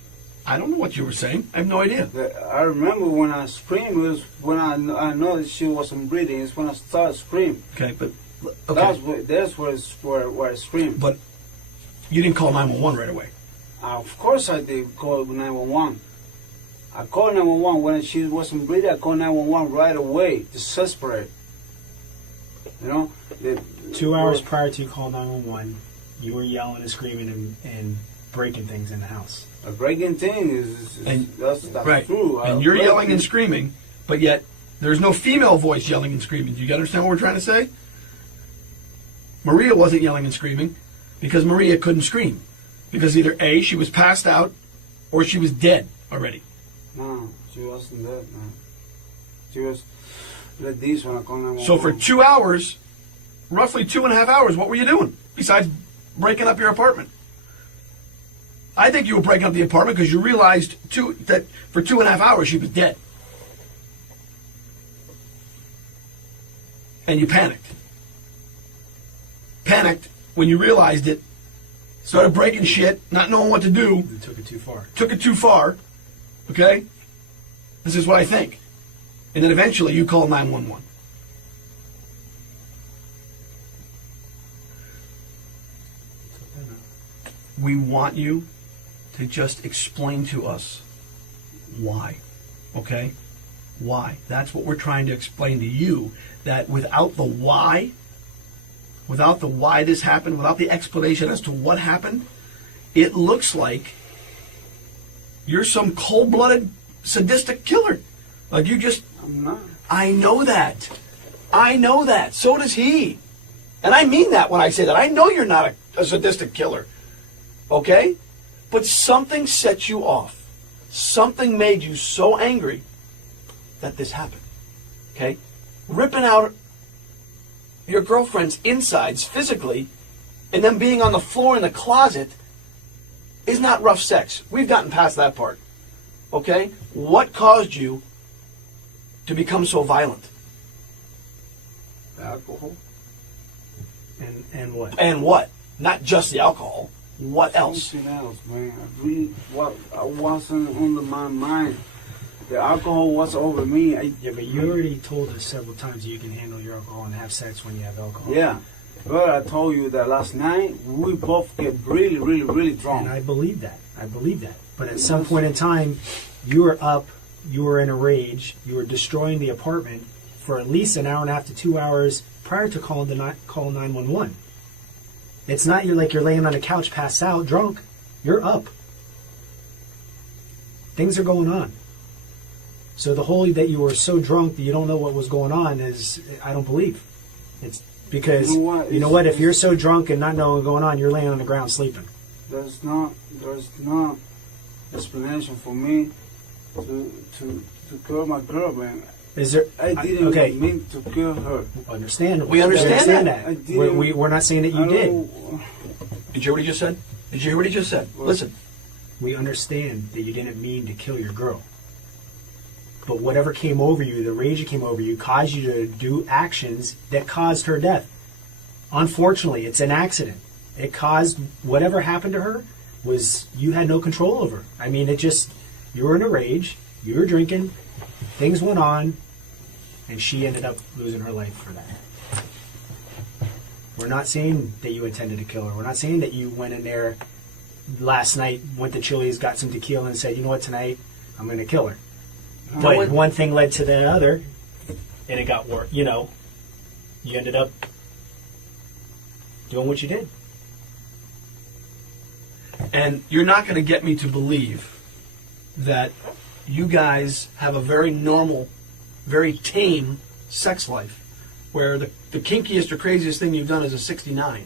I don't know what you were saying. I have no idea. I remember when I screamed, it was when I know that she wasn't breathing. It's when I started screaming. Okay, but... Okay. That's where I screamed. But you didn't call 911 right away. Of course I did call 911. I called 911 when she wasn't breathing. I called 911 right away, desperate. You know? 2 hours prior to you call 911, you were yelling and screaming and breaking things in the house. A breaking thing that's right. True. And you're yelling and screaming, but yet there's no female voice yelling and screaming. Do you understand what we're trying to say? Maria wasn't yelling and screaming because Maria couldn't scream. Because either A, she was passed out, or she was dead already. No, she wasn't dead, man. She was like this when I called 911. So for 2 hours, roughly 2.5 hours, what were you doing besides breaking up your apartment? I think you were breaking up the apartment because you realized that for 2.5 hours she was dead. And you panicked. Panicked when you realized it, started breaking shit, not knowing what to do. You took it too far. Took it too far, okay? This is what I think. And then eventually you call 911. We want you to just explain to us why, okay? Why? That's what we're trying to explain to you, that without the why this happened, without the explanation as to what happened, it looks like you're some cold-blooded, sadistic killer. Like you just... I'm not. I know that. I know that. So does he. And I mean that when I say that. I know you're not a sadistic killer. Okay? But something set you off. Something made you so angry that this happened. Okay? Ripping out your girlfriend's insides physically and then being on the floor in the closet is not rough sex. We've gotten past that part. Okay? What caused you to become so violent? Alcohol. And what? And what? Not just the alcohol. What else? Something else, man. I wasn't under my mind. The alcohol was over me. Yeah, but you already told us several times you can handle your alcohol and have sex when you have alcohol. Yeah. But I told you that last night we both get really, really, really drunk. And I believe that. But at some point in time, you were up, you were in a rage, you were destroying the apartment for at least an hour and a half to 2 hours prior to call 911. It's not you're laying on a couch passed out drunk. You're up. Things are going on. So the whole that you were so drunk that you don't know what was going on is, I don't believe. It's because, you know what, if you're so drunk and not knowing what's going on, you're laying on the ground sleeping. There's not explanation for me to kill my girlfriend. Is there? I didn't mean to kill her. Understandable. We understand that. We're not saying that you did. Did you hear what he just said? Did you hear what he just said? Listen. We understand that you didn't mean to kill your girl. But whatever came over you, the rage that came over you, caused you to do actions that caused her death. Unfortunately, it's an accident. It caused whatever happened to her was you had no control over. I mean, you were in a rage, you were drinking, things went on, and she ended up losing her life for that. We're not saying that you intended to kill her. We're not saying that you went in there last night, went to Chili's, got some tequila, and said, you know what, tonight, I'm going to kill her. But one thing led to the other, and it got worse. You know, you ended up doing what you did. And you're not going to get me to believe that you guys have a very normal, very tame sex life, where the kinkiest or craziest thing you've done is a 69.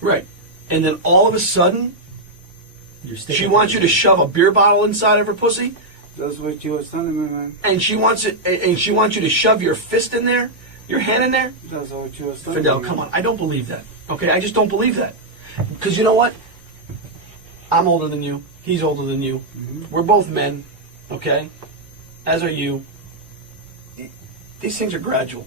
Right. And then all of a sudden, she wants you to shove a beer bottle inside of her pussy? That's what you was telling me, man. And she wants it, and she wants you to shove your fist in there, your hand in there. That's what you was telling me. Fidel, come on, I don't believe that. Okay, I just don't believe that. Because you know what? I'm older than you. He's older than you. Mm-hmm. We're both men. Okay, as are you. These things are gradual.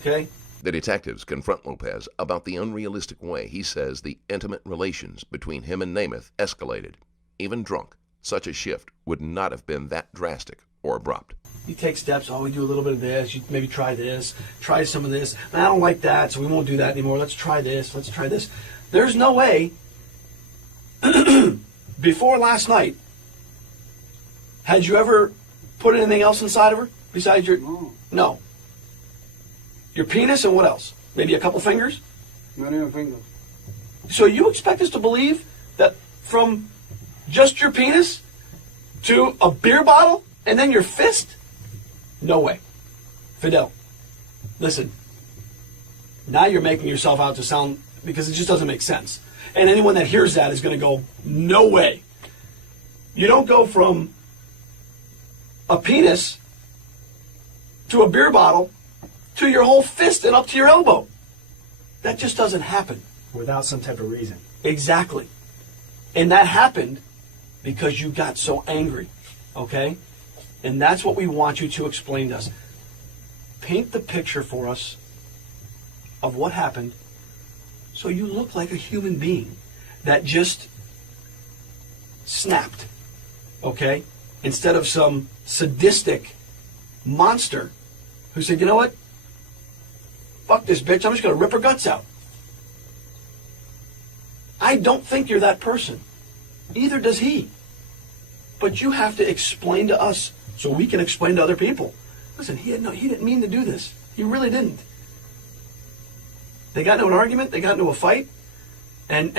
Okay. The detectives confront Lopez about the unrealistic way he says the intimate relations between him and Nemeth escalated. Even drunk, such a shift would not have been that drastic or abrupt. You take steps, we do a little bit of this, you maybe try this, try some of this. I don't like that, so we won't do that anymore. Let's try this, let's try this. There's no way, before last night, had you ever put anything else inside of her besides your... No. Your penis and what else? Maybe a couple fingers? Not even fingers. So you expect us to believe that from just your penis to a beer bottle and then your fist? No way. Fidel, listen. Now you're making yourself out to sound, because it just doesn't make sense. And anyone that hears that is going to go, no way. You don't go from a penis to a beer bottle to your whole fist and up to your elbow. That just doesn't happen. Without some type of reason. Exactly. And that happened because you got so angry, okay? And that's what we want you to explain to us. Paint the picture for us of what happened so you look like a human being that just snapped, okay? Instead of some sadistic monster who said, you know what? Fuck this bitch, I'm just going to rip her guts out. I don't think you're that person. Either does he. But you have to explain to us so we can explain to other people. Listen, he didn't mean to do this. He really didn't. They got into an argument, they got into a fight, and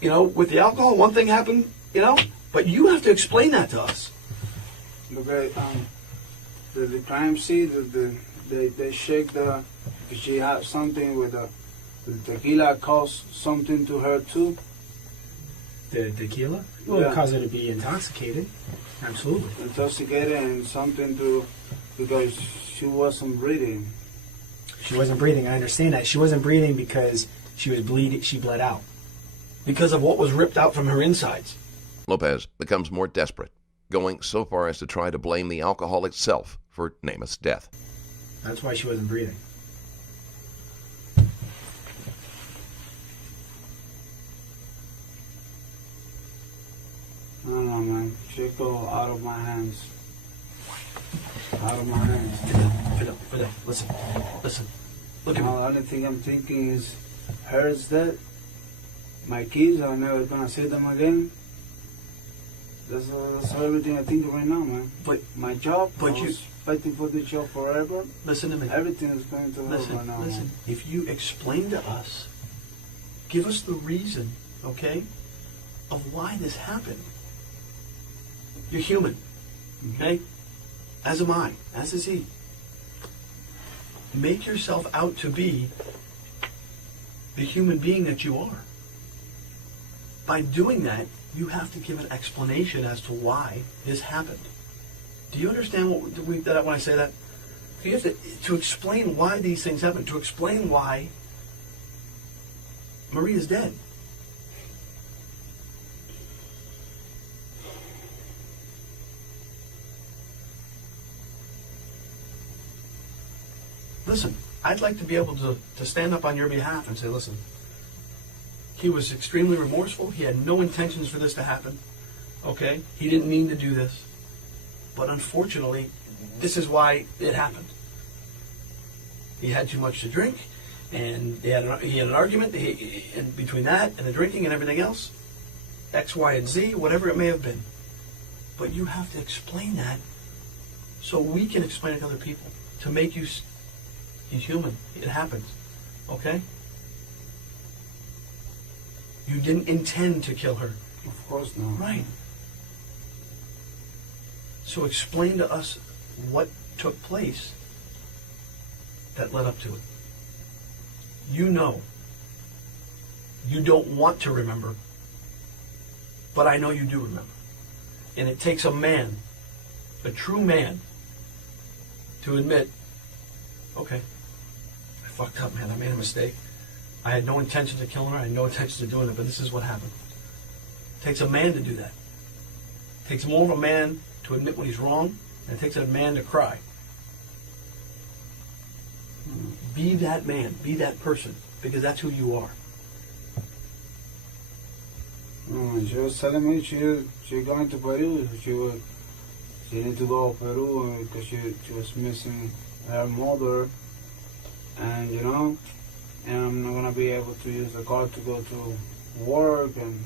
you know, with the alcohol, one thing happened, you know, but you have to explain that to us. Look at the crime scene, they shake the, she had something with the tequila caused something to her too. The tequila? Well, Yeah. it caused her to be intoxicated. Absolutely. Intoxicated and something to, because she wasn't breathing. She wasn't breathing. I understand that. She wasn't breathing because she was bleeding. She bled out. Because of what was ripped out from her insides. Lopez becomes more desperate, going so far as to try to blame the alcohol itself for Nemeth's death. That's why she wasn't breathing. I don't know, man. She go out of my hands. Out of my hands. Fidel, listen. Look at me. The only thing I'm thinking is, her is dead. My kids, I'm never gonna see them again. That's everything I think right now, man. But my job, but I you was fighting for the job forever. listen to me. Everything is going to hell right now. Listen. If you explain to us, give us the reason, okay, of why this happened. You're human, okay? as am I, as is he. Make yourself out to be the human being that you are. By doing that, you have to give an explanation as to why this happened. Do you understand that when I say that? You have to explain why these things happen, to explain why Maria's dead. Listen, I'd like to be able to stand up on your behalf and say, listen, he was extremely remorseful. He had no intentions for this to happen. Okay? He didn't mean to do this. But unfortunately, this is why it happened. He had too much to drink, and he had an argument, and between that and the drinking and everything else, X, Y, and Z, whatever it may have been. But you have to explain that so we can explain it to other people, to make you, he's human. It happens. Okay? You didn't intend to kill her. Of course not. Right. So explain to us what took place that led up to it. You know. You don't want to remember, but I know you do remember. And it takes a man, a true man, to admit, okay, I fucked up, man. I made a mistake. I had no intention to kill her. I had no intention of doing it, but this is what happened. It takes a man to do that. It takes more of a man to admit when he's wrong, and it takes a man to cry. Be that man. Be that person, because that's who you are. She was telling me she going to Peru. She needed to go to Peru because she was missing her mother, and and I'm not gonna be able to use the car to go to work, and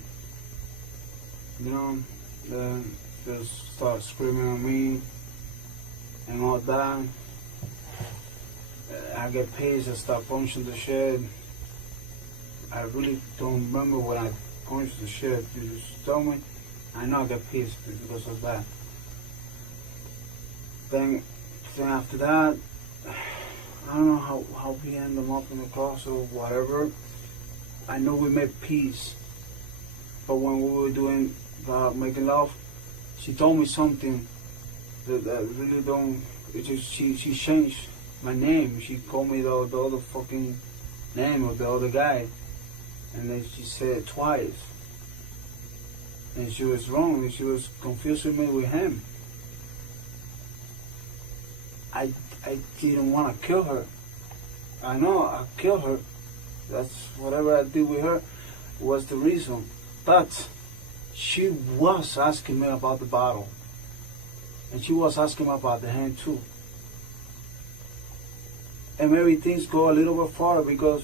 then just start screaming at me and all that. I get pissed. I start punching the shit. I really don't remember when I punched the shit. You just tell me. I know I get pissed because of that. Then after that, I don't know how we end them up in the cross or whatever. I know we made peace. But when we were doing making love, she told me something that really don't. It just she changed my name. She called me the other fucking name of the other guy, and then she said it twice. And she was wrong. And she was confusing me with him. I didn't want to kill her. I know I killed her. That's whatever I did with her was the reason. But she was asking me about the bottle. And she was asking me about the hand too. And maybe things go a little bit farther because,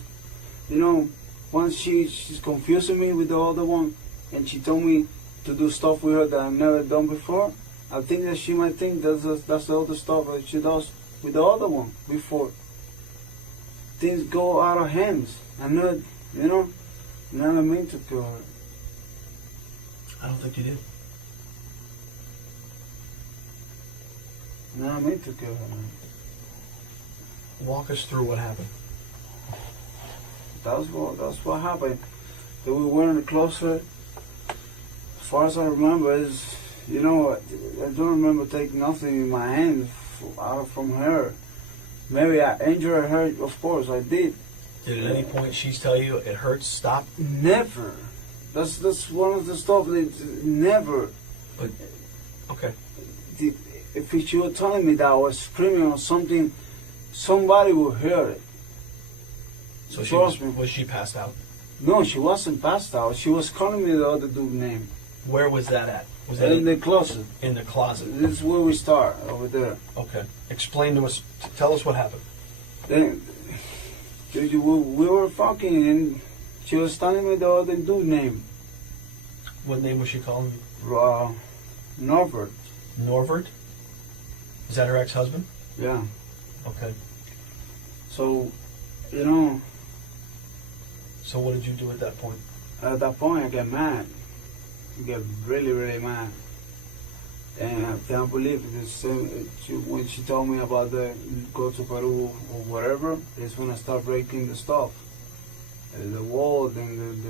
once she's confusing me with the other one, and she told me to do stuff with her that I've never done before, I think that she might think that's the other stuff that she does with the other one before. Things go out of hands. I'm not, never meant to kill her. I don't think you did. Never meant to kill her, man. Walk us through what happened. That's what happened. That we were in the closet. As far as I remember, is I don't remember taking nothing in my hand out from her. Maybe I injured her. Of course, I did. Did at any point she tell you it hurts? Stop. Never. That's one of the stuff that never. But okay. If she was telling me that I was screaming or something, somebody would hear it. So was she passed out? No, she wasn't passed out. She was calling me the other dude's name. Where was that at? Was that in the closet? In the closet. This is where we start, over there. Okay. Explain to us. Tell us what happened. Then we were fucking, and she was telling me the other dude's name. What name was she calling you? Norbert. Norbert? Is that her ex-husband? Yeah. Okay. So, So what did you do at that point? At that point, I get mad. I get really, really mad. And I can't believe this. When she told me about the go to Peru or whatever, it's when I start breaking the stuff, the wall and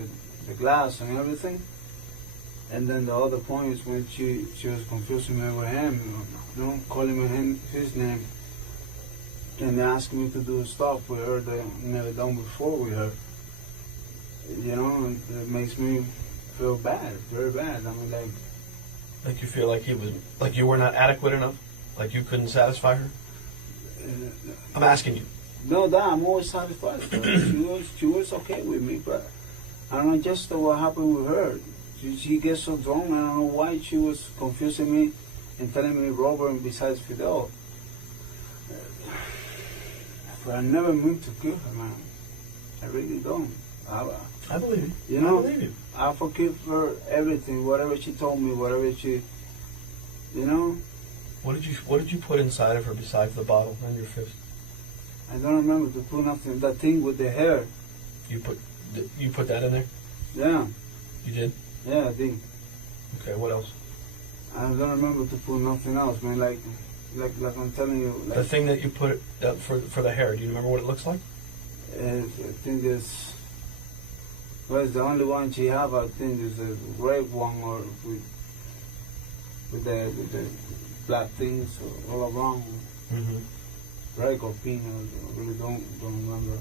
the glass and everything. And then the other point is when she was confusing me with him, calling me his name, and asking me to do stuff with her that I never done before with her. And it makes me feel bad, very bad. I mean, Like you feel like you were not adequate enough, like you couldn't satisfy her. I'm asking you. No, I'm always satisfied with her. She was okay with me, but I don't know just what happened with her. She gets so drunk, and I don't know why she was confusing me and telling me Robert besides Fidel. But I never meant to kill her, man. I really don't. I believe you. I believe you. I forgive her everything, whatever she told me, whatever she, What did you put inside of her besides the bottle and your fist? I don't remember to put nothing. That thing with the hair. You put that in there? Yeah. You did? Yeah, I did. Okay. What else? I don't remember to put nothing else, man. Like I'm telling you. The thing that you put for the hair. Do you remember what it looks like? I think it's the only one she have. I think is a red one or with the black things all around. Mm-hmm. Red or pink. I really don't remember.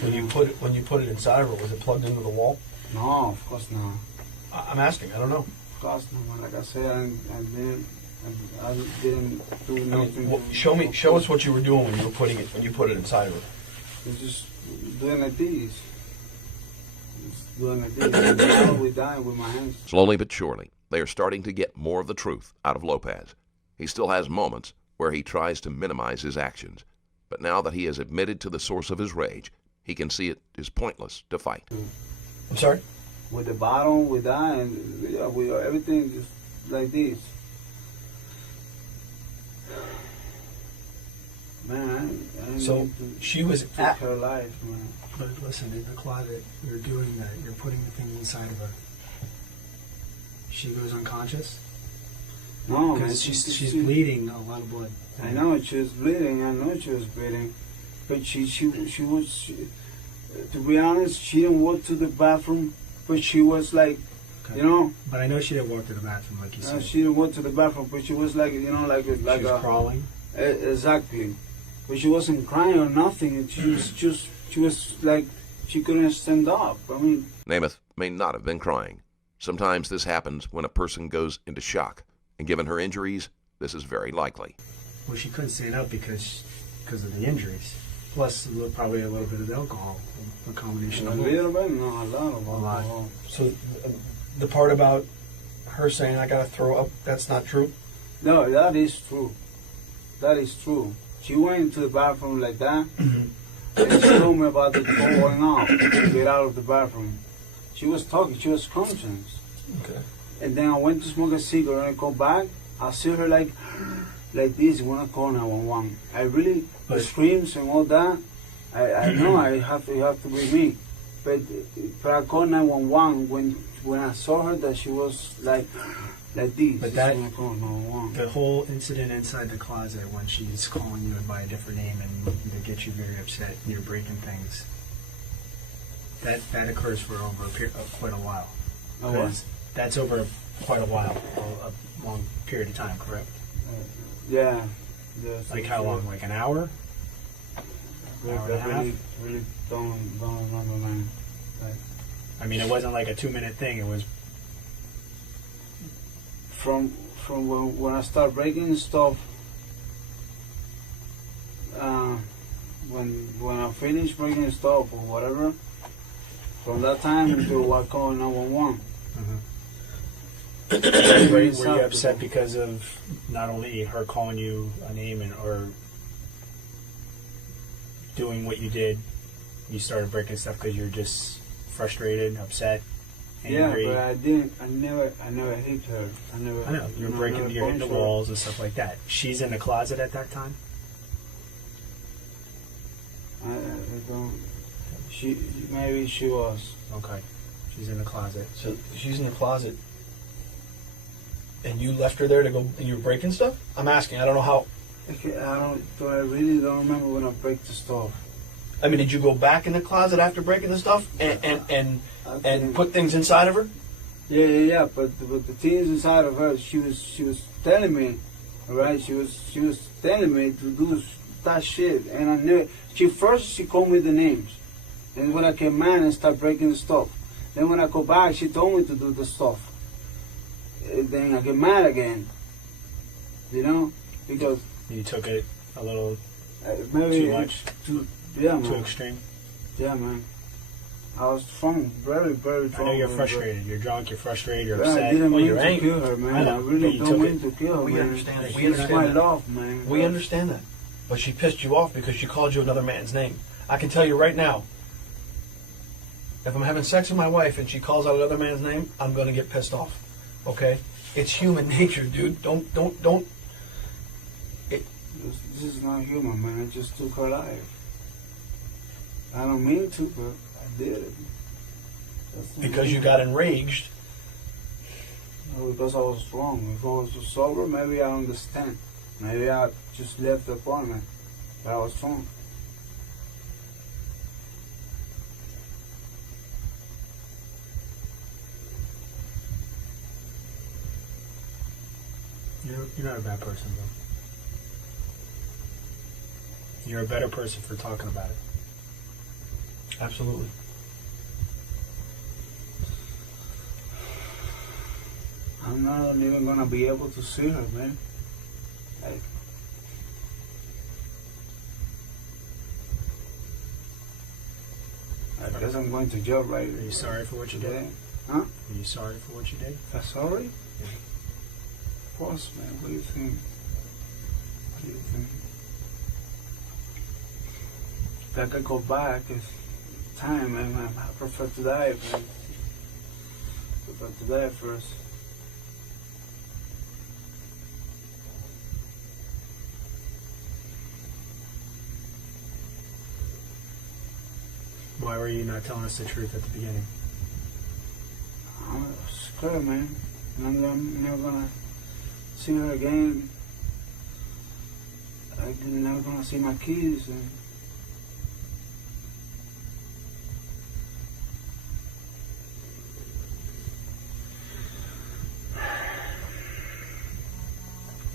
When you put it inside of her, was it plugged into the wall? No, of course not. I'm asking. I don't know. Of course not. Like I said, I didn't do nothing. Show us what you were doing when you put it inside of her. It's just doing like this. Just doing like this. Now we die with my hands. Slowly but surely, they are starting to get more of the truth out of Lopez. He still has moments where he tries to minimize his actions, but now that he has admitted to the source of his rage, he can see it is pointless to fight. I'm sorry? With the bottle, we die, and we everything just like this. Man, I So need to she was take at. her life, man. But listen, in the closet, you're doing that. You're putting the thing inside of her. She goes unconscious No, man. because she's bleeding a lot of blood. I know she was bleeding. I know she was bleeding, but she was. To be honest, she didn't walk to the bathroom, but she was like, Okay. But I know she didn't walk to the bathroom like you said. she didn't walk to the bathroom, but she was like, like she was crawling. Exactly, but she wasn't crying or nothing. She was like she couldn't stand up. I mean, Nemeth may not have been crying. Sometimes this happens when a person goes into shock, and given her injuries, this is very likely. Well, she couldn't stand up because of the injuries. Plus, probably a little bit of alcohol, a combination a of little bit, no, a lot of A lot. alcohol. So the part about her saying I gotta throw up, that's not true? No, that is true. That is true. She went into the bathroom like that, and she told me about the going off to get out of the bathroom. She was talking. She was conscious. Okay. And then I went to smoke a cigarette and I come back. I see her like this when I call 911. I really the screams and all that. I know I have to be me, but I called 911 when I saw her that she was like this. But That's when I called 911. The whole incident inside the closet when she's calling you by a different name and to get you very upset and you're breaking things. That occurs for over quite a while. Oh, what? That's over quite a while, a long period of time, correct? Yeah. Like how long? Like an hour? I Hour and a half? really don't remember, man. Like, I mean, it wasn't like a 2-minute thing. It was from when I start breaking stuff. When I finish breaking stuff or whatever, from that time until I call 911. Were you upset because of not only her calling you a name or doing what you did? You started breaking stuff because you're just frustrated, upset, angry. Yeah, but I never hit her. I know you're breaking, you're hitting the walls and stuff like that. She's in the closet at that time. I don't. Maybe she was. Okay, she's in the closet. So she's in the closet. And you left her there to go, and you were breaking stuff? I'm asking, I don't know how. Okay, I really don't remember when I break the stuff. I mean, did you go back in the closet after breaking the stuff and put things inside of her? Yeah. But the things inside of her, she was telling me, all right. She was telling me to do that shit, and I knew. She called me the names, and when I came mad and started breaking the stuff, then when I go back, she told me to do the stuff. And then I get mad again, you know, because You took it a little maybe too much, too too extreme. Yeah, man. I was drunk, very, very drunk. I know you're frustrated. You're drunk. You're frustrated. You're Yeah, upset. I didn't Well, mean you're to angry. kill her, man. I know, I really but you don't took mean to kill her, We man. understand that. We She's understand my that. love, man. We understand that. But she pissed you off because she called you another man's name. I can tell you right now, if I'm having sex with my wife and she calls out another man's name, I'm going to get pissed off. Okay? It's human nature, dude. Don't. This is not human, man. I just took her life. I don't mean to, but I did it. Because you got enraged. No, because I was wrong. If I was just sober, maybe I understand. Maybe I just left the apartment. But I was wrong. You're not a bad person, though. You're a better person for talking about it. Absolutely. I'm not even gonna be able to see her, man. Like, I guess I'm going to jail right. Are you sorry for what you did? today. Huh? Are you sorry for what you did? I'm sorry? Yeah. Of course, man. What do you think? What do you think? If I could go back, it's time, man. I prefer to die, man. I prefer to die first. Why were you not telling us the truth at the beginning? I'm scared, man. And I'm never gonna see her again. I'm never gonna see my kids. And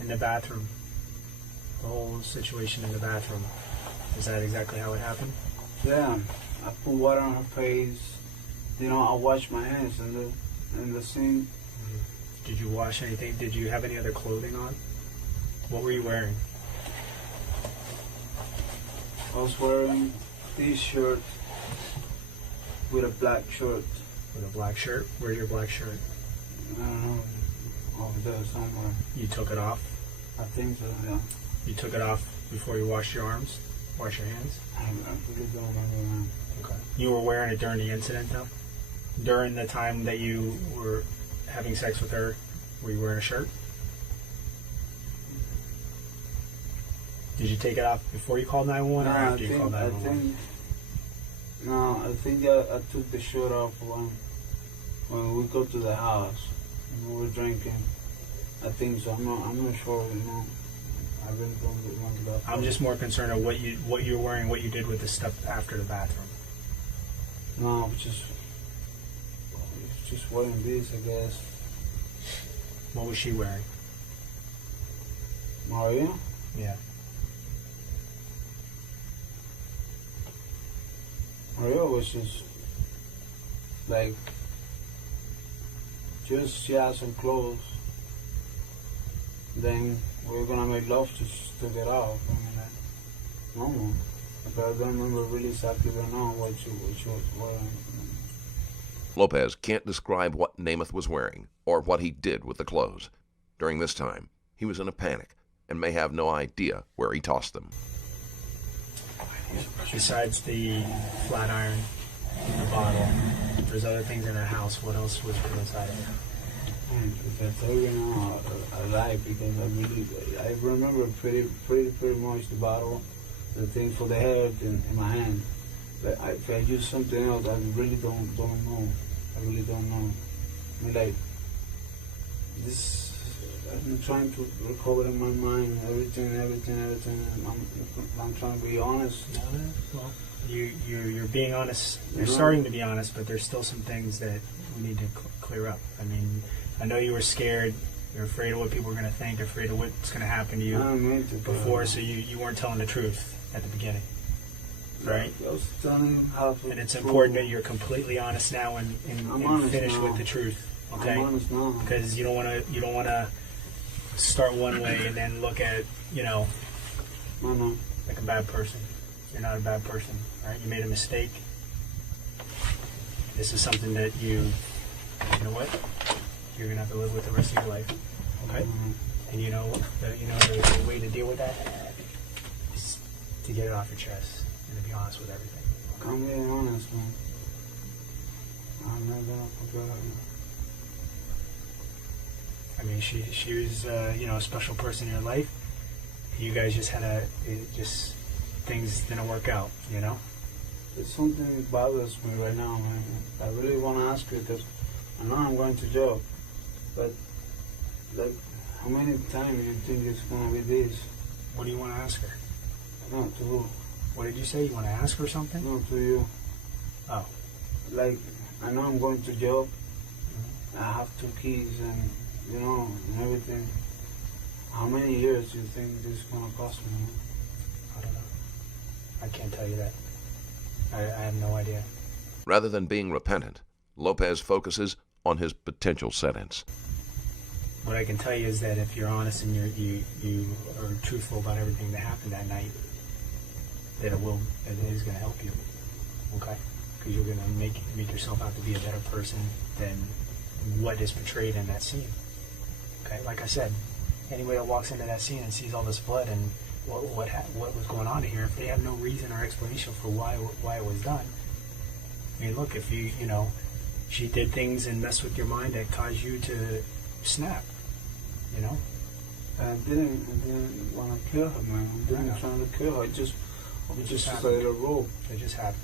In the bathroom, the whole situation in the bathroom, is that exactly how it happened? yeah, I put water on her face. You know, I wash my hands in the sink. Did you wash anything? Did you have any other clothing on? What were you wearing? I was wearing t-shirt with a black shirt. With a black shirt? Where's your black shirt? I don't know, over there somewhere. You took it off? I think so, yeah. You took it off before you washed your arms? Wash your hands? I really don't remember now. Okay. You were wearing it during the incident, though? During the time that you were having sex with her, were you wearing a shirt? Did you take it off before you called 911 or after you called 911? I think I took the shirt off when we go to the house and we were drinking. I think so. I'm not sure. You know, I really don't remember that. I'm just more concerned of what you were wearing, what you did with the stuff after the bathroom. No, just wearing this, I guess. What was she wearing? Maria? Yeah. Maria was just like, she had some clothes. Then we were gonna make love, just took it off. I mean, like, normal. But I don't remember really exactly what she was wearing. Lopez can't describe what Nemeth was wearing or what he did with the clothes. During this time, he was in a panic and may have no idea where he tossed them. Besides the flat iron in the bottle, there's other things in the house. What else was put inside of it? And if I tell you now, I lie because I remember pretty much the bottle, the thing for the hair in my hand. But if I use something else, I really don't know. I really don't know. I mean, like, this I'm trying to recover in my mind everything. I'm trying to be honest. Well, you're being honest. You're Yeah. starting to be honest, but there's still some things that we need to clear up. I mean, I know you were scared. You're afraid of what people are going to think. Afraid of what's going to happen to I you don't mean to. before, so you weren't telling the truth at the beginning, right? I was telling him how to. And it's important that you're completely honest now and I'm honest finish now. with the truth, okay? I'm honest now. Because you don't want to start one way and then look at No. like a bad person. You're not a bad person, right? You made a mistake. This is something that you know what? You're gonna have to live with the rest of your life, okay? And you know the way to deal with that is to get it off your chest and to be honest with everything. I'm being honest, man. I'm not gonna forget her. I mean, she was a special person in your life. You guys just things didn't work out, you know. There's something that bothers me right now, man. I really want to ask you because I know I'm going to jail, but like, how many times do you think it's gonna be this? What do you want to ask her? No, to who? What did you say? You want to ask her something? No, to you. Oh. Like, I know I'm going to jail. I have 2 kids and and everything. How many years do you think this is gonna cost me? I don't know. I can't tell you that. I have no idea. Rather than being repentant, Lopez focuses on his potential sentence. What I can tell you is that if you're honest and you are truthful about everything that happened that night, that it is going to help you, okay? Because you're going to make yourself out to be a better person than what is portrayed in that scene, okay? Like I said, anybody that walks into that scene and sees all this blood and what was going on here, if they have no reason or explanation for why it was done, I mean, look, if she did things and messed with your mind that caused you to snap, I didn't want to kill her, man. I didn't try to kill her. I just let her roll. It just happened.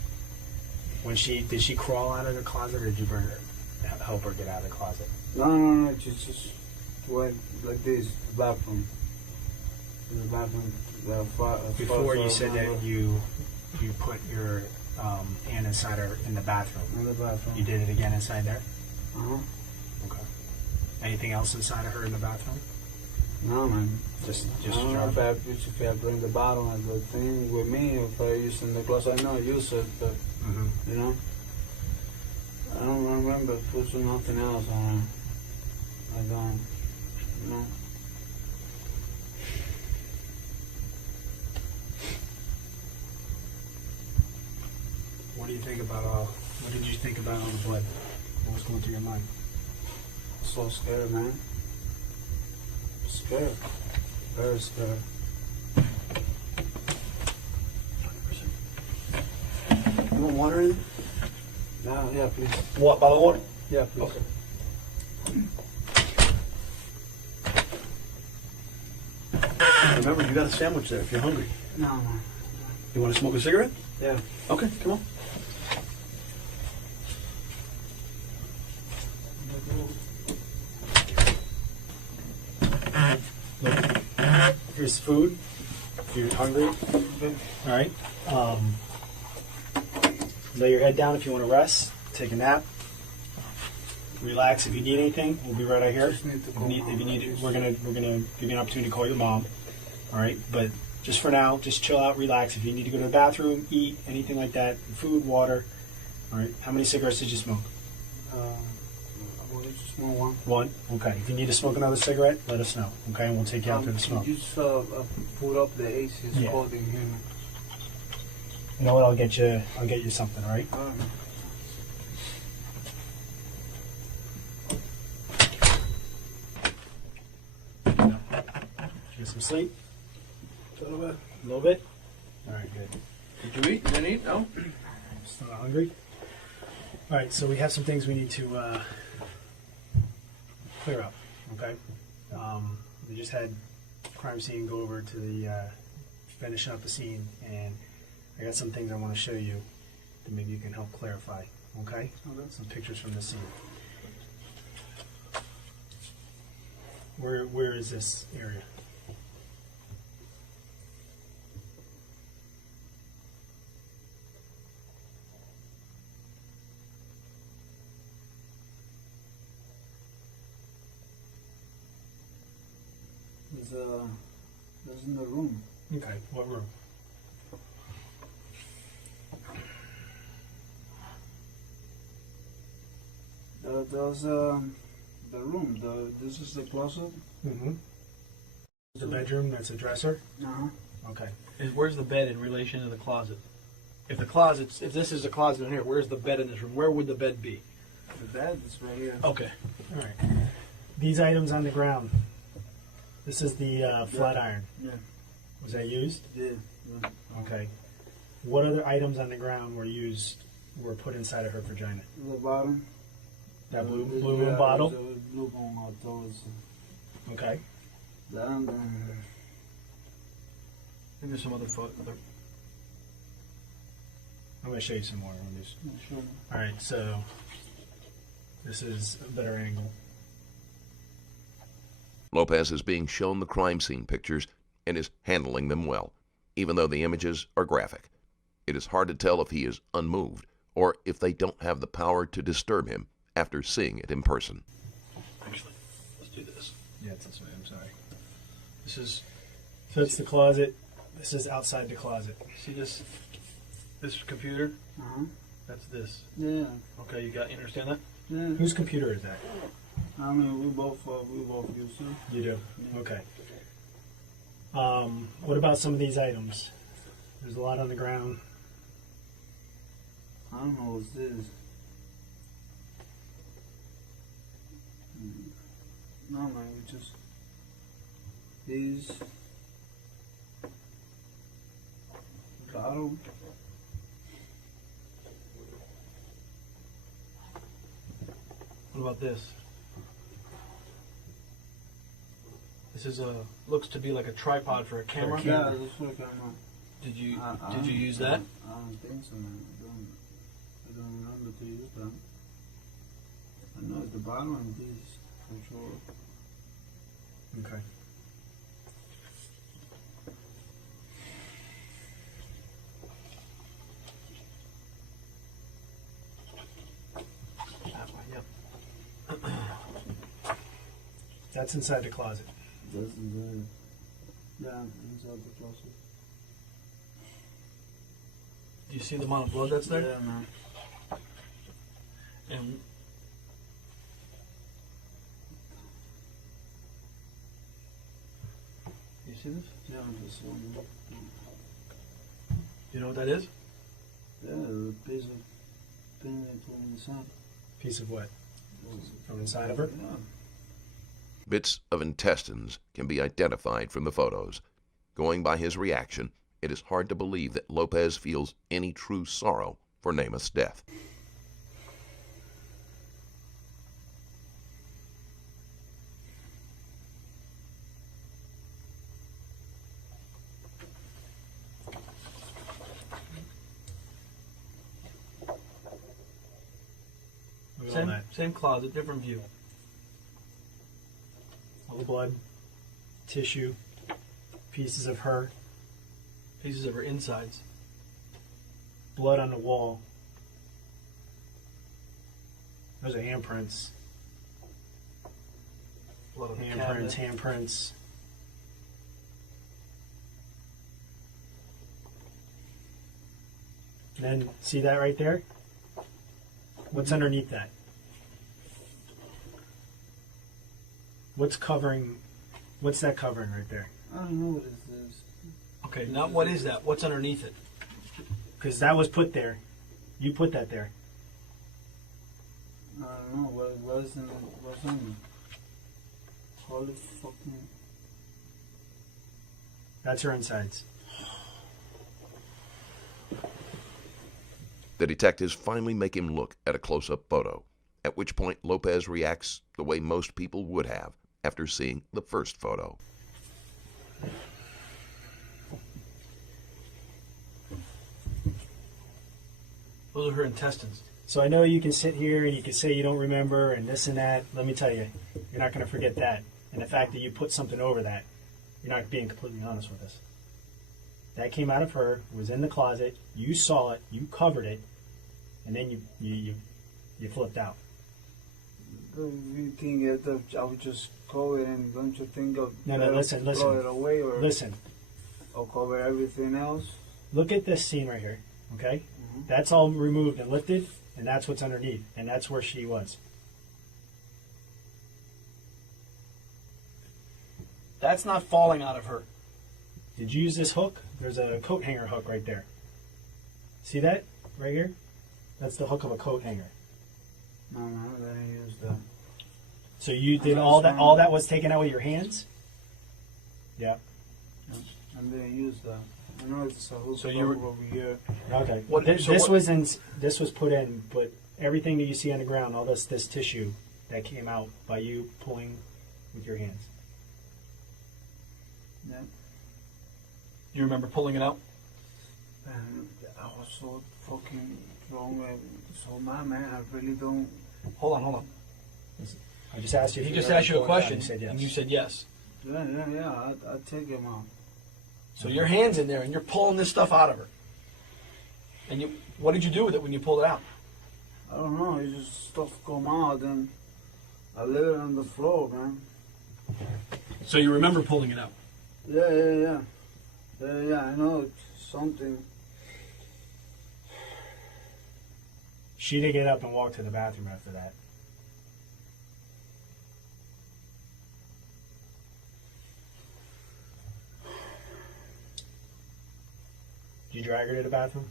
Did she crawl out of the closet, or did you bring her, help her get out of the closet? No. Just went like this, the bathroom. The bathroom. Before you said that you put your hand inside her in the bathroom. In the bathroom. You did it again inside there? Uh-huh. Okay. Anything else inside of her in the bathroom? No, man. Just I don't know if I bring the bottle and the thing with me, if I use it in the closet. I know I use it, but, I don't remember putting nothing else on it. I don't, What do you think about what did you think about all the blood? What was going through your mind? So scared, man. Scared. Very scared. You want water in? Yeah, please. What, bottle of water? Yeah, please. Okay. Remember, you got a sandwich there if you're hungry. No, man. You want to smoke a cigarette? Yeah. Okay, come on. Here's food if you're hungry. Okay. All right. Lay your head down if you want to rest. Take a nap. Relax. If you need anything, we'll be right out here. Just need to If call you my need it, mom. we're gonna give you an opportunity to call your mom. All right. But just for now, just chill out, relax. If you need to go to the bathroom, eat, anything like that, food, water. All right. How many cigarettes did you smoke? Just more one. One. Okay. If you need to smoke another cigarette, let us know. Okay, and we'll take you out to the smoke. You just put up the AC. It's Yeah. cold in here. You know what? I'll get you something. All right. Get some sleep. A little bit. A little bit. All right. Good. Did you eat? You didn't eat? No? Still not hungry? All right, so we have some things we need to clear up, okay? We just had crime scene go over to the, finish up the scene, and I got some things I want to show you that maybe you can help clarify, okay? Some pictures from the scene. Where is this area? There's in the room. Okay, what room? There's the room. This is the closet. Mm-hmm. The bedroom, that's a dresser? Uh-huh. Okay. Where's the bed in relation to the closet? If this is a closet in here, where's the bed in this room? Where would the bed be? The bed is right here. Okay. All right. These items on the ground. This is the flat iron. Yeah. Was that used? Yeah. Okay. What other items on the ground were put inside of her vagina? The bottom. That blue room bottle? The blue room bottle is Okay. that. I think there's some other photo. I'm going to show you some more on these. Sure. All right, so this is a better angle. Lopez is being shown the crime scene pictures and is handling them well, even though the images are graphic. It is hard to tell if he is unmoved or if they don't have the power to disturb him after seeing it in person. Actually, let's do this. Yeah, it's this way. I'm sorry. This is. So it's the closet. This is outside the closet. See this computer? Uh-huh. That's this. Yeah. Okay, you understand that? Yeah. Whose computer is that? I mean, we both use it. You do? Yeah. Okay. What about some of these items? There's a lot on the ground. I don't know what's this. No, man, we just these bottle. What about this? This is looks to be like a tripod for a camera. Yeah, this is for a camera. Did you use that? I don't think so, man. I don't remember to use that. I know at the bottom of these, for sure. Okay. Yep. That's inside the closet. That's inside. Yeah, inside the closet. Do you see the amount of blood that's there? Yeah, man. And you see this? Yeah, this one. Do you know what that is? Yeah, the piece of thing from inside. Piece of what? From inside of her? Yeah. Bits of intestines can be identified from the photos. Going by his reaction, it is hard to believe that Lopez feels any true sorrow for Nemeth's death. Look at all that. Same closet, different view. All the blood, tissue, pieces of her, Pieces of her insides. blood on the wall. Those are handprints. Blood on the Handprints, cabinet. handprints. And then, see that right there? What's underneath that? What's that covering right there? I don't know what it is. Okay, now what is that? What's underneath it? Because that was put there. You put that there. I don't know what's on it. Holy fucking. That's her insides. The detectives finally make him look at a close-up photo, at which point Lopez reacts the way most people would have after seeing the first photo. Those are her intestines. So I know you can sit here and you can say you don't remember and this and that. Let me tell you, you're not going to forget that. And the fact that you put something over that, you're not being completely honest with us. That came out of her, was in the closet, you saw it, you covered it, and then you flipped out. You think that I would just cover it, and don't you think of listen. throw it away Listen. or cover everything else? Look at this scene right here, okay? That's all removed and lifted, and that's what's underneath, and that's where she was. That's not falling out of her. Did you use this hook? There's a coat hanger hook right there. See that right here? That's the hook of a coat hanger. No, I didn't use that. So you did all that? All that was taken out with your hands? Yeah. I didn't use that. I know it's a hook So you were- over here. Okay. What- This so what- was in. This was put in, but everything that you see on the ground, all this tissue, that came out by you pulling with your hands. Yeah. You remember pulling it out? And I was so fucking wrong and so mad, man. I really don't. Hold on. I just asked you. He if just were asked you a pulling it out, question, and you said yes. and you said yes. Yeah. I take him out. So your hand's in there, and you're pulling this stuff out of her. And what did you do with it when you pulled it out? I don't know. It just stuff come out, and I lay it on the floor, man. So you remember pulling it out? Yeah. I know it's something. She did get up and walk to the bathroom after that. Did you drag her to the bathroom?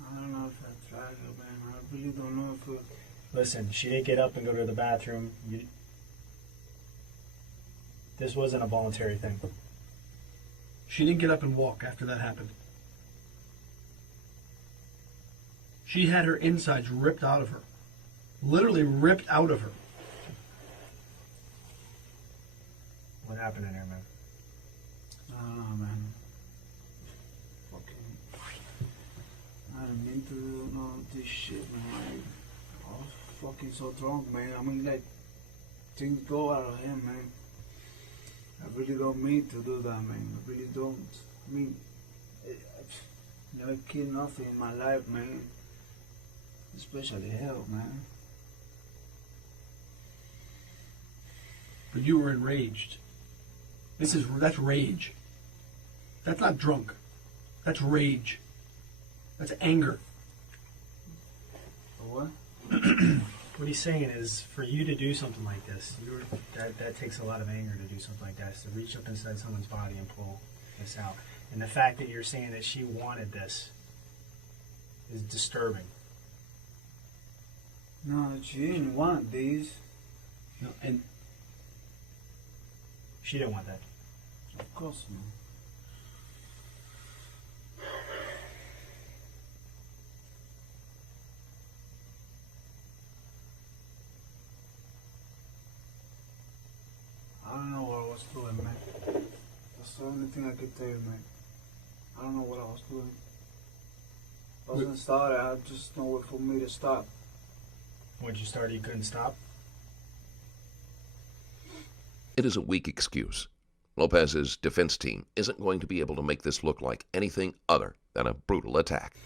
I don't know if I tried it, man. I really don't know if it. Listen, she didn't get up and go to the bathroom. This wasn't a voluntary thing. She didn't get up and walk after that happened. She had her insides ripped out of her. Literally ripped out of her. What happened in there, man? I don't know, man. Fucking. I didn't mean to do no this shit, man. I was fucking so drunk, man. I mean, like, things go out of him, man. I really don't mean to do that, man. I really don't. I mean, I never killed nothing in my life, man. Especially hell, man. But you were enraged. That's rage. That's not drunk. That's rage. That's anger. What? What he's saying is, for you to do something like this, that takes a lot of anger to do something like that. To reach up inside someone's body and pull this out. And the fact that you're saying that she wanted this is disturbing. No, she didn't want these. No, and She didn't want that. Of course not. I don't know what I was doing, man. That's the only thing I could tell you, man. I don't know what I was doing. I wasn't started. I had just nowhere for me to stop. Once you started, you couldn't stop. It is a weak excuse. Lopez's defense team isn't going to be able to make this look like anything other than a brutal attack.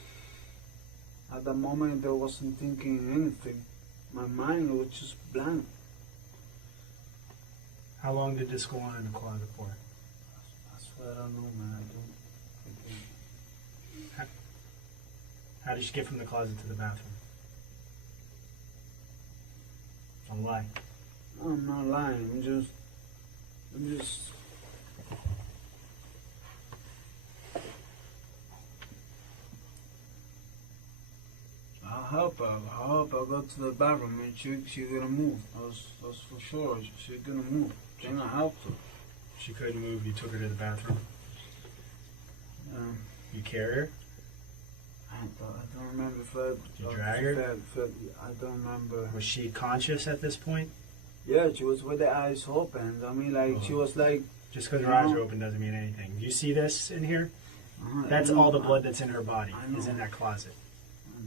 At that moment, I wasn't thinking anything. My mind was just blank. How long did this go on in the closet for? I swear I don't know, man. I don't. How did she get from the closet to the bathroom? Don't lie. I'm not lying. I'm just. I'll help her. I'll help her go to the bathroom, and she's gonna move. That's for sure. She's gonna move. Then I helped her. She couldn't move. You took her to the bathroom. You carried her. I don't remember if I. Did you drag her? I don't remember. Was she conscious at this point? Yeah, she was with the eyes open. I mean, like, she was like. Just because her eyes are open doesn't mean anything. Do you see this in here? That's all the blood that's in her body is in that closet. I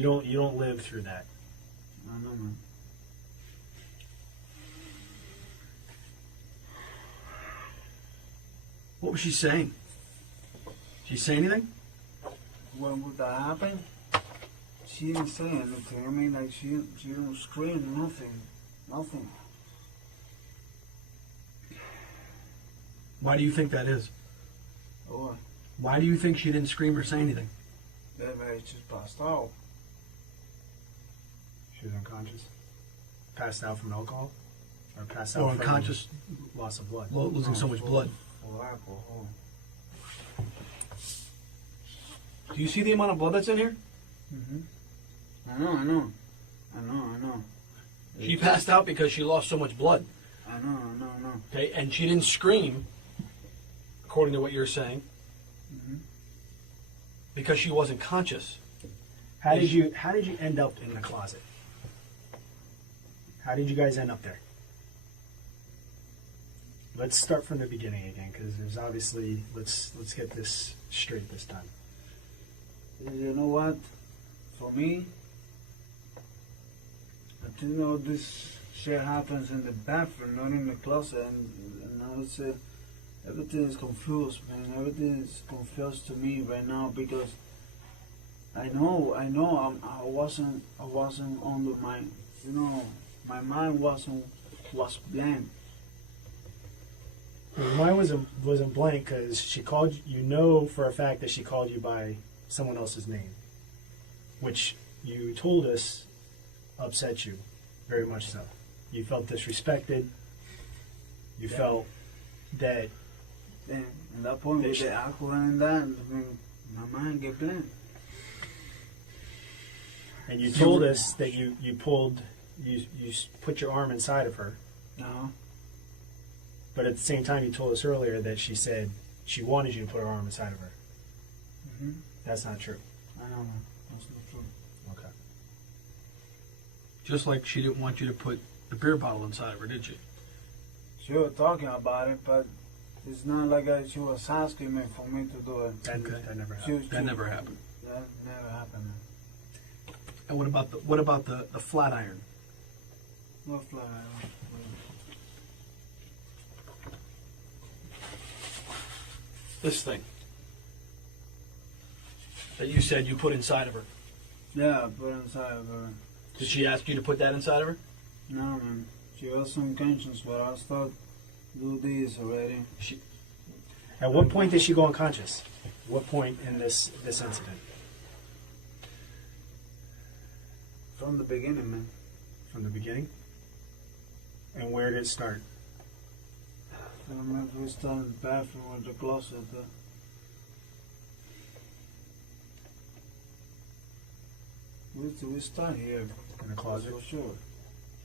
know. You don't live through that. I know, man. What was she saying? Did she say anything? When would that happen? She didn't say anything. I mean, like, she didn't scream, nothing. Why do you think that is? Oh, Why do you think she didn't scream or say anything? maybe just passed out. She was unconscious. Passed out from alcohol? Or passed out Or from unconscious, loss of blood? losing so much blood. For alcohol. Do you see the amount of blood that's in here? I know. She passed out because she lost so much blood. I know. Okay, and she didn't scream, according to what you're saying, because she wasn't conscious. How did you end up in the closet? How did you guys end up there? Let's start from the beginning again, because there's obviously let's get this straight this time. You know what? For me, I think all this shit happens in the bathroom, not in the closet, and I would say everything is confused, man. Everything is confused to me right now because I know I wasn't under my, my mind was blank. Well, mine wasn't blank because she called you. For a fact that she called you by someone else's name, which you told us upset you very much so. You felt disrespected. You felt that. Then at that point with the alcohol and that, I mean, my mind get blank. And you told us that you put your arm inside of her. No. But at the same time, you told us earlier that she said she wanted you to put her arm inside of her. That's not true. I know, man. That's not true. Okay. Just like she didn't want you to put the beer bottle inside of her, did she? She was talking about it, but it's not like she was asking me for me to do it. That never happened. That never happened. That never happened, man. And what about the flat iron? No fly. This thing that you said you put inside of her. Yeah, I put it inside of her. Did she ask you to put that inside of her? No, man. She was unconscious, but I started do this already. At what point did she go unconscious? What point in this incident? From the beginning, man. From the beginning? And where did it start? I remember we started in the bathroom with the closet. We start here. In the closet? For sure.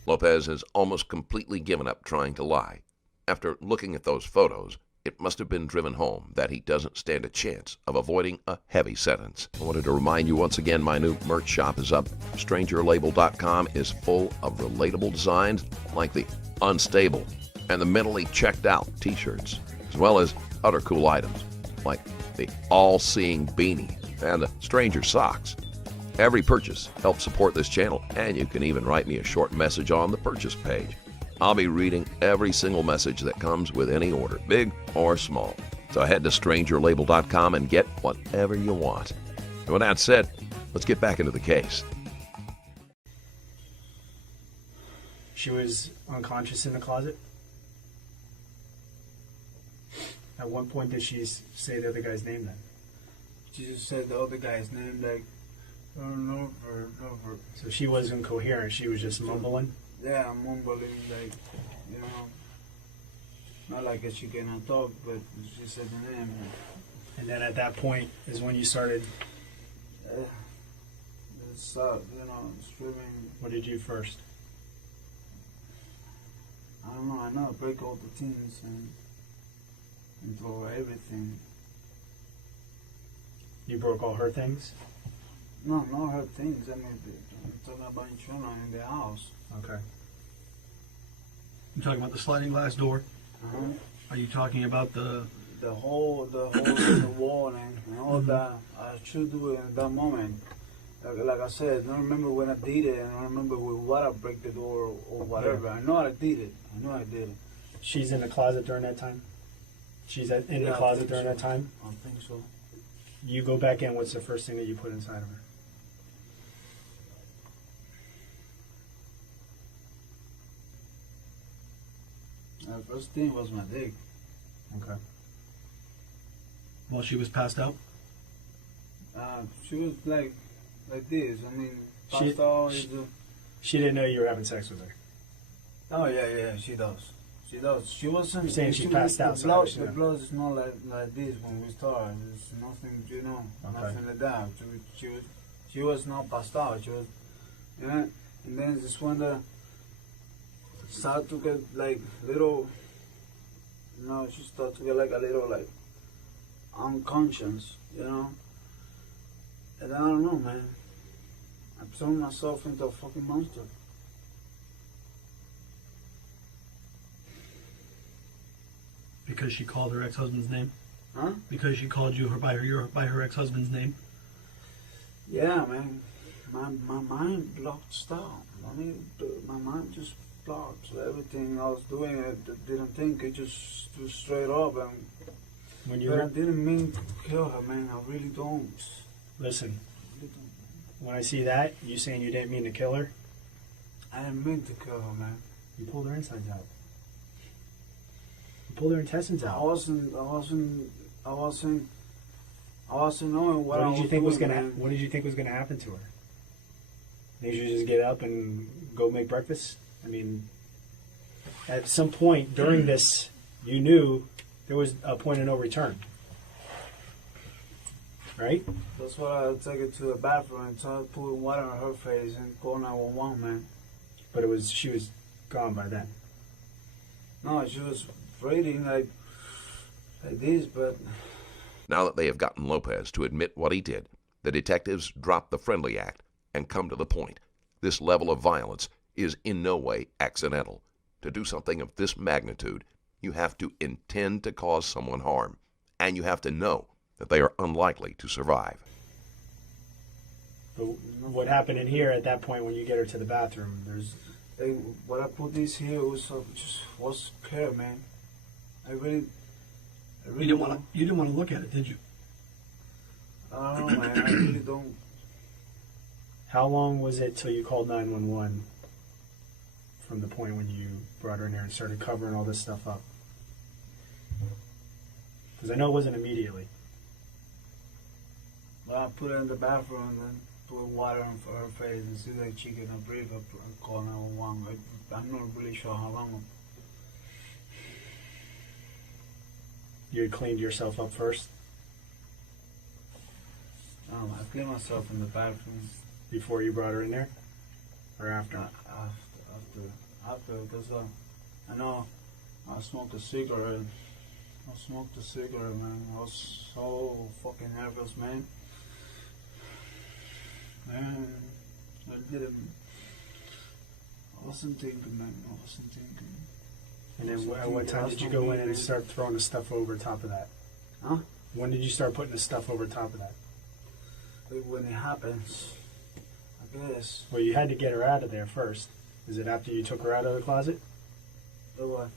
Lopez has almost completely given up trying to lie. After looking at those photos, it must have been driven home that he doesn't stand a chance of avoiding a heavy sentence. I wanted to remind you once again, my new merch shop is up. StrangerLabel.com is full of relatable designs like the Unstable and the Mentally Checked Out t-shirts, as well as other cool items like the All-Seeing Beanie and the Stranger Socks. Every purchase helps support this channel, and you can even write me a short message on the purchase page. I'll be reading every single message that comes with any order, big or small. So head to StrangerLabel.com and get whatever you want. And with that said, let's get back into the case. She was unconscious in the closet? At what point did she say the other guy's name then? She just said the other guy's name, like, over. So she wasn't coherent, she was just mumbling? Yeah, mumbling, like, not like she cannot talk, but she said the name. And then at that point is when you started... screaming. What did you first? I don't know, I know I break all the things and throw everything. You broke all her things? No, not her things. I mean, I'm talking about insurance in the house. Okay. You talking about the sliding glass door? Uh-huh. Are you talking about the hole in the wall and all that? I should do it in that moment. Like I said, I don't remember when I did it, and I don't remember with what I break the door or whatever. Yeah. I know I did it. She's in the closet during that time? She's in the Yeah, I closet think during so. that time? I think so. You go back in, what's the first thing that you put inside of her? The first thing was my dick. Okay. While she was passed out? She was like this. I mean, She- passed out she- is a... She didn't know you were having sex with her. Oh yeah, she does. She does. She wasn't. You're saying she passed out, The so blood, she the know. blood is not like this when we start. It's nothing, Okay. nothing like that. She was not passed out. She was, yeah. And then it's when the start to get like little. She started to get like a little like unconscious, And I don't know, man. I'm throwing myself into a fucking monster. Because she called her ex-husband's name? Huh? Because she called you by her ex-husband's name? Yeah, man. My mind blocked stop. My mind just blocked. So everything I was doing, I didn't think. It just was straight up. And When you but I were, didn't mean to kill her, man. I really don't. listen, I really don't. when I see that, you saying you didn't mean to kill her, I didn't mean to kill her, man. you pulled her insides out. You pulled her intestines I out. wasn't knowing what I What did you think was doing, gonna? man. What did you think was gonna happen to her? Did you just get up and go make breakfast? I mean, at some point during this, you knew there was a point of no return, right? That's why I took her to the bathroom and started putting water on her face and call 911, man. But she was gone by then. No, she was breathing like this, but Now that they have gotten Lopez to admit what he did, the detectives drop the friendly act and come to the point. This level of violence is in no way accidental. To do something of this magnitude, you have to intend to cause someone harm, and you have to know that they are unlikely to survive. But what happened in here at that point when you get her to the bathroom? what I put this here was just was scared, man. I really You didn't want to look at it, did you? I don't know, man. I really don't. How long was it till you called 911 from the point when you brought her in here and started covering all this stuff up? Because I know it wasn't immediately. But I put her in the bathroom and then put water on her face and see like she cannot breathe. I call 911. I'm not really sure how long. You had cleaned yourself up first I cleaned myself in the bathroom before you brought her in there? Or after? after because I know I smoked a cigarette. Man. I was so fucking nervous, man. Man, I wasn't thinking, man. And then at what time did you go in and start throwing the stuff over top of that? Huh? When did you start putting the stuff over top of that? Like when it happens, I guess. Well, you had to get her out of there first. Is it after you took her out of the closet? But what?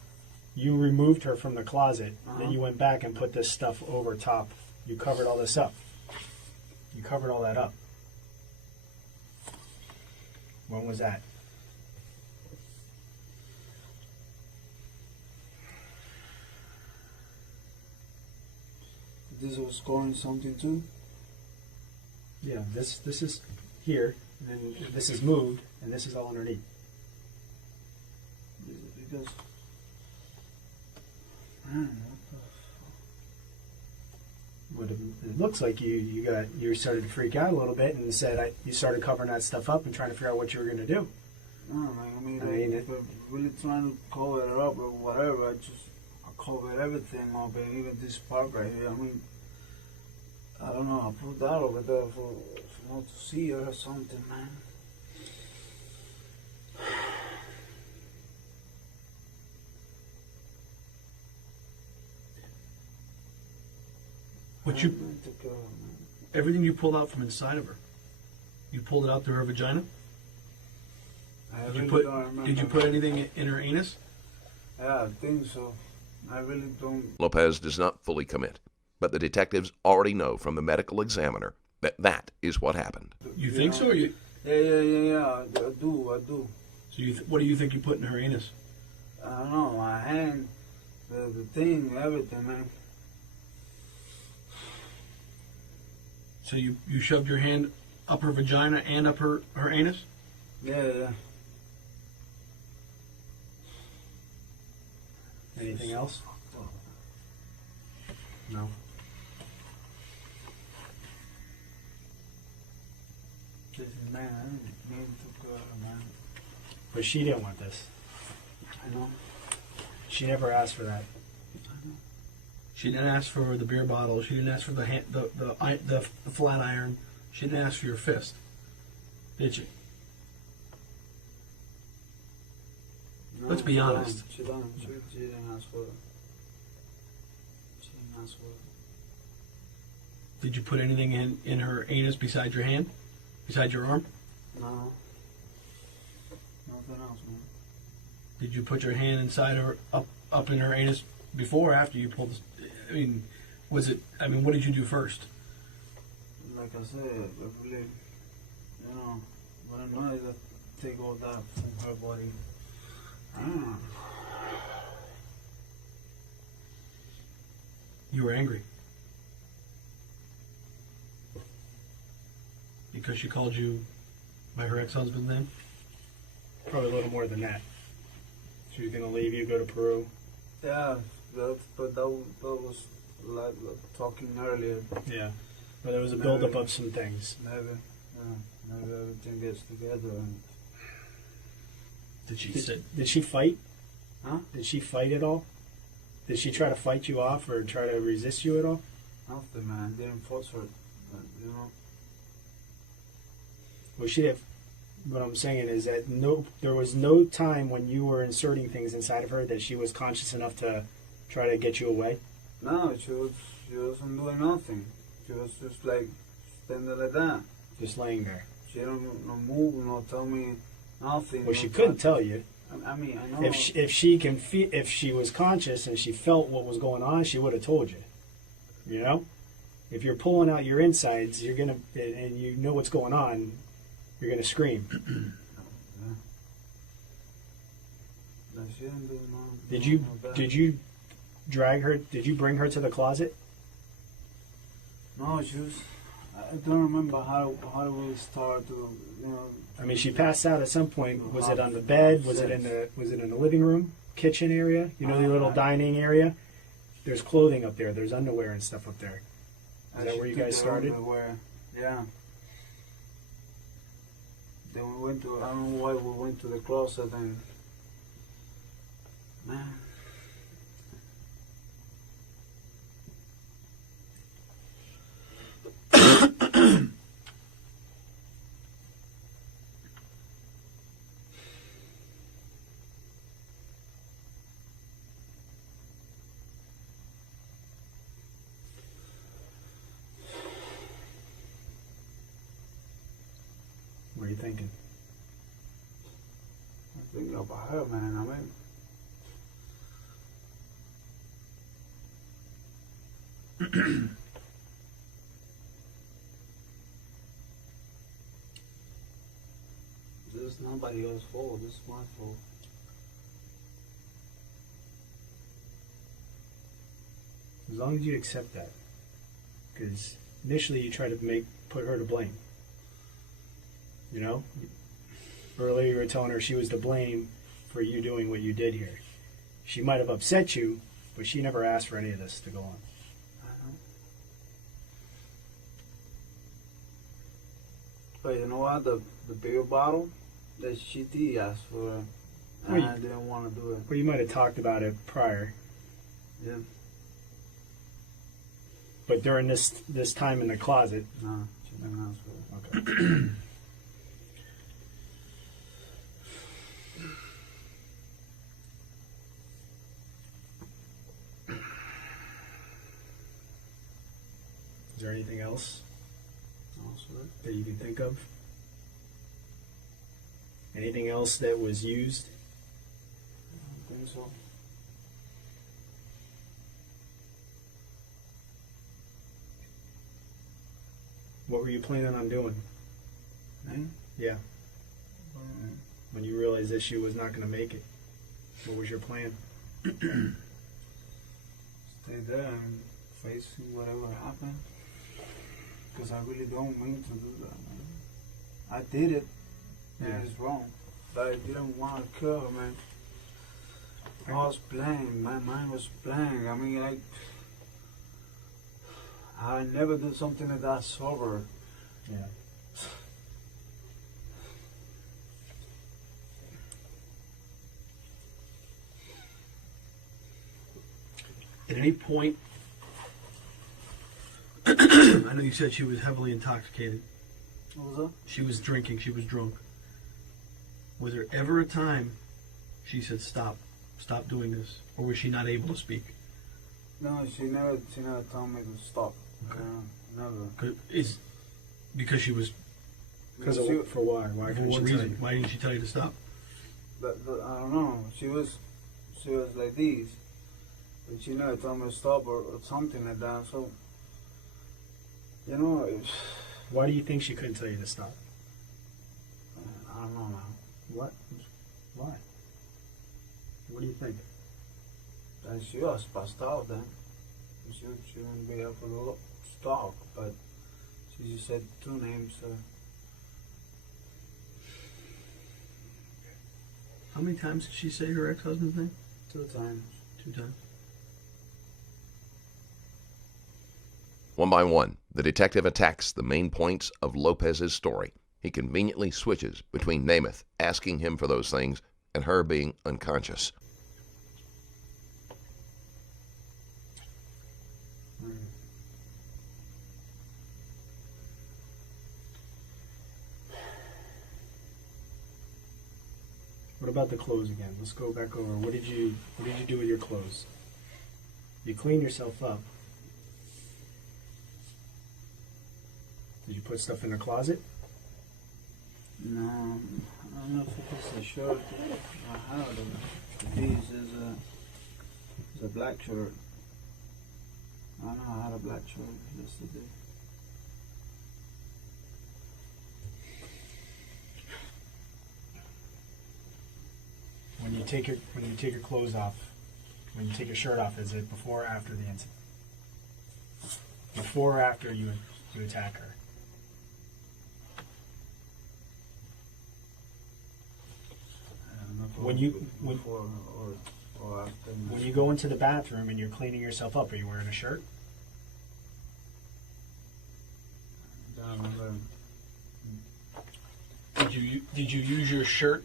You removed her from the closet, Uh-huh. then you went back and put this stuff over top. You covered all this up. You covered all that up. When was that? This was scoring something too. Yeah, this is here, and then this is moved, and this is all underneath. Because, man, But it looks like you started to freak out a little bit and said you started covering that stuff up and trying to figure out what you were going to do. no, man, I mean, it- if I'm really trying to cover it up or whatever, I covered everything up, and even this part right here. I mean, I don't know. I put that over there for not to see her or something, man. What you I meant to kill her, man. everything you pulled out from inside of her, you pulled it out through her vagina. I Did you really put don't remember. Did you put anything in her anus? Yeah, I think so. I really don't. Lopez does not fully commit, but the detectives already know from the medical examiner that that is what happened. You think so? Or you? Yeah. I do. So what do you think you put in her anus? I don't know. My hand, the thing, everything, man. So you shoved your hand up her vagina and up her anus? Yeah. Anything else? No. This is, man, I didn't mean to go, man. But she didn't want this. I know. She never asked for that. She didn't ask for the beer bottle. She didn't ask for the flat iron. She didn't ask for your fist, did she? No, Let's be honest. She didn't ask for it. She didn't ask for it. Did you put anything in her anus beside your hand? Beside your arm? No. Nothing else, man. Did you put your hand inside her, up in her anus before or after you pulled this? I mean, what did you do first? Like I said, I really, what I know is I take all that from her body. I don't know. You were angry. Because she called you by her ex-husband's name? Probably a little more than that. She was going to leave you, go to Peru. Yeah, but that was like talking earlier. Yeah. But there was a buildup of some things. Maybe everything gets together. And Did she fight? Huh? Did she fight at all? Did she try to fight you off or try to resist you at all? Nothing, man. Didn't force her. But, Well, she have. What I'm saying is that there was no time when you were inserting things inside of her that she was conscious enough to try to get you away. No, she wasn't doing nothing. She was just like standing like that. Just laying there. She don't move, no tell me nothing. Well, she couldn't tell you. I mean, I know. If she was conscious and she felt what was going on, she would have told you. You know, if you're pulling out your insides, you're gonna, and you know what's going on, you're gonna scream. No, she didn't do no, Did you drag her? Did you bring her to the closet? No, she was. I don't remember how we start to, I mean, she passed out at some point. Was it on the bed? Was it in the living room, kitchen area? You know, the little dining area. There's clothing up there. There's underwear and stuff up there. Is that where you guys started? Underwear. Yeah. Then we went to. I don't know why we went to the closet and. Man. What are you thinking? I'm thinking about her, man. I mean. This is nobody else's fault. This is my fault. As long as you accept that, because initially you try to put her to blame. You know, earlier you were telling her she was to blame for you doing what you did here. She might have upset you, but she never asked for any of this to go on. But you know what? The bigger bottle that she did ask for, and I didn't want to do it. Well, you might have talked about it prior. Yeah. But during this time in the closet. No, she didn't ask for it. Okay. Is there anything else that you can think of? Anything else that was used? I don't think so. What were you planning on doing? Me? Yeah. When you realized that she was not going to make it, what was your plan? Stay there and face whatever happened. Because I really don't mean to do that, man. I did it, and Yeah. it's wrong. But I didn't want to kill her, man. I was blank. My mind was blank. I mean, like, I never do something like that sober. Yeah. At any point, I know you said she was heavily intoxicated. What was that? She was drinking. She was drunk. Was there ever a time she said, stop doing this? Or was she not able to speak? No, she never told me to stop. Okay. Never. Because she was, Because of She- for why? Why for couldn't what she tell reason? you? Why didn't she tell you to stop? But I don't know. She was like this. But she never told me to stop or something like that. So, you know, Why do you think she couldn't tell you to stop? I don't know, man. What? Why? What do you think? And she was passed out then. She wouldn't be able to stop, but she just said two names. How many times did she say her ex-husband's name? 2 times. 2 times. One by one, the detective attacks the main points of Lopez's story. He conveniently switches between Nemeth asking him for those things and her being unconscious. What about the clothes again? Let's go back over. What did you do with your clothes? You cleaned yourself up. Did you put stuff in the closet? No, I don't know if it's a shirt. I have them. This is a black shirt. I know I had a black shirt yesterday. When you take your clothes off, when you take your shirt off, is it before or after the incident? Before or after you attack her? I don't know if When it you- was before or after. When you go into the bathroom and you're cleaning yourself up, are you wearing a shirt? I don't remember. Did you use your shirt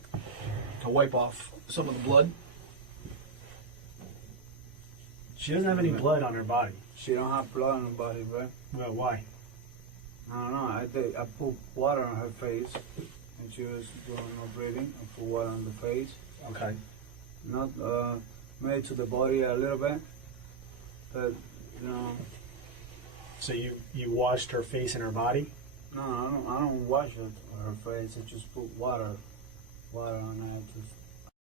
to wipe off some of the blood? She doesn't have any blood on her body. She don't have blood on her body, right? Well, why? I don't know. I put water on her face, and she was doing no breathing. I put water on the face, Okay. not made to the body a little bit, but you know, So you washed her face and her body? no, I don't wash her face. I just put water on her. Just,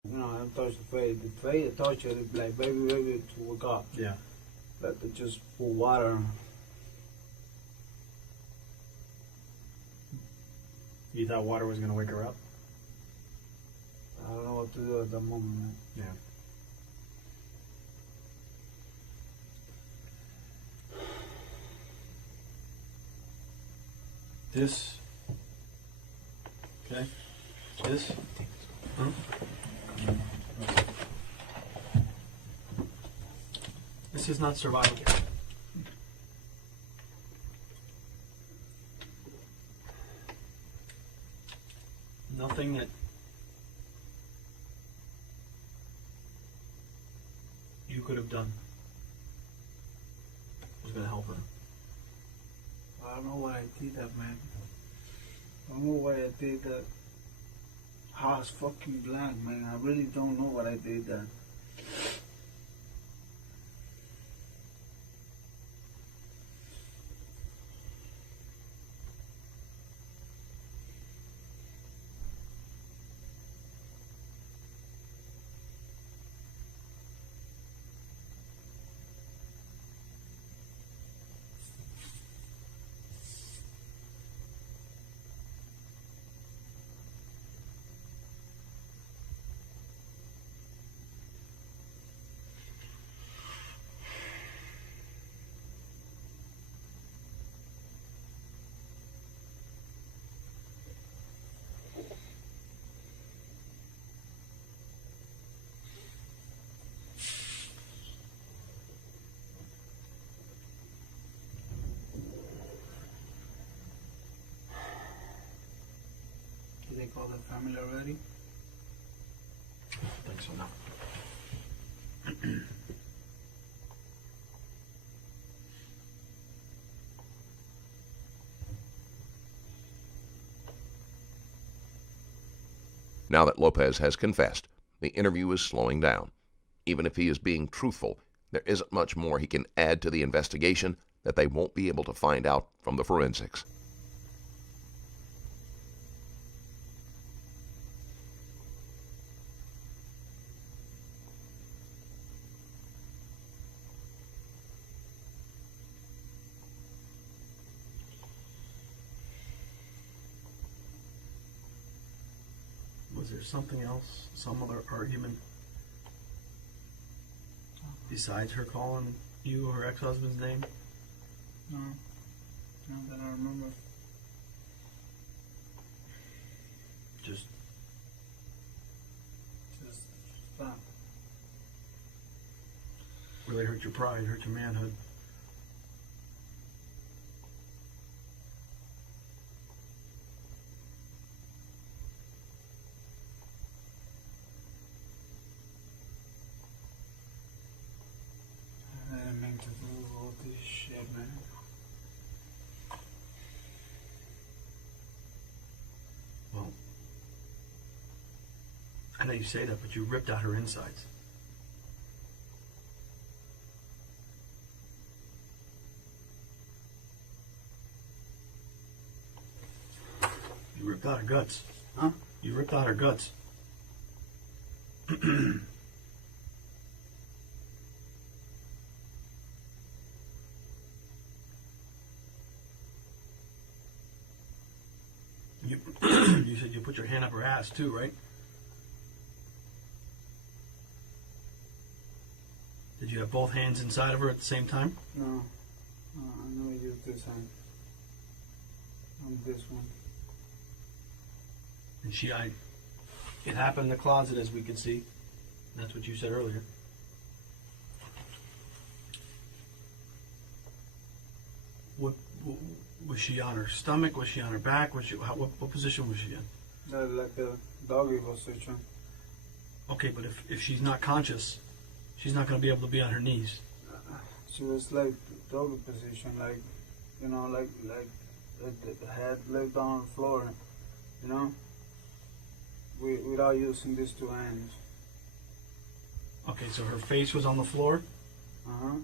you know, I don't touch the face. The face, I touch it, it's like baby to wake up. Yeah. But I just put water. You thought water was going to wake her up? I don't know what to do at the moment, man. Yeah. This. Okay. This. Huh? This is not survival. Nothing that you could have done was going to help her. I don't know why I did that, man. I don't know why I did that. I was fucking blank, man. I really don't know what I did that. take all the family already? I think so now. Now that Lopez has confessed, the interview is slowing down. Even if he is being truthful, there isn't much more he can add to the investigation that they won't be able to find out from the forensics. Was there something else, some other argument besides her calling you her ex-husband's name? No. Not that I remember. Just that. really hurt your pride, hurt your manhood. I didn't mean to do all this shit, man. Well, I know you say that, but you ripped out her insides. You ripped out her guts. Huh? You ripped out her guts. You, you said you put your hand up her ass too, right? Did you have both hands inside of her at the same time? No. I know you used this hand. On this one. And it happened in the closet, as we can see. That's what you said earlier. What was she on her stomach? Was she on her back? What position was she in? Like a doggy position. Okay, but if she's not conscious, she's not going to be able to be on her knees. She was like doggy position, like, you know, like the head laid down on the floor, you know, without using these two hands. Okay, so her face was on the floor. Uh-huh.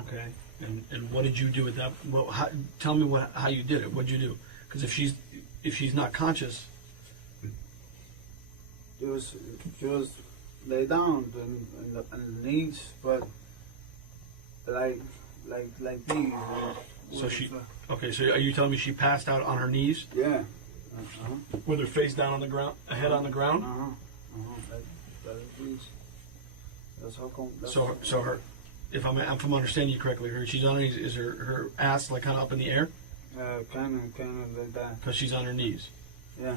Okay, and what did you do with that? Well, tell me how you did it. What'd you do? Because if she's not conscious, She was laid down on the knees, but like these. so okay. So are you telling me she passed out on her knees Yeah. Uh-huh. with her face down on the ground, head on the ground? Uh-huh. Uh-huh. Like these. That's how come. So her, if I'm understanding you correctly, she's on her knees. Is her ass like kind of up in the air? Kind of like that. Because she's on her knees. Yeah.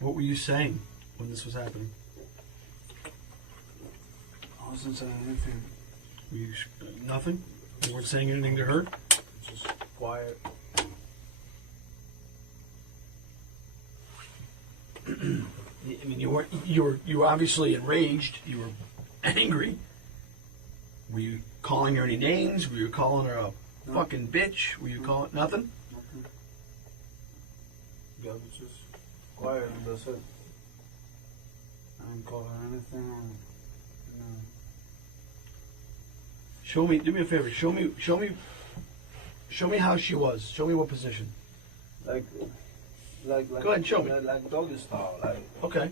What were you saying when this was happening? I wasn't saying anything. Were you nothing? You weren't saying anything to her? Just quiet. I mean, you were obviously enraged. You were angry. Were you calling her any names? Were you calling her a fucking bitch? Were you calling nothing? Nothing. Yeah, was just quiet and that's it. I didn't call her anything. No. Show me. Do me a favor. Show me how she was. Show me what position. Like Go ahead and show me. Like doggy style, like, Okay.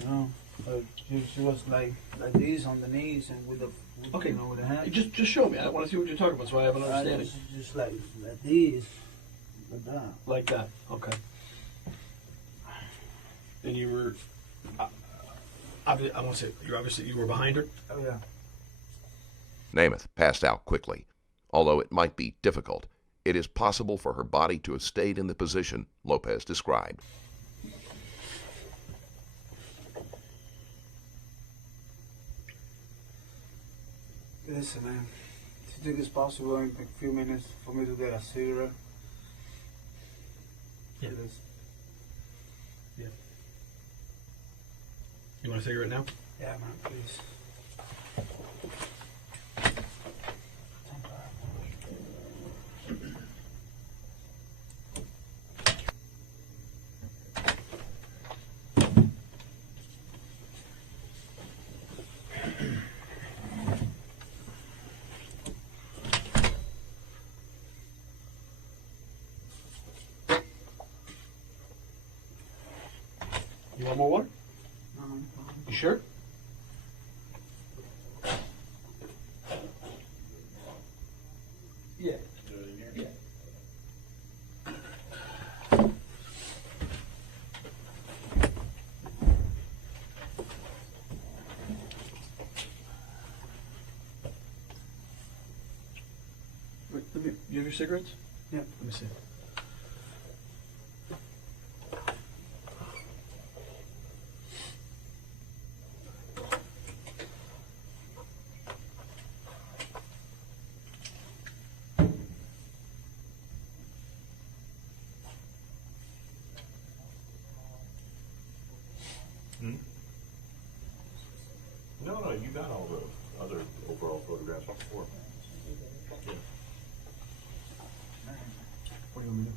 you know, like she was like this on the knees and with the Okay. you know, with the hand. Just show me. I want to see what you're talking about, so I have an understanding. Just like this, like that. Like that. Okay. And you were. I want to say you were behind her. Oh yeah. Nemeth passed out quickly. Although it might be difficult, it is possible for her body to have stayed in the position Lopez described. Listen, man. Do you think it's possible in a few minutes for me to get a cigarette? Yeah. It is. You want a cigarette now? Yeah, man, please. You want more water? No, You sure? Yeah. Yeah. Wait, you have your cigarettes? Yeah. Let me see. No, you got all the other overall photographs before. Yeah. What do you want me to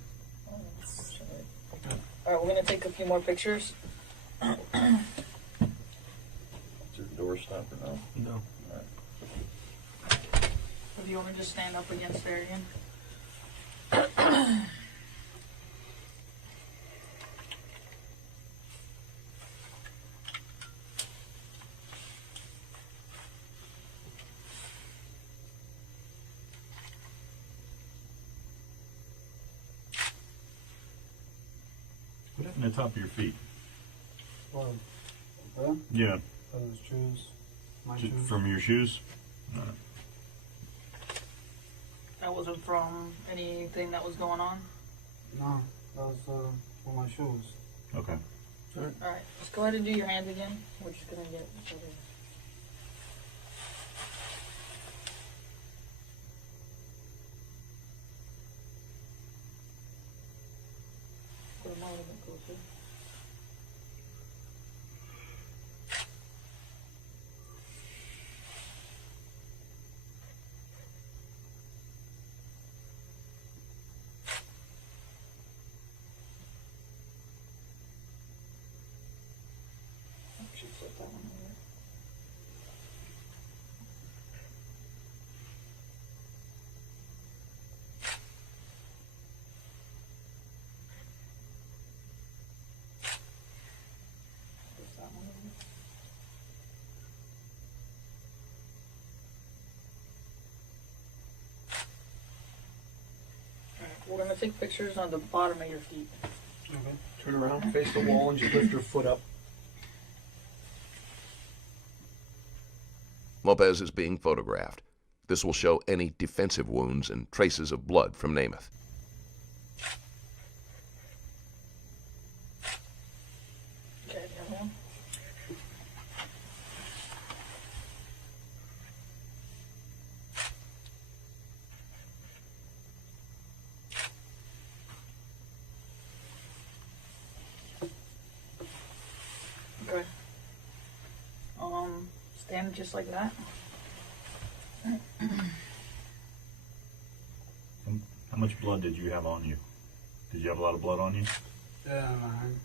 do? All right, we're gonna take a few more pictures. Is your door stopped or no? No. If you want to just stand up against there again. What happened to the top of your feet? Well, huh? Yeah. Those shoes. My shoes. From your shoes? That wasn't from anything that was going on. No, that was for my shoes. Okay. All right, just go ahead and do your hands again. We're just gonna get each other. Put them a little bit closer. Actually, flip that one over. Flip that one over. Alright, we're gonna take pictures on the bottom of your feet. Okay. Turn around, face the wall, and just lift your foot up. Lopez is being photographed. This will show any defensive wounds and traces of blood from Nemeth. Okay, the other one. Okay. Stand just like that. How much blood did you have on you? Did you have a lot of blood on you? Yeah, man.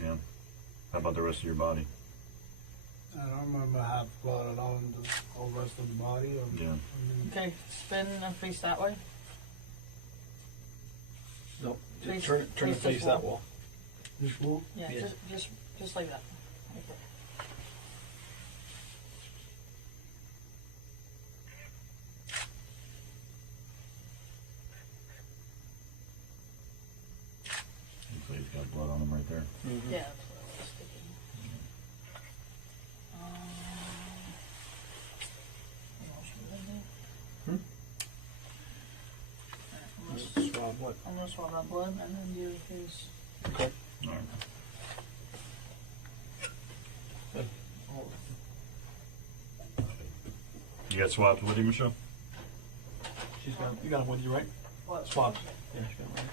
Yeah. How about the rest of your body? I don't remember half blood along the whole rest of the body. Or, Yeah. Okay, spin and face that way. Nope. Face- Turn and face this face that wall. wall. This wall? Yeah, Yeah. just like that. Like that. So he's got blood on him right there. Yeah, that's what I was thinking. What else should we do? Alright, Swab what? I'm gonna swab that blood and then do his. Okay. All right. You got swabs with you, Michelle? You got them with you, right? What? Swabs. Yeah, she got them.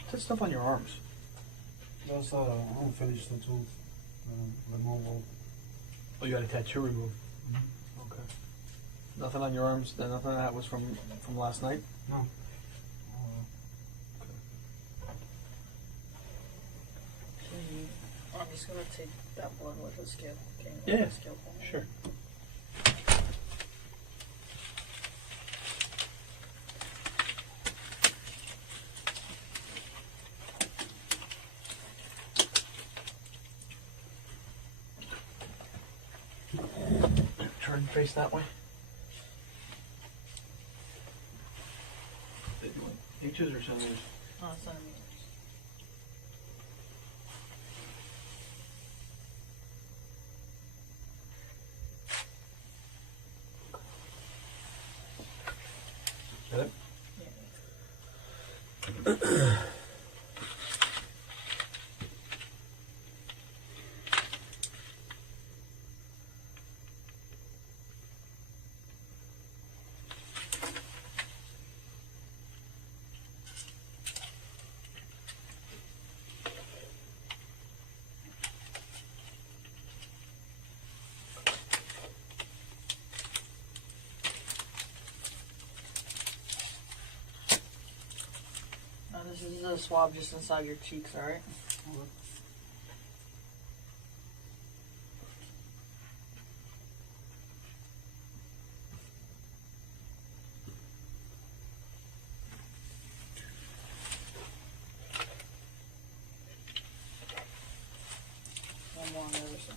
What's that stuff on your arms? That's unfinished tattoo removal. Oh, you got a tattoo removed. Okay. Nothing on your arms. Nothing of that was from last night. No. I'm just gonna take that blood with the scale. Okay, Yeah. Scale for me. Sure. Turn and face that way. Inches or centimeters? Centimeters. Is that it? This is a swab just inside your cheeks, alright? One more on the other side.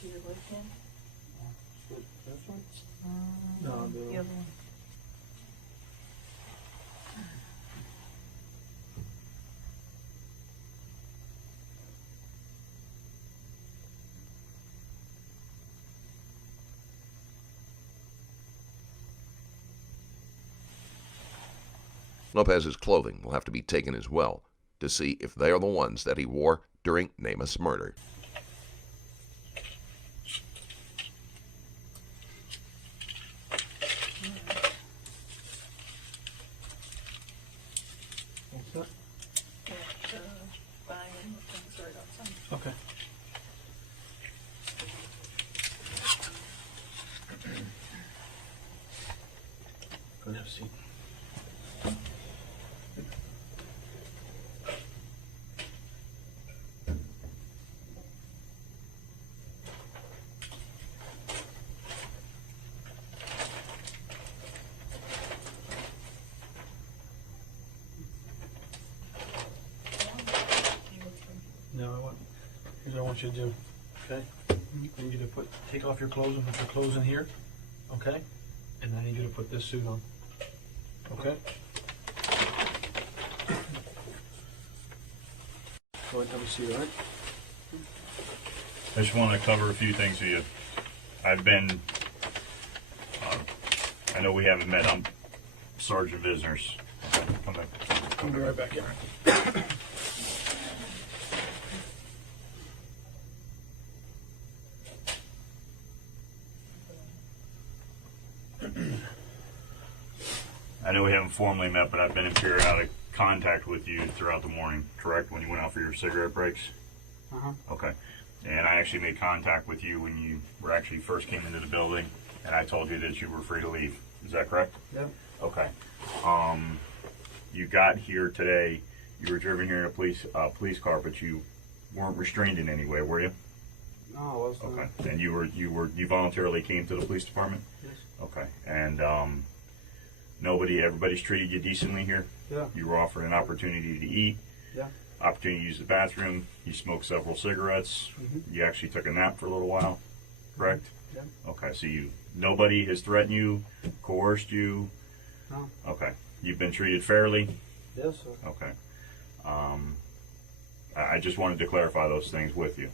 See your leg again? This one? No, The other one. Lopez's clothing will have to be taken as well to see if they are the ones that he wore during Nemeth's murder. What's that? Yeah, bang and the things right outside. Okay. Go and have a seat. No, here's what I want you to do, okay? I need you to take off your clothes and put your clothes in here, okay? And I need you to put this suit on, okay? Go ahead and have a seat, all right? I just want to cover a few things with you. I've been, I know we haven't met. I'm Sergeant Visners. Come back. I'll be right back in. I know we haven't formally met, but I've been in periodic contact with you throughout the morning, correct? When you went out for your cigarette breaks? Uh-huh. Okay. And I actually made contact with you when you were actually first came into the building, and I told you that you were free to leave. Is that correct? Yep. Okay. You got here today. You were driven here in a police car, but you weren't restrained in any way, were you? No, I wasn't. Okay. And you voluntarily came to the police department? Yes. Okay. And everybody's treated you decently here? Yeah. You were offered an opportunity to eat? Yeah. Opportunity to use the bathroom? You smoked several cigarettes? Mm-hmm. You actually took a nap for a little while, correct? Yeah. Okay, so nobody has threatened you, coerced you? No. Okay. You've been treated fairly? Yes, sir. Okay. I just wanted to clarify those things with you.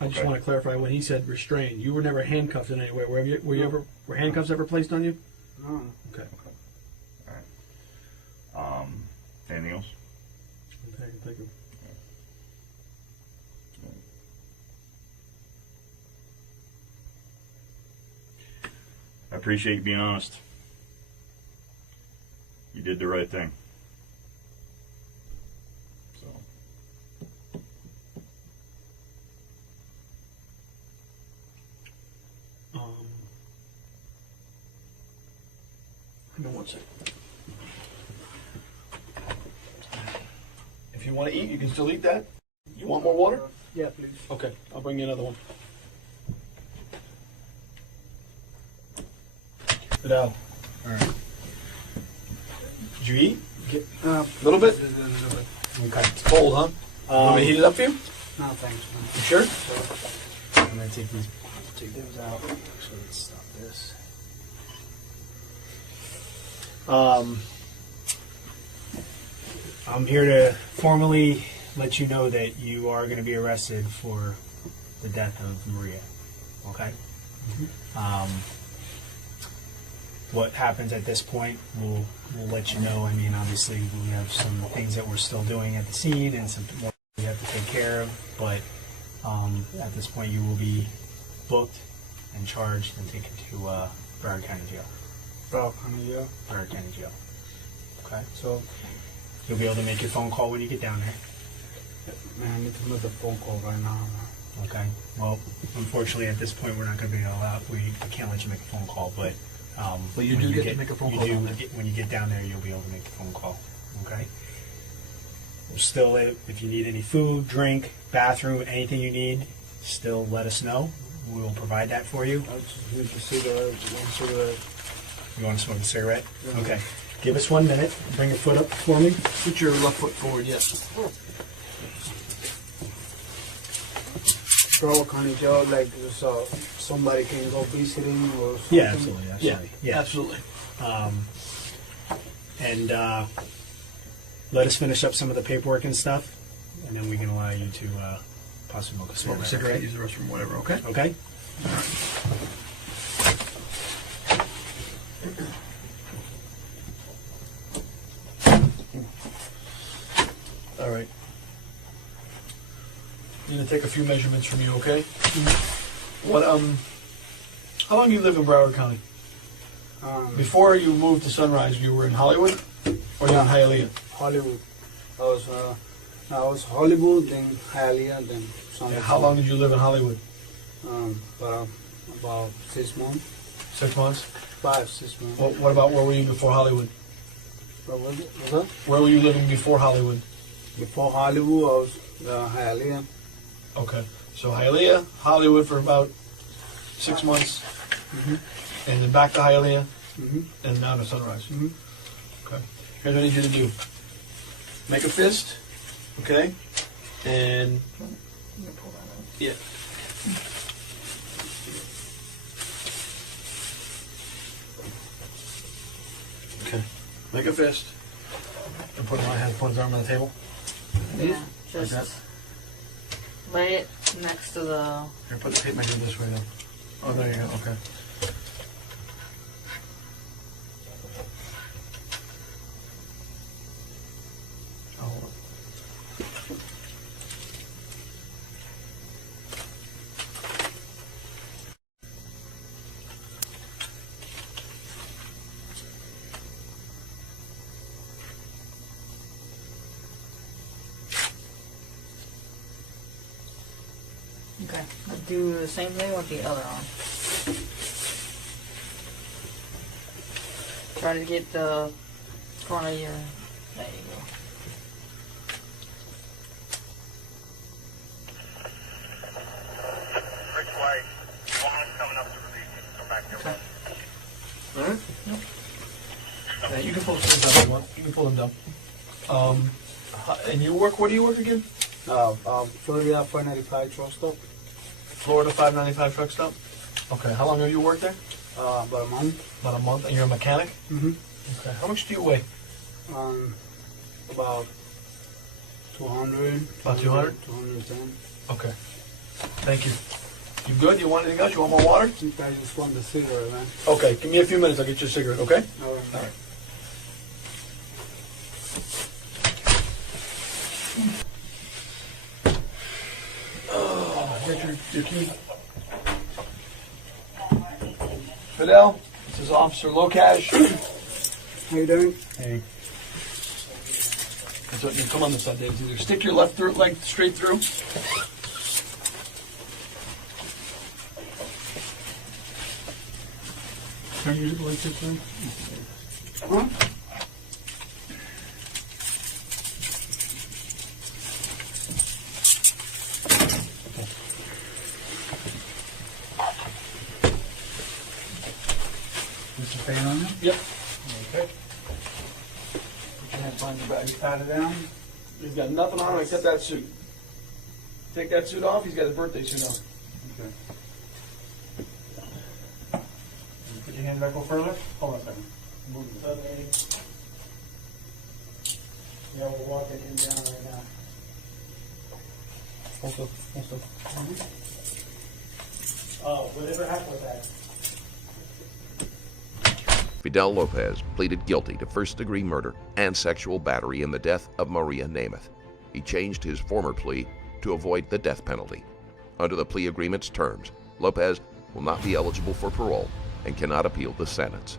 I just Okay. want to clarify when he said restrained. You were never handcuffed in any way. Were handcuffs ever placed on you? No. Okay. All right. Anything else? Thank you. I appreciate you being honest. You did the right thing. So. Hang on one second. If you want to eat, you can still eat that. You want more water? Yeah, please. Okay, I'll bring you another one. Fidel. All right. Did you eat? A little bit? little bit. Okay. It's cold, huh? Want me to heat it up for you? No, thanks, man. You sure? So, I'm gonna take those out. Actually, let's stop this. I'm here to formally let you know that you are going to be arrested for the death of Maria. Okay? What happens at this point, we'll let you know. I mean, obviously, we have some things that we're still doing at the scene and some more we have to take care of. But at this point, you will be booked and charged and taken to Broward County Jail. Broward County Jail. Broward County Jail. Okay, so you'll be able to make your phone call when you get down there. Man, I need to make the phone call right now, man. Okay. Well, unfortunately, at this point, we're not going to be allowed. We can't let you make a phone call, but you when do get to make a phone call down there. When you get down there, you'll be able to make the phone call. Okay. Still, if you need any food, drink, bathroom, anything you need, still let us know. We will provide that for you. I just need to cigarette, one cigarette. You want to smoke a cigarette? Yeah. Okay. Give us 1 minute. Bring your foot up for me. Put your left foot forward, yes. Broward County Jail, like so somebody can go visiting or something. Yeah, absolutely. Yeah, absolutely. And let us finish up some of the paperwork and stuff, and then we can allow you to possibly smoke a Smoke a cigarette. cigarette, Okay? use the restroom, whatever, okay? Okay? All right. I'm gonna take a few measurements from you, okay? What, how long you live in Broward County? Before you moved to Sunrise, you were in Hollywood? Or you were in Hialeah? Hollywood. I was Hollywood, then Hialeah, then Sunrise. How long did you live in Hollywood? About 6 months. 6 months? 5, 6 months. What about where were you before Hollywood? What was it? What's that? Where were you living before Hollywood? Before Hollywood, I was Hialeah. Okay. So Hialeah, Hollywood for about 6 months, and then back to Hialeah, and now to Sunrise. Okay. Here's what I need you to do. Make a fist, okay? And yeah. Okay. Make a fist. And put his arm on the table. Yeah, Like that. just lay it next to the. Here, put the tape measure this way though. Oh, there you go. Okay. Oh, hold on. Okay. Do the same thing with the other arm. Try to get the front of your. There you go. Alright? Yeah, you can pull them down if you want. You can pull them down. And you work, where do you work again? Florida 495 truck stop. Florida 595 truck stop? Okay, how long have you worked there? About a month. About a month, and you're a mechanic? Mm-hmm. Okay, how much do you weigh? About 200. About 200? 210. Okay, thank you. You good? You want anything else? You want more water? I think I just want the cigarette, man. Okay, give me a few minutes, I'll get you a cigarette, okay? All right. All right. Get your key. Fidel, this is Officer Lopez. How you doing? Hey. So you come on this side, Dave. Either stick your left leg straight through. Turn your leg through. Huh? Is the pain on you? Yep. Okay. Put your hands on your back. You pat it down. He's got nothing on him except that suit. Take that suit off, he's got his birthday suit on. Okay. Put your hand back a little further. Hold on a second. Move it. Yeah, we're walking him down right now. Also. Oh, whatever happened with that? Fidel Lopez pleaded guilty to first-degree murder and sexual battery in the death of Maria Nemeth. He changed his former plea to avoid the death penalty. Under the plea agreement's terms, Lopez will not be eligible for parole and cannot appeal the sentence.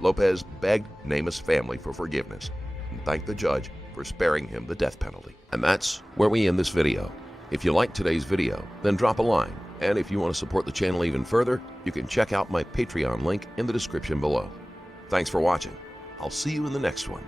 Lopez begged Nemeth's family for forgiveness and thanked the judge for sparing him the death penalty. And that's where we end this video. If you liked today's video, then drop a line. And if you want to support the channel even further, you can check out my Patreon link in the description below. Thanks for watching. I'll see you in the next one.